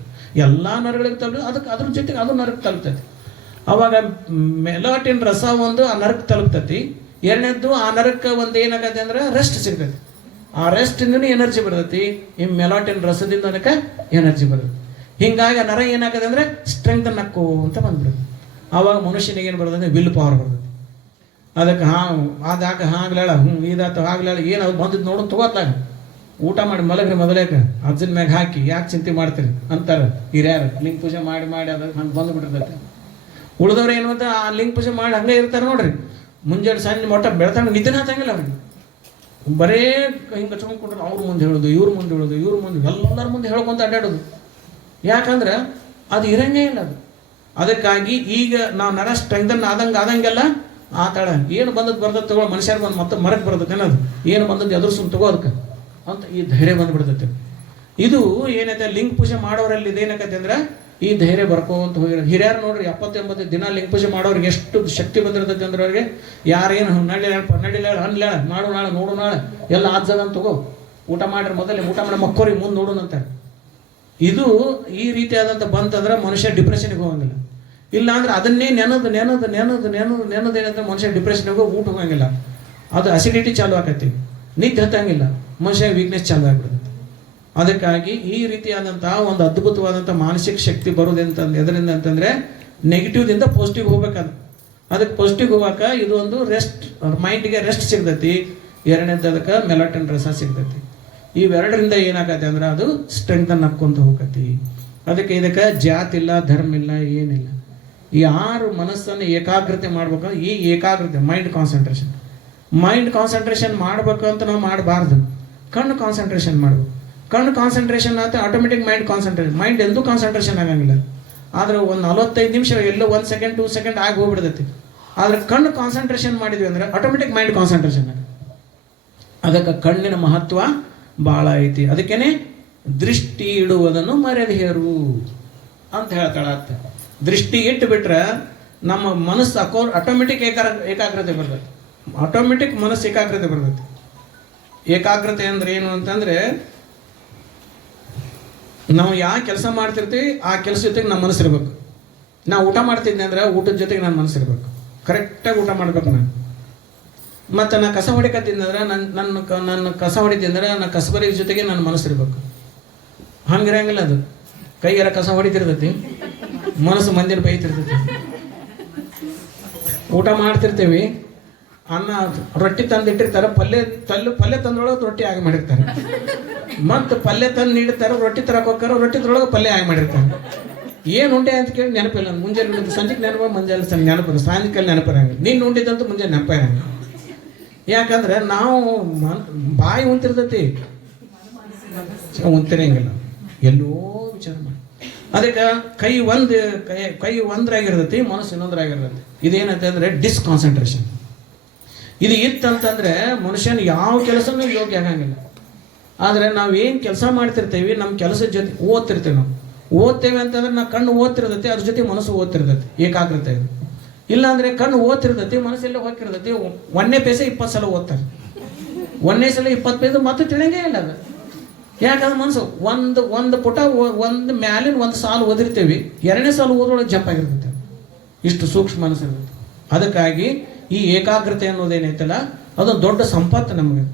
ಎಲ್ಲ ನರಗಳಿಗೆ ತಲುಪ, ಅದಕ್ಕೆ ಅದ್ರ ಜೊತೆಗೆ ಅದು ನರಕ್ಕೆ ತಲುಪ್ತೈತಿ. ಅವಾಗ ಮೆಲಾಟಿನ್ ರಸ ಒಂದು ಆ ನರಕ್ಕೆ ತಲುಪ್ತೈತಿ. ಎರಡನೇದ್ದು ಆ ನರಕ್ಕೆ ಒಂದು ಏನಾಗತ್ತೆ ಅಂದ್ರೆ ರೆಸ್ಟ್ ಸಿಗ್ತೈತಿ. ಆ ರೆಸ್ಟಿಂದನೂ ಎನರ್ಜಿ ಬರ್ತೈತಿ. ಈ ಮೆಲಾಟಿನ್ ರಸದಿಂದ ಅದಕ್ಕೆ ಎನರ್ಜಿ ಬರ್ತೈತಿ. ಹಿಂಗಾಗಿ ಆ ನರ ಏನಾಗತ್ತೆ ಅಂದ್ರೆ ಸ್ಟ್ರೆಂತ್ ನಕ್ಕು ಅಂತ ಬಂದ್ಬಿಡುತ್ತೆ. ಆವಾಗ ಮನುಷ್ಯನಿಗೆ ಏನು ಬರ್ತದೆ, ವಿಲ್ ಪವರ್ ಬರ್ತದೆ. ಅದಕ್ಕೆ ಅದಾಕ ಆಗ್ಲಾಳ ಇದಾತ ಆಗ್ಲಾಳ ಏನು ಅದು ಬಂದಿದ್ದು ನೋಡೋದು ತಗೋತಾಗ ಊಟ ಮಾಡಿ ಮಲಗ್ರಿ ಮೊದಲೇಕ ಅಜ್ಜನ ಮ್ಯಾಗ ಹಾಕಿ ಯಾಕೆ ಚಿಂತೆ ಮಾಡ್ತೀರಿ ಅಂತಾರೆ ಹಿರಿಯರು. ಲಿಂಗ ಪೂಜೆ ಮಾಡಿ ಅದು ಹಂಗೆ ಬಂದುಬಿಟ್ಟಿರ್ತೈತೆ. ಉಳಿದವ್ರು ಏನು ಅಂತ ಆ ಲಿಂಗ ಪೂಜೆ ಮಾಡಿ ಹಂಗೆ ಇರ್ತಾರೆ ನೋಡ್ರಿ. ಮುಂಜಾನೆ ಸಂಜೆ ಮೊಟ್ಟ ಬೆಳ್ತಾಗ ನಿದ್ದೆ ಹತ್ತಂಗಿಲ್ಲ ಅವ್ರಿಗೆ. ಬರೇ ಹಿಂಗೆ ಕಚ್ಕೊಂಡ್ರೆ ಅವ್ರ ಮುಂದೆ ಹೇಳೋದು, ಇವ್ರ ಮುಂದೆ ಹೇಳೋದು, ಎಲ್ಲರ ಮುಂದೆ ಹೇಳ್ಕೊಂತ ಅಡ್ಡಾಡೋದು. ಯಾಕಂದ್ರೆ ಅದು ಇರಂಗೇ ಇಲ್ಲ ಅದು. ಅದಕ್ಕಾಗಿ ಈಗ ನಾವು ನರ ಸ್ಟ್ರೆಂಥನ್ ಆದಂಗೆಲ್ಲ ಆತಾಳ ಏನು ಬಂದದ್ದು ಬರ್ತದೆ ತಗೊಳ್ಳೋ, ಮನುಷ್ಯರು ಬಂದು ಮತ್ತೆ ಮರಕ್ಕೆ ಬರ್ತದೆ ಅನ್ನೋದು, ಏನು ಬಂದದ್ದು ಎದುರು ಸುಮ್ಮ ತಗೋದಕ್ಕೆ ಅಂತ ಈ ಧೈರ್ಯ ಬಂದುಬಿಡ್ತೈತೆ. ಇದು ಏನೈತೆ ಲಿಂಗ ಪೂಜೆ ಮಾಡೋರಲ್ಲಿ ಇದೇನಕೈತೆ ಅಂದ್ರೆ ಈ ಧೈರ್ಯ ಬರ್ಕೋಂತ ಹೋಗಿರೋ ಹಿರಿಯರು ನೋಡ್ರಿ 70-80 ದಿನ ಲಿಂಗ ಪೂಜೆ ಮಾಡೋರಿಗೆ ಎಷ್ಟು ಶಕ್ತಿ ಬಂದಿರ್ತೈತೆ ಅಂದ್ರೆ ಅವ್ರಿಗೆ ಯಾರೇನು ನಡಿಲ ಅನ್ಲ ಮಾಡು ನಾಳೆ ನೋಡು ನಾಳೆ ಎಲ್ಲ ಆಜ್ಜದಂತ ತಗೋ ಊಟ ಮಾಡ್ರಿ ಮೊದಲೇ ಊಟ ಮಾಡಿ ಮಕ್ಕೋರಿ ಮುಂದೆ ನೋಡೋಣ ಅಂತಾರೆ. ಇದು ಈ ರೀತಿಯಾದಂಥ ಬಂತಂದ್ರೆ ಮನುಷ್ಯ ಡಿಪ್ರೆಷನ್ಗೆ ಹೋಗಂಗಿಲ್ಲ. ಇಲ್ಲ ಅಂದ್ರೆ ಅದನ್ನೇ ನೆನದು ಏನಂದ್ರೆ ಮನುಷ್ಯ ಡಿಪ್ರೆಷನ್ಗೆ ಹೋಗಿ ಊಟ ಹೋಗಂಗಿಲ್ಲ. ಅದು ಅಸಿಡಿಟಿ ಚಾಲು ಆಕೈತಿ, ನಿದ್ದೆ ಹತ್ತಂಗಿಲ್ಲ, ಮನುಷ್ಯ ವೀಕ್ನೆಸ್ ಚಾಲು ಆಗ್ಬಿಡುತ್ತೆ. ಅದಕ್ಕಾಗಿ ಈ ರೀತಿಯಾದಂತಹ ಒಂದು ಅದ್ಭುತವಾದಂಥ ಮಾನಸಿಕ ಶಕ್ತಿ ಬರೋದಂತ ಎದರಿಂದ ಅಂತಂದ್ರೆ ನೆಗೆಟಿವ್ದಿಂದ ಪಾಸಿಟಿವ್ ಹೋಗ್ಬೇಕಾದ. ಅದಕ್ಕೆ ಪಾಸಿಟಿವ್ ಹೋಗಾಕ ಇದು ಒಂದು ರೆಸ್ಟ್, ಮೈಂಡ್ಗೆ ರೆಸ್ಟ್ ಸಿಗ್ತೈತಿ. ಎರಡನೇದು ಅದಕ್ಕೆ ಮೆಲಾಟನ್ ರಸ ಸಿಗ್ತೈತಿ. ಇವೆರಡರಿಂದ ಏನಾಗತ್ತೆ ಅಂದ್ರೆ ಅದು ಸ್ಟ್ರೆಂಥನ್ ಹಾಕ್ಕೊಂತ ಹೋಗತಿ. ಅದಕ್ಕೆ ಇದಕ್ಕೆ ಜಾತಿ ಇಲ್ಲ, ಧರ್ಮ ಇಲ್ಲ, ಏನಿಲ್ಲ. ಯಾರು ಮನಸ್ಸನ್ನು ಏಕಾಗ್ರತೆ ಮಾಡ್ಬೇಕು, ಈ ಏಕಾಗ್ರತೆ ಮೈಂಡ್ ಕಾನ್ಸಂಟ್ರೇಷನ್ ಮಾಡ್ಬೇಕು ಅಂತ ನಾವು ಮಾಡಬಾರ್ದು. ಕಣ್ಣು ಕಾನ್ಸಂಟ್ರೇಷನ್ ಮಾಡ್ಬೇಕು. ಕಣ್ಣು ಕಾನ್ಸಂಟ್ರೇಷನ್ ಆತ ಆಟೋಮೆಟಿಕ್ ಮೈಂಡ್ ಎಂದೂ ಕಾನ್ಸಂಟ್ರೇಷನ್ ಆಗಂಗಿಲ್ಲ. ಆದ್ರೆ ಒಂದು 45 ನಿಮಿಷ ಎಲ್ಲೋ 1 ಸೆಕೆಂಡ್ 2 ಸೆಕೆಂಡ್ ಆಗಿ ಹೋಗ್ಬಿಡ್ತೈತಿ. ಆದ್ರೆ ಕಣ್ಣು ಕಾನ್ಸಂಟ್ರೇಷನ್ ಮಾಡಿದ್ವಿ ಅಂದ್ರೆ ಆಟೋಮೆಟಿಕ್ ಮೈಂಡ್ ಕಾನ್ಸಂಟ್ರೇಷನ್ ಆಗ. ಅದಕ್ಕೆ ಕಣ್ಣಿನ ಮಹತ್ವ ಭಾಳ ಐತಿ. ಅದಕ್ಕೇನೆ ದೃಷ್ಟಿ ಇಡುವುದನ್ನು ಮರೆಯದಿರು ಅಂತ ಹೇಳ್ತಾಳ. ದೃಷ್ಟಿ ಇಟ್ಟು ಬಿಟ್ರೆ ನಮ್ಮ ಮನಸ್ಸು ಆಟೋಮೆಟಿಕ್ ಏಕಾಗ್ರತೆ ಬರ್ತೈತಿ. ಆಟೋಮೆಟಿಕ್ ಮನಸ್ಸು ಏಕಾಗ್ರತೆ ಬರ್ತೈತಿ. ಏಕಾಗ್ರತೆ ಅಂದ್ರೆ ಏನು ಅಂತಂದ್ರೆ ನಾವು ಯಾವ ಕೆಲಸ ಮಾಡ್ತಿರ್ತೀವಿ ಆ ಕೆಲಸ ಜೊತೆಗೆ ನಮ್ಮ ಮನಸ್ಸು ಇರ್ಬೇಕು. ನಾವು ಊಟ ಮಾಡ್ತಿದ್ದೆ ಅಂದ್ರೆ ಊಟದ ಜೊತೆಗೆ ನನ್ನ ಮನಸ್ಸು ಇರ್ಬೇಕು. ಕರೆಕ್ಟಾಗಿ ಊಟ ಮಾಡ್ಬೇಕು ನಾನು. ಮತ್ತು ನಾ ಕಸ ಹೊಡಿಕತ್ತಿದ್ದಂದ್ರೆ ನನ್ನ ಕಸ ಹೊಡಿತಿದ್ರೆ ನನ್ನ ಕಸಬರಿ ಜೊತೆಗೆ ನನ್ನ ಮನಸ್ಸು ಇರ್ಬೇಕು. ಹಂಗಿರಂಗಿಲ್ಲ. ಅದು ಕೈಯಾರ ಕಸ ಹೊಡಿತಿರ್ತೈತಿ, ಮನಸ್ಸು ಮಂದಿನ ಬೈತಿರ್ತೈತಿ. ಊಟ ಮಾಡ್ತಿರ್ತೀವಿ, ಅನ್ನ ರೊಟ್ಟಿ ತಂದಿಟ್ಟಿರ್ತಾರೆ, ಪಲ್ಯ ತಂದ್ರೊಳಗೆ ರೊಟ್ಟಿ ಆಗಿ ಮಾಡಿರ್ತಾರೆ. ಮತ್ತು ಪಲ್ಯ ತಂದು ನೀಡ್ತಾರೆ, ರೊಟ್ಟಿ ತರಕ್ಕೆ ಹೋಗ್ತಾರೆ, ರೊಟ್ಟಿ ತರೊಳಗೆ ಪಲ್ಯ ಆಗಿ ಮಾಡಿರ್ತಾರೆ. ಏನು ಉಂಡೆ ಅಂತ ಕೇಳಿ ನೆನಪಿಲ್ಲ. ಮುಂಜಾನೆ ಸಂಜೆಗೆ ನೆನಪ, ಮುಂಜಾನೆ ನೆನಪಿಲ್ಲ, ಸಾಯಂಕಾಲ ನೆನಪಿರಂಗಿಲ್ಲ. ನೀನು ಉಂಡಿದ್ದಂತೂ ಮುಂಜಾನೆ ನೆನಪಿರಂಗಿಲ್ಲ. ಯಾಕಂದ್ರೆ ನಾವು ಬಾಯಿ ಉಂತಿರ್ತೈತಿ, ಉಂತಿರಂಗಿಲ್ಲ, ಎಲ್ಲೋ ವಿಚಾರ ಮಾಡಿ. ಅದಕ್ಕೆ ಕೈ ಒಂದ್ರಾಗಿರ್ತೈತಿ, ಮನಸ್ಸು ಇನ್ನೊಂದ್ರಾಗಿರ್ತೈತಿ. ಇದೇನಂತ ಅಂದ್ರೆ ಡಿಸ್ಕಾನ್ಸಂಟ್ರೇಷನ್. ಇದು ಇತ್ತಂತಂದ್ರೆ ಮನುಷ್ಯನ ಯಾವ ಕೆಲಸನೂ ಯೋಗ್ಯ ಆಗಂಗಿಲ್ಲ. ಆದರೆ ನಾವೇನು ಕೆಲಸ ಮಾಡ್ತಿರ್ತೀವಿ, ನಮ್ಮ ಕೆಲಸದ ಜೊತೆ ಓದ್ತಿರ್ತೀವಿ. ನಾವು ಓದ್ತೇವೆ ಅಂತಂದ್ರೆ ನಾವು ಕಣ್ಣು ಓದ್ತಿರ್ತೈತಿ, ಅದ್ರ ಜೊತೆ ಮನಸ್ಸು ಓದ್ತಿರ್ತೈತಿ. ಏಕಾಗ್ರತೆ ಇದು. ಇಲ್ಲಾಂದ್ರೆ ಕಣ್ಣು ಓದ್ತಿರ್ತೈತಿ, ಮನಸ್ಸೆಲ್ಲ ಹೋಗ್ತಿರ್ತೈತಿ. ಒಂದನೇ ಪೇಸೆ 20 ಸಲ ಓದ್ತಾರೆ. ಒಂದನೇ ಸಲ 20 ಪೇಜ್ ಮತ್ತೆ ತಿಳಿಯಂಗೇ ಇಲ್ಲ ಅದು. ಯಾಕಂದ್ರೆ ಮನಸ್ಸು ಒಂದು ಪುಟ ಒಂದು ಮ್ಯಾಲಿನ ಒಂದು ಸಾಲು ಓದಿರ್ತೀವಿ, ಎರಡನೇ ಸಾಲು ಓದೊಳಗೆ ಜಂಪ್ ಆಗಿರ್ತೈತೆ. ಇಷ್ಟು ಸೂಕ್ಷ್ಮ ಮನಸ್ಸು ಇರುತ್ತೆ. ಅದಕ್ಕಾಗಿ ಈ ಏಕಾಗ್ರತೆ ಅನ್ನೋದೇನೈತಲ್ಲ, ಅದೊಂದು ದೊಡ್ಡ ಸಂಪತ್ತು ನಮಗೆ.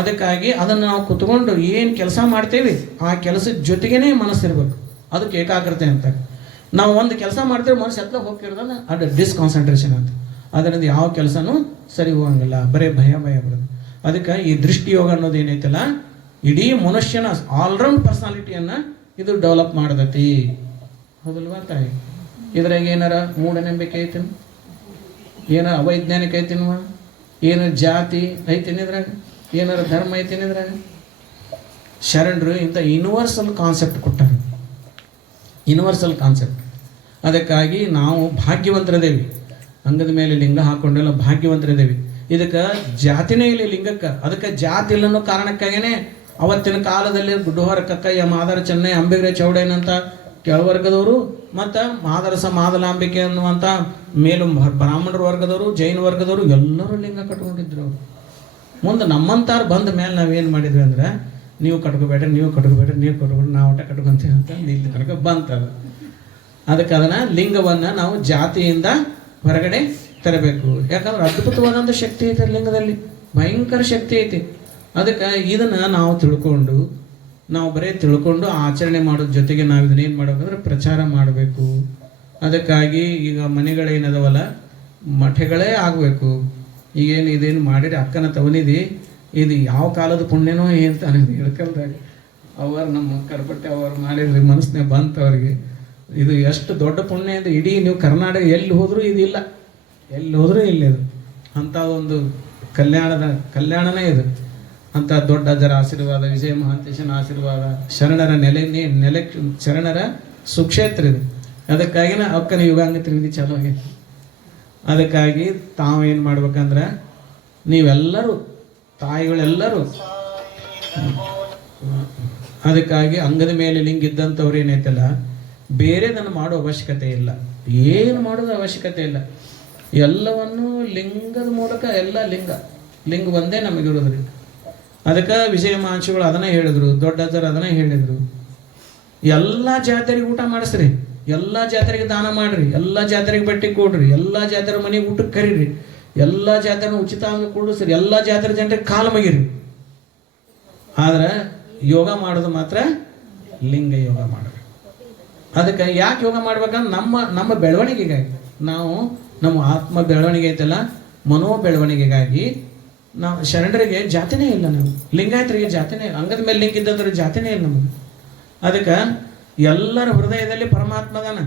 ಅದಕ್ಕಾಗಿ ಅದನ್ನು ನಾವು ಕುತ್ಕೊಂಡು ಏನು ಕೆಲಸ ಮಾಡ್ತೇವೆ ಆ ಕೆಲಸದ ಜೊತೆಗೇನೆ ಮನಸ್ಸಿರ್ಬೇಕು. ಅದಕ್ಕೆ ಏಕಾಗ್ರತೆ ಅಂತ. ನಾವು ಒಂದು ಕೆಲಸ ಮಾಡ್ತೇವೆ, ಮನಸ್ಸು ಎತ್ತ ಹೋಗ್ತಿರೋದನ್ನ ಅದು ಡಿಸ್ಕಾನ್ಸಂಟ್ರೇಷನ್ ಅಂತ. ಅದರಿಂದ ಯಾವ ಕೆಲಸನೂ ಸರಿ ಹೋಗಂಗಿಲ್ಲ, ಬರೀ ಭಯ ಬರೋದು. ಅದಕ್ಕೆ ಈ ದೃಷ್ಟಿ ಯೋಗ ಅನ್ನೋದು ಏನೈತಲ್ಲ, ಇಡೀ ಮನುಷ್ಯನ ಆಲ್ರೌಂಡ್ ಪರ್ಸನಾಲಿಟಿಯನ್ನು ಇದು ಡೆವಲಪ್ ಮಾಡತೈತಿ. ಹೌದಲ್ವಾ ತಾಯಿ? ಇದ್ರಾಗ ಏನಾರ ಮೂಢನಂಬಿಕೆ ಐತಿ, ಏನಾರ ಅವೈಜ್ಞಾನಿಕ ಐತಿನ್ವ, ಏನಾರ ಜಾತಿ ಐತಿನ, ಇದ್ರಾಗ ಏನಾರ ಧರ್ಮ ಐತಿನ. ಇದ್ರಾಗ ಶರಣರು ಇಂಥ ಯೂನಿವರ್ಸಲ್ ಕಾನ್ಸೆಪ್ಟ್ ಕೊಟ್ಟಾರೆ. Universal concept. ಅದಕ್ಕಾಗಿ ನಾವು ಭಾಗ್ಯವಂತರದೇವಿ. ಅಂಗದ ಮೇಲೆ ಲಿಂಗ ಹಾಕೊಂಡೆಲ್ಲ ಭಾಗ್ಯವಂತರದೇವಿ. ಇದಕ್ಕೆ ಜಾತಿನೇ ಇಲ್ಲ ಲಿಂಗಕ್ಕೆ. ಅದಕ್ಕೆ ಜಾತಿ ಇಲ್ಲ ಅನ್ನೋ ಕಾರಣಕ್ಕಾಗೇನೆ ಅವತ್ತಿನ ಕಾಲದಲ್ಲಿ ಗುಡ್ಡೋಹರ ಕಕ್ಕಯ್ಯ, ಮಾದರ ಚೆನ್ನೈ, ಅಂಬಿಗರೆ ಚೌಡಯ್ಯನಂತ ಕೆಳವರ್ಗದವರು ಮತ್ತು ಮಾದರಸ ಮಾದಲಾಂಬಿಕೆ ಅನ್ನುವಂಥ ಮೇಲು ಬ್ರಾಹ್ಮಣರ ವರ್ಗದವರು, ಜೈನ ವರ್ಗದವರು ಎಲ್ಲರೂ ಲಿಂಗ ಕಟ್ಕೊಂಡಿದ್ರು. ಅವರು ಮುಂದೆ ನಮ್ಮಂತಾರು ಬಂದ ಮೇಲೆ ನಾವೇನು ಮಾಡಿದ್ವಿ ಅಂದ್ರೆ, ನೀವು ಕಟ್ಕೋಬೇಡ್ರಿ, ನೀವು ನಾವು ಒಟ್ಟ ಕಟ್ಕೊಂತೀವಿ ಅಂತ ಇಲ್ಲಿ ತನಕ ಬಂತದು. ಅದಕ್ಕೆ ಅದನ್ನು ಲಿಂಗವನ್ನು ನಾವು ಜಾತಿಯಿಂದ ಹೊರಗಡೆ ತರಬೇಕು. ಯಾಕಂದ್ರೆ ಅದ್ಭುತವಾದಂಥ ಶಕ್ತಿ ಐತೆ ಲಿಂಗದಲ್ಲಿ, ಭಯಂಕರ ಶಕ್ತಿ ಐತಿ. ಅದಕ್ಕೆ ಇದನ್ನು ನಾವು ಬರೀ ತಿಳ್ಕೊಂಡು ಆಚರಣೆ ಮಾಡೋದ್ರ ಜೊತೆಗೆ ನಾವು ಇದನ್ನೇನು ಮಾಡಬೇಕಂದ್ರೆ ಪ್ರಚಾರ ಮಾಡಬೇಕು. ಅದಕ್ಕಾಗಿ ಈಗ ಮನೆಗಳೇನದವಲ್ಲ, ಮಠಗಳೇ ಆಗಬೇಕು. ಈಗೇನು ಇದೇನು ಮಾಡಿರಿ ಅಕ್ಕನ ತವನಿದಿ, ಇದು ಯಾವ ಕಾಲದ ಪುಣ್ಯನೋ ಅಂತ ನನಗೆ ಹೇಳ್ಕಲ್ದಾಗ ಅವರು ನಮ್ಮ ಕರ್ಪಟ್ಟೆ ಅವರು ಮಾಡಿದ್ರಿ, ಮನಸ್ಸಿನ ಬಂತು ಅವ್ರಿಗೆ. ಇದು ಎಷ್ಟು ದೊಡ್ಡ ಪುಣ್ಯ ಇದೆ. ಇಡೀ ನೀವು ಕರ್ನಾಟಕ ಎಲ್ಲಿ ಹೋದರೂ ಇದಿಲ್ಲ, ಎಲ್ಲಿ ಹೋದರೂ ಇಲ್ಲ. ಇದು ಅಂಥದ್ದೊಂದು ಕಲ್ಯಾಣನೇ ಇದು. ಅಂಥ ದೊಡ್ಡ ಅಜ್ಜರ ಆಶೀರ್ವಾದ, ವಿಜಯ ಮಹಾಂತೇಶನ ಆಶೀರ್ವಾದ, ಶರಣರ ಶರಣರ ಸುಕ್ಷೇತ್ರ ಇದು. ಅದಕ್ಕಾಗಿನ ಅಕ್ಕನ ಯುಗಾಂಗ ತಿರುಗಿ ಚಾಲು ಆಗೈತಿ. ಅದಕ್ಕಾಗಿ ತಾವೇನು ಮಾಡ್ಬೇಕಂದ್ರೆ, ನೀವೆಲ್ಲರೂ ತಾಯಿಗಳೆಲ್ಲರೂ ಅದಕ್ಕಾಗಿ ಅಂಗದ ಮೇಲೆ ಲಿಂಗ ಇದ್ದಂಥವ್ರು ಏನೈತಲ್ಲ, ಬೇರೆದನ್ನು ಮಾಡೋ ಅವಶ್ಯಕತೆ ಇಲ್ಲ, ಏನು ಮಾಡೋದು ಅವಶ್ಯಕತೆ ಇಲ್ಲ. ಎಲ್ಲವನ್ನು ಲಿಂಗದ ಮೂಲಕ, ಎಲ್ಲ ಲಿಂಗ ಒಂದೇ ನಮಗಿರೋದ್ರಿ. ಅದಕ್ಕೆ ವಿಜಯ ಮಹರ್ಷಿಗಳು ಅದನ್ನೇ ಹೇಳಿದ್ರು, ದೊಡ್ಡಜರು ಅದನ್ನೇ ಹೇಳಿದರು, ಎಲ್ಲ ಜಾತ್ರೆಗೆ ಊಟ ಮಾಡಿಸ್ರಿ, ಎಲ್ಲ ಜಾತ್ರೆಗೆ ದಾನ ಮಾಡ್ರಿ, ಎಲ್ಲ ಜಾತ್ರೆಗೆ ಬಟ್ಟೆ ಕೊಡ್ರಿ, ಎಲ್ಲ ಜಾತ್ರೆ ಮನೆಗೆ ಊಟಕ್ಕೆ ಕರೀರಿ, ಎಲ್ಲ ಜಾತ್ರೆ ಉಚಿತ ಕೊಡಿಸ್ರಿ, ಎಲ್ಲ ಜಾತ್ರೆ ಜನರಿಗೆ ಕಾಲು ಮಗಿರಿ. ಆದ್ರೆ ಯೋಗ ಮಾಡೋದು ಮಾತ್ರ ಲಿಂಗ ಯೋಗ ಮಾಡಬೇಕು. ಅದಕ್ಕೆ ಯಾಕೆ ಯೋಗ ಮಾಡ್ಬೇಕಂದ್ರೆ ನಮ್ಮ ಬೆಳವಣಿಗೆಗಾಗಿ, ನಾವು ನಮ್ಮ ಆತ್ಮ ಬೆಳವಣಿಗೆ ಐತಲ್ಲ, ಮನೋ ಬೆಳವಣಿಗೆಗಾಗಿ ನಾವು ಶರಣರಿಗೆ ಜಾತಿನೇ ಇಲ್ಲ, ನಾವು ಲಿಂಗಾಯತರಿಗೆ ಜಾತಿನೇ ಇಲ್ಲ. ಅಂಗದ ಮೇಲೆ ಲಿಂಗ ಇದ್ದಂದ್ರೆ ಜಾತಿನೇ ಇಲ್ಲ ನಮಗೆ. ಅದಕ್ಕೆ ಎಲ್ಲರ ಹೃದಯದಲ್ಲಿ ಪರಮಾತ್ಮದಾನ,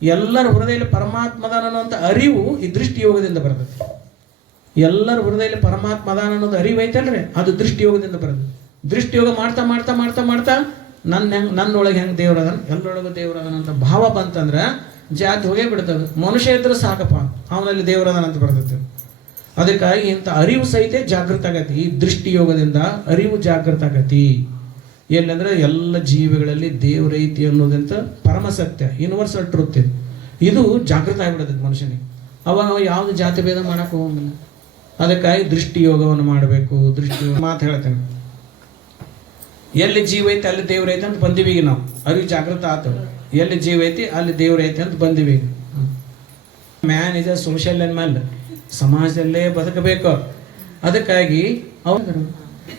ಎಲ್ಲರ ಹೃದಯದಲ್ಲಿ ಪರಮಾತ್ಮದಾನ ಅನ್ನೋಂಥ ಅರಿವು ಈ ದೃಷ್ಟಿ ಯೋಗದಿಂದ ಬರ್ತದೆ. ಎಲ್ಲರ ಹೃದಯದಲ್ಲಿ ಪರಮಾತ್ಮದಾನ ಅನ್ನೋದು ಅರಿವು ಐತಲ್ರಿ, ಅದು ದೃಷ್ಟಿ ಯೋಗದಿಂದ ಬರ್ತದೆ. ದೃಷ್ಟಿ ಯೋಗ ಮಾಡ್ತಾ ಮಾಡ್ತಾ ಮಾಡ್ತಾ ಮಾಡ್ತಾ ನನ್ನೊಳಗೆ ಹೆಂಗೆ ದೇವ್ರದನ, ಎಲ್ಲರೊಳಗೂ ದೇವ್ರದನ ಅಂತ ಭಾವ ಬಂತಂದ್ರೆ ಜಾತಿ ಹೋಗೇ ಬಿಡ್ತದೆ. ಮನುಷ್ಯ ಇದ್ರೆ ಸಾಕಪ್ಪ, ಅವನಲ್ಲಿ ದೇವ್ರದನ ಅಂತ ಬರ್ತೈತೆ. ಅದಕ್ಕಾಗಿ ಇಂಥ ಅರಿವು ಸಹಿತ ಜಾಗೃತ ಆಗತಿ. ಈ ದೃಷ್ಟಿ ಯೋಗದಿಂದ ಅರಿವು ಜಾಗೃತ ಆಗತಿ. ಎಲ್ಲಂದ್ರೆ ಎಲ್ಲ ಜೀವಿಗಳಲ್ಲಿ ದೇವರೈತಿ ಅನ್ನೋದಂತ ಪರಮ ಸತ್ಯ, ಯೂನಿವರ್ಸಲ್ ಟ್ರೂತ್ ಇದು. ಇದು ಜಾಗೃತ ಆಗಿಬಿಡುತ್ತೆ ಮನುಷ್ಯನಿಗೆ. ಅವಾಗ ಯಾವುದು ಜಾತಿ ಭೇದ ಮಾಡಕ್ಕೆ ಹೋಗಂಗಿಲ್ಲ. ಅದಕ್ಕಾಗಿ ದೃಷ್ಟಿ ಯೋಗವನ್ನು ಮಾಡಬೇಕು. ದೃಷ್ಟಿ ಮಾತು ಹೇಳ್ತೇನೆ, ಎಲ್ಲಿ ಜೀವ ಐತಿ ಅಲ್ಲಿ ದೇವ್ರೈತಿ ಅಂತ ಬಂದಿವಿ ನಾವು. ಅರಿವು ಜಾಗೃತ ಆತು, ಎಲ್ಲಿ ಜೀವ ಐತಿ ಅಲ್ಲಿ ದೇವ್ರೈತಿ ಅಂತ ಬಂದಿವಿ. Man is a social animal, ಸಮಾಜದಲ್ಲೇ ಬದುಕಬೇಕು. ಅದಕ್ಕಾಗಿ ಅವ್ರು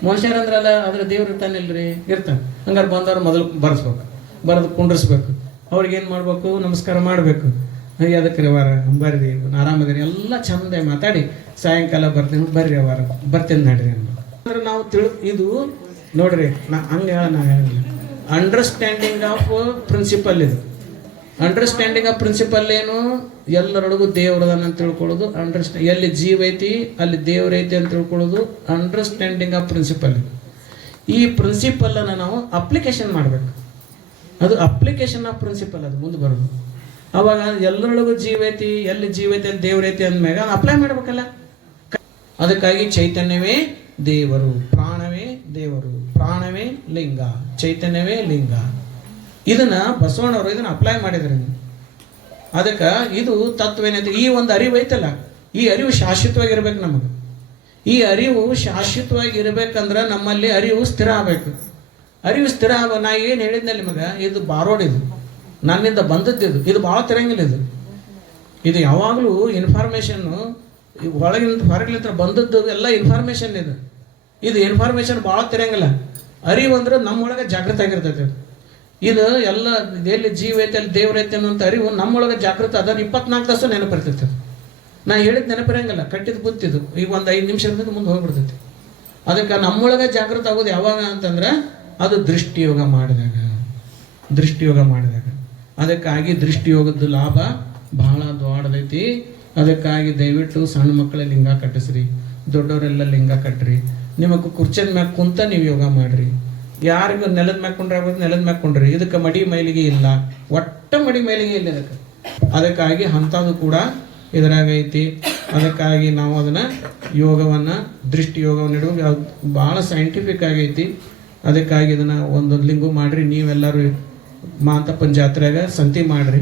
ಮನುಷ್ಯರಂದ್ರಲ್ಲ, ಅದ್ರ ದೇವ್ರು ಇರ್ತಾನಿಲ್ರಿ, ಇರ್ತಾನೆ. ಹಂಗಾರೆ ಬಂದವ್ರು ಮೊದಲು ಬರೆಸ್ಬೇಕು, ಬರೆದು ಕುಂಡ್ರಿಸ್ಬೇಕು, ಅವ್ರಿಗೇನು ಮಾಡ್ಬೇಕು, ನಮಸ್ಕಾರ ಮಾಡಬೇಕು. ಅದಕ್ಕೆ ವಾರ ಬರ್ರಿ, ಆರಾಮದಿರಿ, ಎಲ್ಲ ಚಂದ ಮಾತಾಡಿ ಸಾಯಂಕಾಲ ಬರ್ತೀನಿ, ಬರ್ರಿ ವಾರ ಬರ್ತೀನಿ ನಡ್ರಿ ಅಂದ್ರೆ ನಾವು ಇದು ನೋಡ್ರಿ. ಹಂಗೆ ನಾ ಹೇಳಿಲ್ಲ, ಅಂಡರ್ಸ್ಟ್ಯಾಂಡಿಂಗ್ ಆಫ್ ಪ್ರಿನ್ಸಿಪಲ್ ಇದು. ಅಂಡರ್ಸ್ಟ್ಯಾಂಡಿಂಗ್ ಆಫ್ ಪ್ರಿನ್ಸಿಪಲ್ ಏನು, ಎಲ್ಲರೊಳಗೂ ದೇವ್ರದನ್ನ ಅಂತ ತಿಳ್ಕೊಳ್ಳೋದು. ಎಲ್ಲಿ ಜೀವ ಐತಿ ಅಲ್ಲಿ ದೇವ್ರೈತಿ ಅಂತ ತಿಳ್ಕೊಳ್ಳೋದು ಅಂಡರ್ಸ್ಟ್ಯಾಂಡಿಂಗ್ ಆಫ್ ಪ್ರಿನ್ಸಿಪಲ್. ಈ ಪ್ರಿನ್ಸಿಪಲನ್ನು ನಾವು ಅಪ್ಲಿಕೇಶನ್ ಮಾಡಬೇಕು. ಅದು ಅಪ್ಲಿಕೇಶನ್ ಆಫ್ ಪ್ರಿನ್ಸಿಪಲ್, ಅದು ಮುಂದೆ ಬರೋದು. ಅವಾಗ ಎಲ್ಲರೊಳಗೂ ಜೀವ ಐತಿ, ಎಲ್ಲಿ ಜೀವ ಐತಿ ಅಲ್ಲಿ ದೇವ್ರೈತಿ ಅಂದ್ಮ್ಯಾಗ ಅಪ್ಲೈ ಮಾಡ್ಬೇಕಲ್ಲ. ಅದಕ್ಕಾಗಿ ಚೈತನ್ಯವೇ ದೇವರು, ಪ್ರಾಣವೇ ದೇವರು, ಪ್ರಾಣವೇ ಲಿಂಗ, ಚೈತನ್ಯವೇ ಲಿಂಗ. ಇದನ್ನ ಬಸವಣ್ಣವರು ಇದನ್ನ ಅಪ್ಲೈ ಮಾಡಿದ್ರು. ಅದಕ್ಕೆ ಇದು ತತ್ವ ಏನೈತಿ, ಈ ಒಂದು ಅರಿವು ಐತಲ್ಲ, ಈ ಅರಿವು ಶಾಶ್ವತವಾಗಿರ್ಬೇಕು ನಮಗೆ. ಈ ಅರಿವು ಶಾಶ್ವತವಾಗಿ ಇರ್ಬೇಕಂದ್ರೆ ನಮ್ಮಲ್ಲಿ ಅರಿವು ಸ್ಥಿರ ಆಗಬೇಕು. ಅರಿವು ಸ್ಥಿರ ನಾ ಏನು ಹೇಳಿದ್ನ ನಿಮಗೆ, ಇದು ಬಾರೋಡಿದು, ನನ್ನಿಂದ ಬಂದದ್ದಿದು, ಇದು ಭಾಳ ತಿರಂಗಿಲ್ಲ. ಇದು ಯಾವಾಗಲೂ ಇನ್ಫಾರ್ಮೇಷನ್ನು ಒಳಗಿನ ಹೊರಗಿಲಿಂದ ಬಂದದ್ದು ಎಲ್ಲ ಇನ್ಫಾರ್ಮೇಷನ್. ಇದು ಇನ್ಫಾರ್ಮೇಷನ್ ಭಾಳ ತಿರಂಗಿಲ್ಲ. ಅರಿವು ಅಂದ್ರೆ ನಮ್ಮೊಳಗೆ ಜಾಗೃತ ಆಗಿರ್ತೈತೆ. ಇದು ಎಲ್ಲ ಎಲ್ಲಿ ಜೀವ ಐತೆ ಅಲ್ಲಿ ದೇವ್ರೈತೆ ಅನ್ನೋಂಥ ಅರಿವು ನಮ್ಮೊಳಗೆ ಜಾಗೃತ ಅದ. 24 ತಾಸು ನೆನಪಿರ್ತೈತೆ. ನಾ ಹೇಳಿದ ನೆನಪಿರಂಗಿಲ್ಲ, ಕಟ್ಟಿದ ಬುತ್ತಿದ್ದು ಈಗ ಒಂದು 5 ನಿಮಿಷದಿಂದ ಮುಂದೆ ಹೋಗ್ಬಿಡ್ತೈತಿ. ಅದಕ್ಕೆ ನಮ್ಮೊಳಗೆ ಜಾಗೃತ ಆಗೋದು ಯಾವಾಗ ಅಂತಂದ್ರೆ ಅದು ದೃಷ್ಟಿಯೋಗ ಮಾಡಿದಾಗ, ದೃಷ್ಟಿಯೋಗ ಮಾಡಿದಾಗ. ಅದಕ್ಕಾಗಿ ದೃಷ್ಟಿಯೋಗದ ಲಾಭ ಬಹಳ ದೊಡ್ಡದೈತಿ. ಅದಕ್ಕಾಗಿ ದಯವಿಟ್ಟು ಸಣ್ಣ ಮಕ್ಕಳ ಲಿಂಗ ಕಟ್ಟಿಸ್ರಿ, ದೊಡ್ಡವರೆಲ್ಲ ಲಿಂಗ ಕಟ್ಟ್ರಿ. ನಿಮಗೆ ಕುರ್ಚದ ಮ್ಯಾಗ ಕುಂತ ನೀವು ಯೋಗ ಮಾಡಿರಿ. ಯಾರಿಗೂ ನೆಲದ ಮ್ಯಾಗ ಕೊಂಡ್ರೆ ಆಗೋದು ನೆಲದ ಮ್ಯಾಗ ಕೊಂಡ್ರಿ. ಇದಕ್ಕೆ ಮಡಿ ಮೈಲಿಗೆ ಇಲ್ಲ, ಒಟ್ಟ ಮಡಿ ಮೈಲಿಗೆ ಇಲ್ಲ ಇದಕ್ಕೆ. ಅದಕ್ಕಾಗಿ ಅಂಥದ್ದು ಕೂಡ ಇದರಾಗ ಐತಿ. ಅದಕ್ಕಾಗಿ ನಾವು ಅದನ್ನು ಯೋಗವನ್ನು, ದೃಷ್ಟಿ ಯೋಗವನ್ನು ಇಡುವ ಭಾಳ ಸೈಂಟಿಫಿಕ್ ಆಗೈತಿ. ಅದಕ್ಕಾಗಿ ಇದನ್ನು ಒಂದೊಂದು ಲಿಂಗು ಮಾಡಿರಿ. ನೀವೆಲ್ಲರೂ ಮಾಂತಪ್ಪನ ಜಾತ್ರೆಯಾಗ ಸಂತಿ ಮಾಡಿರಿ.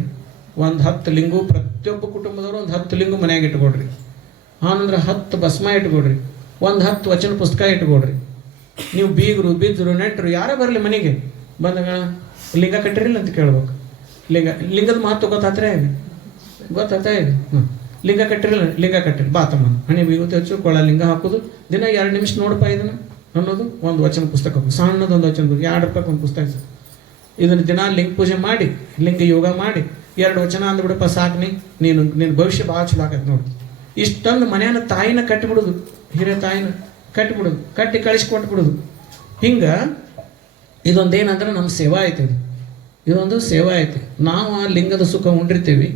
ಒಂದು 10 ಲಿಂಗು, ಪ್ರತಿಯೊಬ್ಬ ಕುಟುಂಬದವರು ಒಂದು 10 ಲಿಂಗು ಮನ್ಯಾಗ ಇಟ್ಕೊಡ್ರಿ. ಆನಂದ್ರೆ 10 ಭಸ್ಮ ಇಟ್ಕೊಡ್ರಿ, ಒಂದು 10 ವಚನ ಪುಸ್ತಕ ಇಟ್ಕೊಡ್ರಿ. ನೀವು ಬೀಗರು ಬಿದ್ದರು ನೆಟ್ಟರು ಯಾರೇ ಬರಲಿ ಮನೆಗೆ ಬಂದಾಗ ಲಿಂಗ ಕಟ್ಟಿರಿಲ್ಲ ಅಂತ ಕೇಳ್ಬೇಕು. ಲಿಂಗದ ಮಾತು ಗೊತ್ತಾತ್ರೆ ಗೊತ್ತಾಗ್ತಾ ಇದೆ. ಲಿಂಗ ಕಟ್ಟಿರಲ್ಲ, ಲಿಂಗ ಕಟ್ಟಿರಿ ಬಾ ತಮ್ಮ ಹಣೆ ಬೀಗುತ್ತೆ ಹಚ್ಚು ಕೊಳ ಲಿಂಗ ಹಾಕೋದು. ದಿನ 2 ನಿಮಿಷ ನೋಡಪ್ಪ ಇದನ್ನು ಅನ್ನೋದು. ಒಂದು ವಚನ ಪುಸ್ತಕ, ಸಣ್ಣದೊಂದು ವಚನ ಪುಸ್ತಕ, 2 ರೂಪಾಯಿಗೆ ಒಂದು ಪುಸ್ತಕ. ಇದನ್ನು ದಿನ ಲಿಂಗ ಪೂಜೆ ಮಾಡಿ, ಲಿಂಗ ಯೋಗ ಮಾಡಿ 2 ವಚನ ಅಂದ್ಬಿಡಪ್ಪ ಸಾಕು. ನಿನ್ನ ಭವಿಷ್ಯ ಭಾಳ ಚಲೋ ಆಗತ್ತೆ ನೋಡಿ. ಇಷ್ಟೊಂದು ಮನೆಯನ್ನ ತಾಯಿನ ಕಟ್ಟಿಬಿಡೋದು, ಹಿರಿಯ ತಾಯಿನ ಕಟ್ಟಿಬಿಡೋದು, ಕಟ್ಟಿ ಕಳಿಸ್ಕೊಟ್ಬಿಡೋದು. ಹಿಂಗೆ ಇದೊಂದೇನಂದ್ರೆ ನಮ್ಮ ಸೇವಾ ಐತೆ. ಇದೊಂದು ಸೇವಾ ಐತೆ. ನಾವು ಆ ಲಿಂಗದ ಸುಖ ಉಂಡಿರ್ತೀವಿ.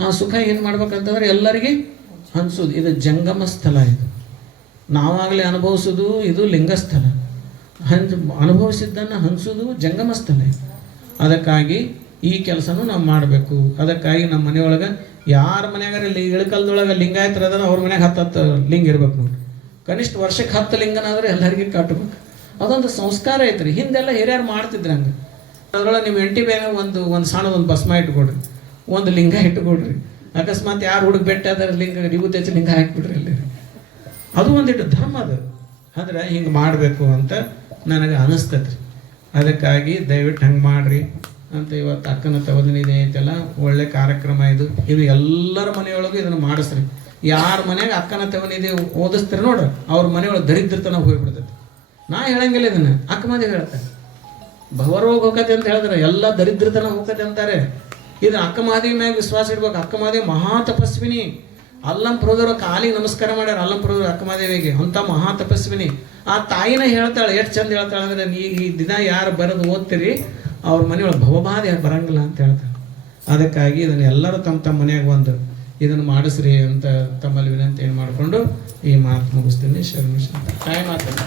ಆ ಸುಖ ಏನು ಮಾಡ್ಬೇಕಂತಂದ್ರೆ ಎಲ್ಲರಿಗೆ ಹಂಚೋದು. ಇದು ಜಂಗಮ ಸ್ಥಳ. ಇದು ನಾವಾಗಲೇ ಅನುಭವಿಸೋದು, ಇದು ಲಿಂಗಸ್ಥಳ. ಅನುಭವಿಸಿದ್ದನ್ನು ಹಂಚೋದು ಜಂಗಮ ಸ್ಥಳ. ಅದಕ್ಕಾಗಿ ಈ ಕೆಲಸನೂ ನಾವು ಮಾಡಬೇಕು. ಅದಕ್ಕಾಗಿ ನಮ್ಮ ಮನೆಯೊಳಗೆ ಯಾರ ಮನ್ಯಾಗಾರ ಇಳಕಲ್ದೊಳಗೆ ಲಿಂಗಾಯತರ ಅದನ್ನು ಅವ್ರ ಮನ್ಯಾಗ 10 ಲಿಂಗ ಇರ್ಬೇಕು ನೋಡಿ. ಕನಿಷ್ಠ ವರ್ಷಕ್ಕೆ 10 ಲಿಂಗನಾದ್ರೆ ಎಲ್ಲರಿಗೆ ಕಟ್ಟಬೇಕು. ಅದೊಂದು ಸಂಸ್ಕಾರ ಐತ್ರಿ. ಹಿಂದೆಲ್ಲ ಹಿರಿಯರು ಮಾಡ್ತಿದ್ರು ಹಂಗೆ. ಅದರೊಳಗೆ ನೀವು ಎಂಟಿ ಬೇಗ ಒಂದು ಸಣ್ಣದೊಂದು ಭಸ್ಮ ಇಟ್ಕೊಡ್ರಿ, ಒಂದು ಲಿಂಗ ಇಟ್ಕೊಡ್ರಿ. ಅಕಸ್ಮಾತ್ ಯಾರು ಹುಡುಗ ಬೆಟ್ಟ ಅದರ ಲಿಂಗ ವಿಭೂತಿ ಹಚ್ಚಿ ಲಿಂಗ ಹಾಕಿಬಿಡ್ರಿ ಅಲ್ಲಿ. ಅದು ಒಂದಿಟ್ಟು ಧರ್ಮ ಅದು. ಅಂದ್ರೆ ಹಿಂಗೆ ಮಾಡಬೇಕು ಅಂತ ನನಗೆ ಅನಿಸ್ತೈತ್ರಿ. ಅದಕ್ಕಾಗಿ ದಯವಿಟ್ಟು ಹಂಗೆ ಮಾಡಿರಿ ಅಂತ ಇವತ್ತು ಅಕ್ಕನ ತವದಿನಿದೆ ಐತಲ್ಲ, ಒಳ್ಳೆ ಕಾರ್ಯಕ್ರಮ ಇದು. ಇದು ಎಲ್ಲರ ಮನೆಯೊಳಗೂ ಇದನ್ನು ಮಾಡಿಸ್ರಿ. ಯಾರ ಮನೆಯಾಗ ಅಕ್ಕನ ತವನಿದೆ ಓದಿಸ್ತೀರಿ ನೋಡ್ರಿ, ಅವ್ರ ಮನೆಯೊಳಗೆ ದರಿದ್ರತನ ಹೋಗ್ಬಿಡ್ತೈತಿ. ನಾ ಹೇಳಂಗಿಲ್ಲ ಇದನ್ನು, ಅಕ್ಕ ಮಂದಿ ಹೇಳ್ತಾರೆ. ಭವರೋಗ ಹೋಗತ್ತೆ ಅಂತ ಹೇಳಿದ್ರೆ ಎಲ್ಲ ದರಿದ್ರತನ ಹೋಗತ್ತೆ ಅಂತಾರೆ. ಇದು ಅಕ್ಕ ಮಹಾದೇವಿ ಮ್ಯಾಗ ವಿಶ್ವಾಸ ಇಡ್ಬೇಕು. ಅಕ್ಕ ಮಹಾದೇವಿ ಮಹಾ ತಪಸ್ವಿನಿ. ಅಲ್ಲಂಪುರದವ್ರ ಕಾಲಿಗೆ ನಮಸ್ಕಾರ ಮಾಡ್ಯಾರ ಅಲ್ಲಂಪುರದವ್ರು ಅಕ್ಕ ಮಹಾದೇವಿಗೆ. ಅಂಥ ಮಹಾ ತಪಸ್ವಿನಿ. ಆ ತಾಯಿನ ಹೇಳ್ತಾಳೆ, ಎಷ್ಟು ಚಂದ ಹೇಳ್ತಾಳೆ ಅಂದ್ರೆ, ಈ ದಿನ ಯಾರು ಬರೆದು ಓದ್ತೀರಿ ಅವ್ರ ಮನೆಯೊಳಗೆ ಭವಬಾಧೆ ಬರಂಗಿಲ್ಲ ಅಂತ ಹೇಳ್ತಾಳೆ. ಅದಕ್ಕಾಗಿ ಇದನ್ನು ಎಲ್ಲರೂ ತಮ್ಮ ಮನೆಯಾಗ ಇದನ್ನು ಮಾಡಿಸ್ರಿ ಅಂತ ತಮ್ಮಲ್ಲಿ ವಿನಂತಿ ಏನು ಮಾಡಿಕೊಂಡು ಈ ಮಾತು ಮುಗಿಸ್ತೀನಿ. ಶರಣ ಟೈಮ್ ಆಗ್ತದೆ.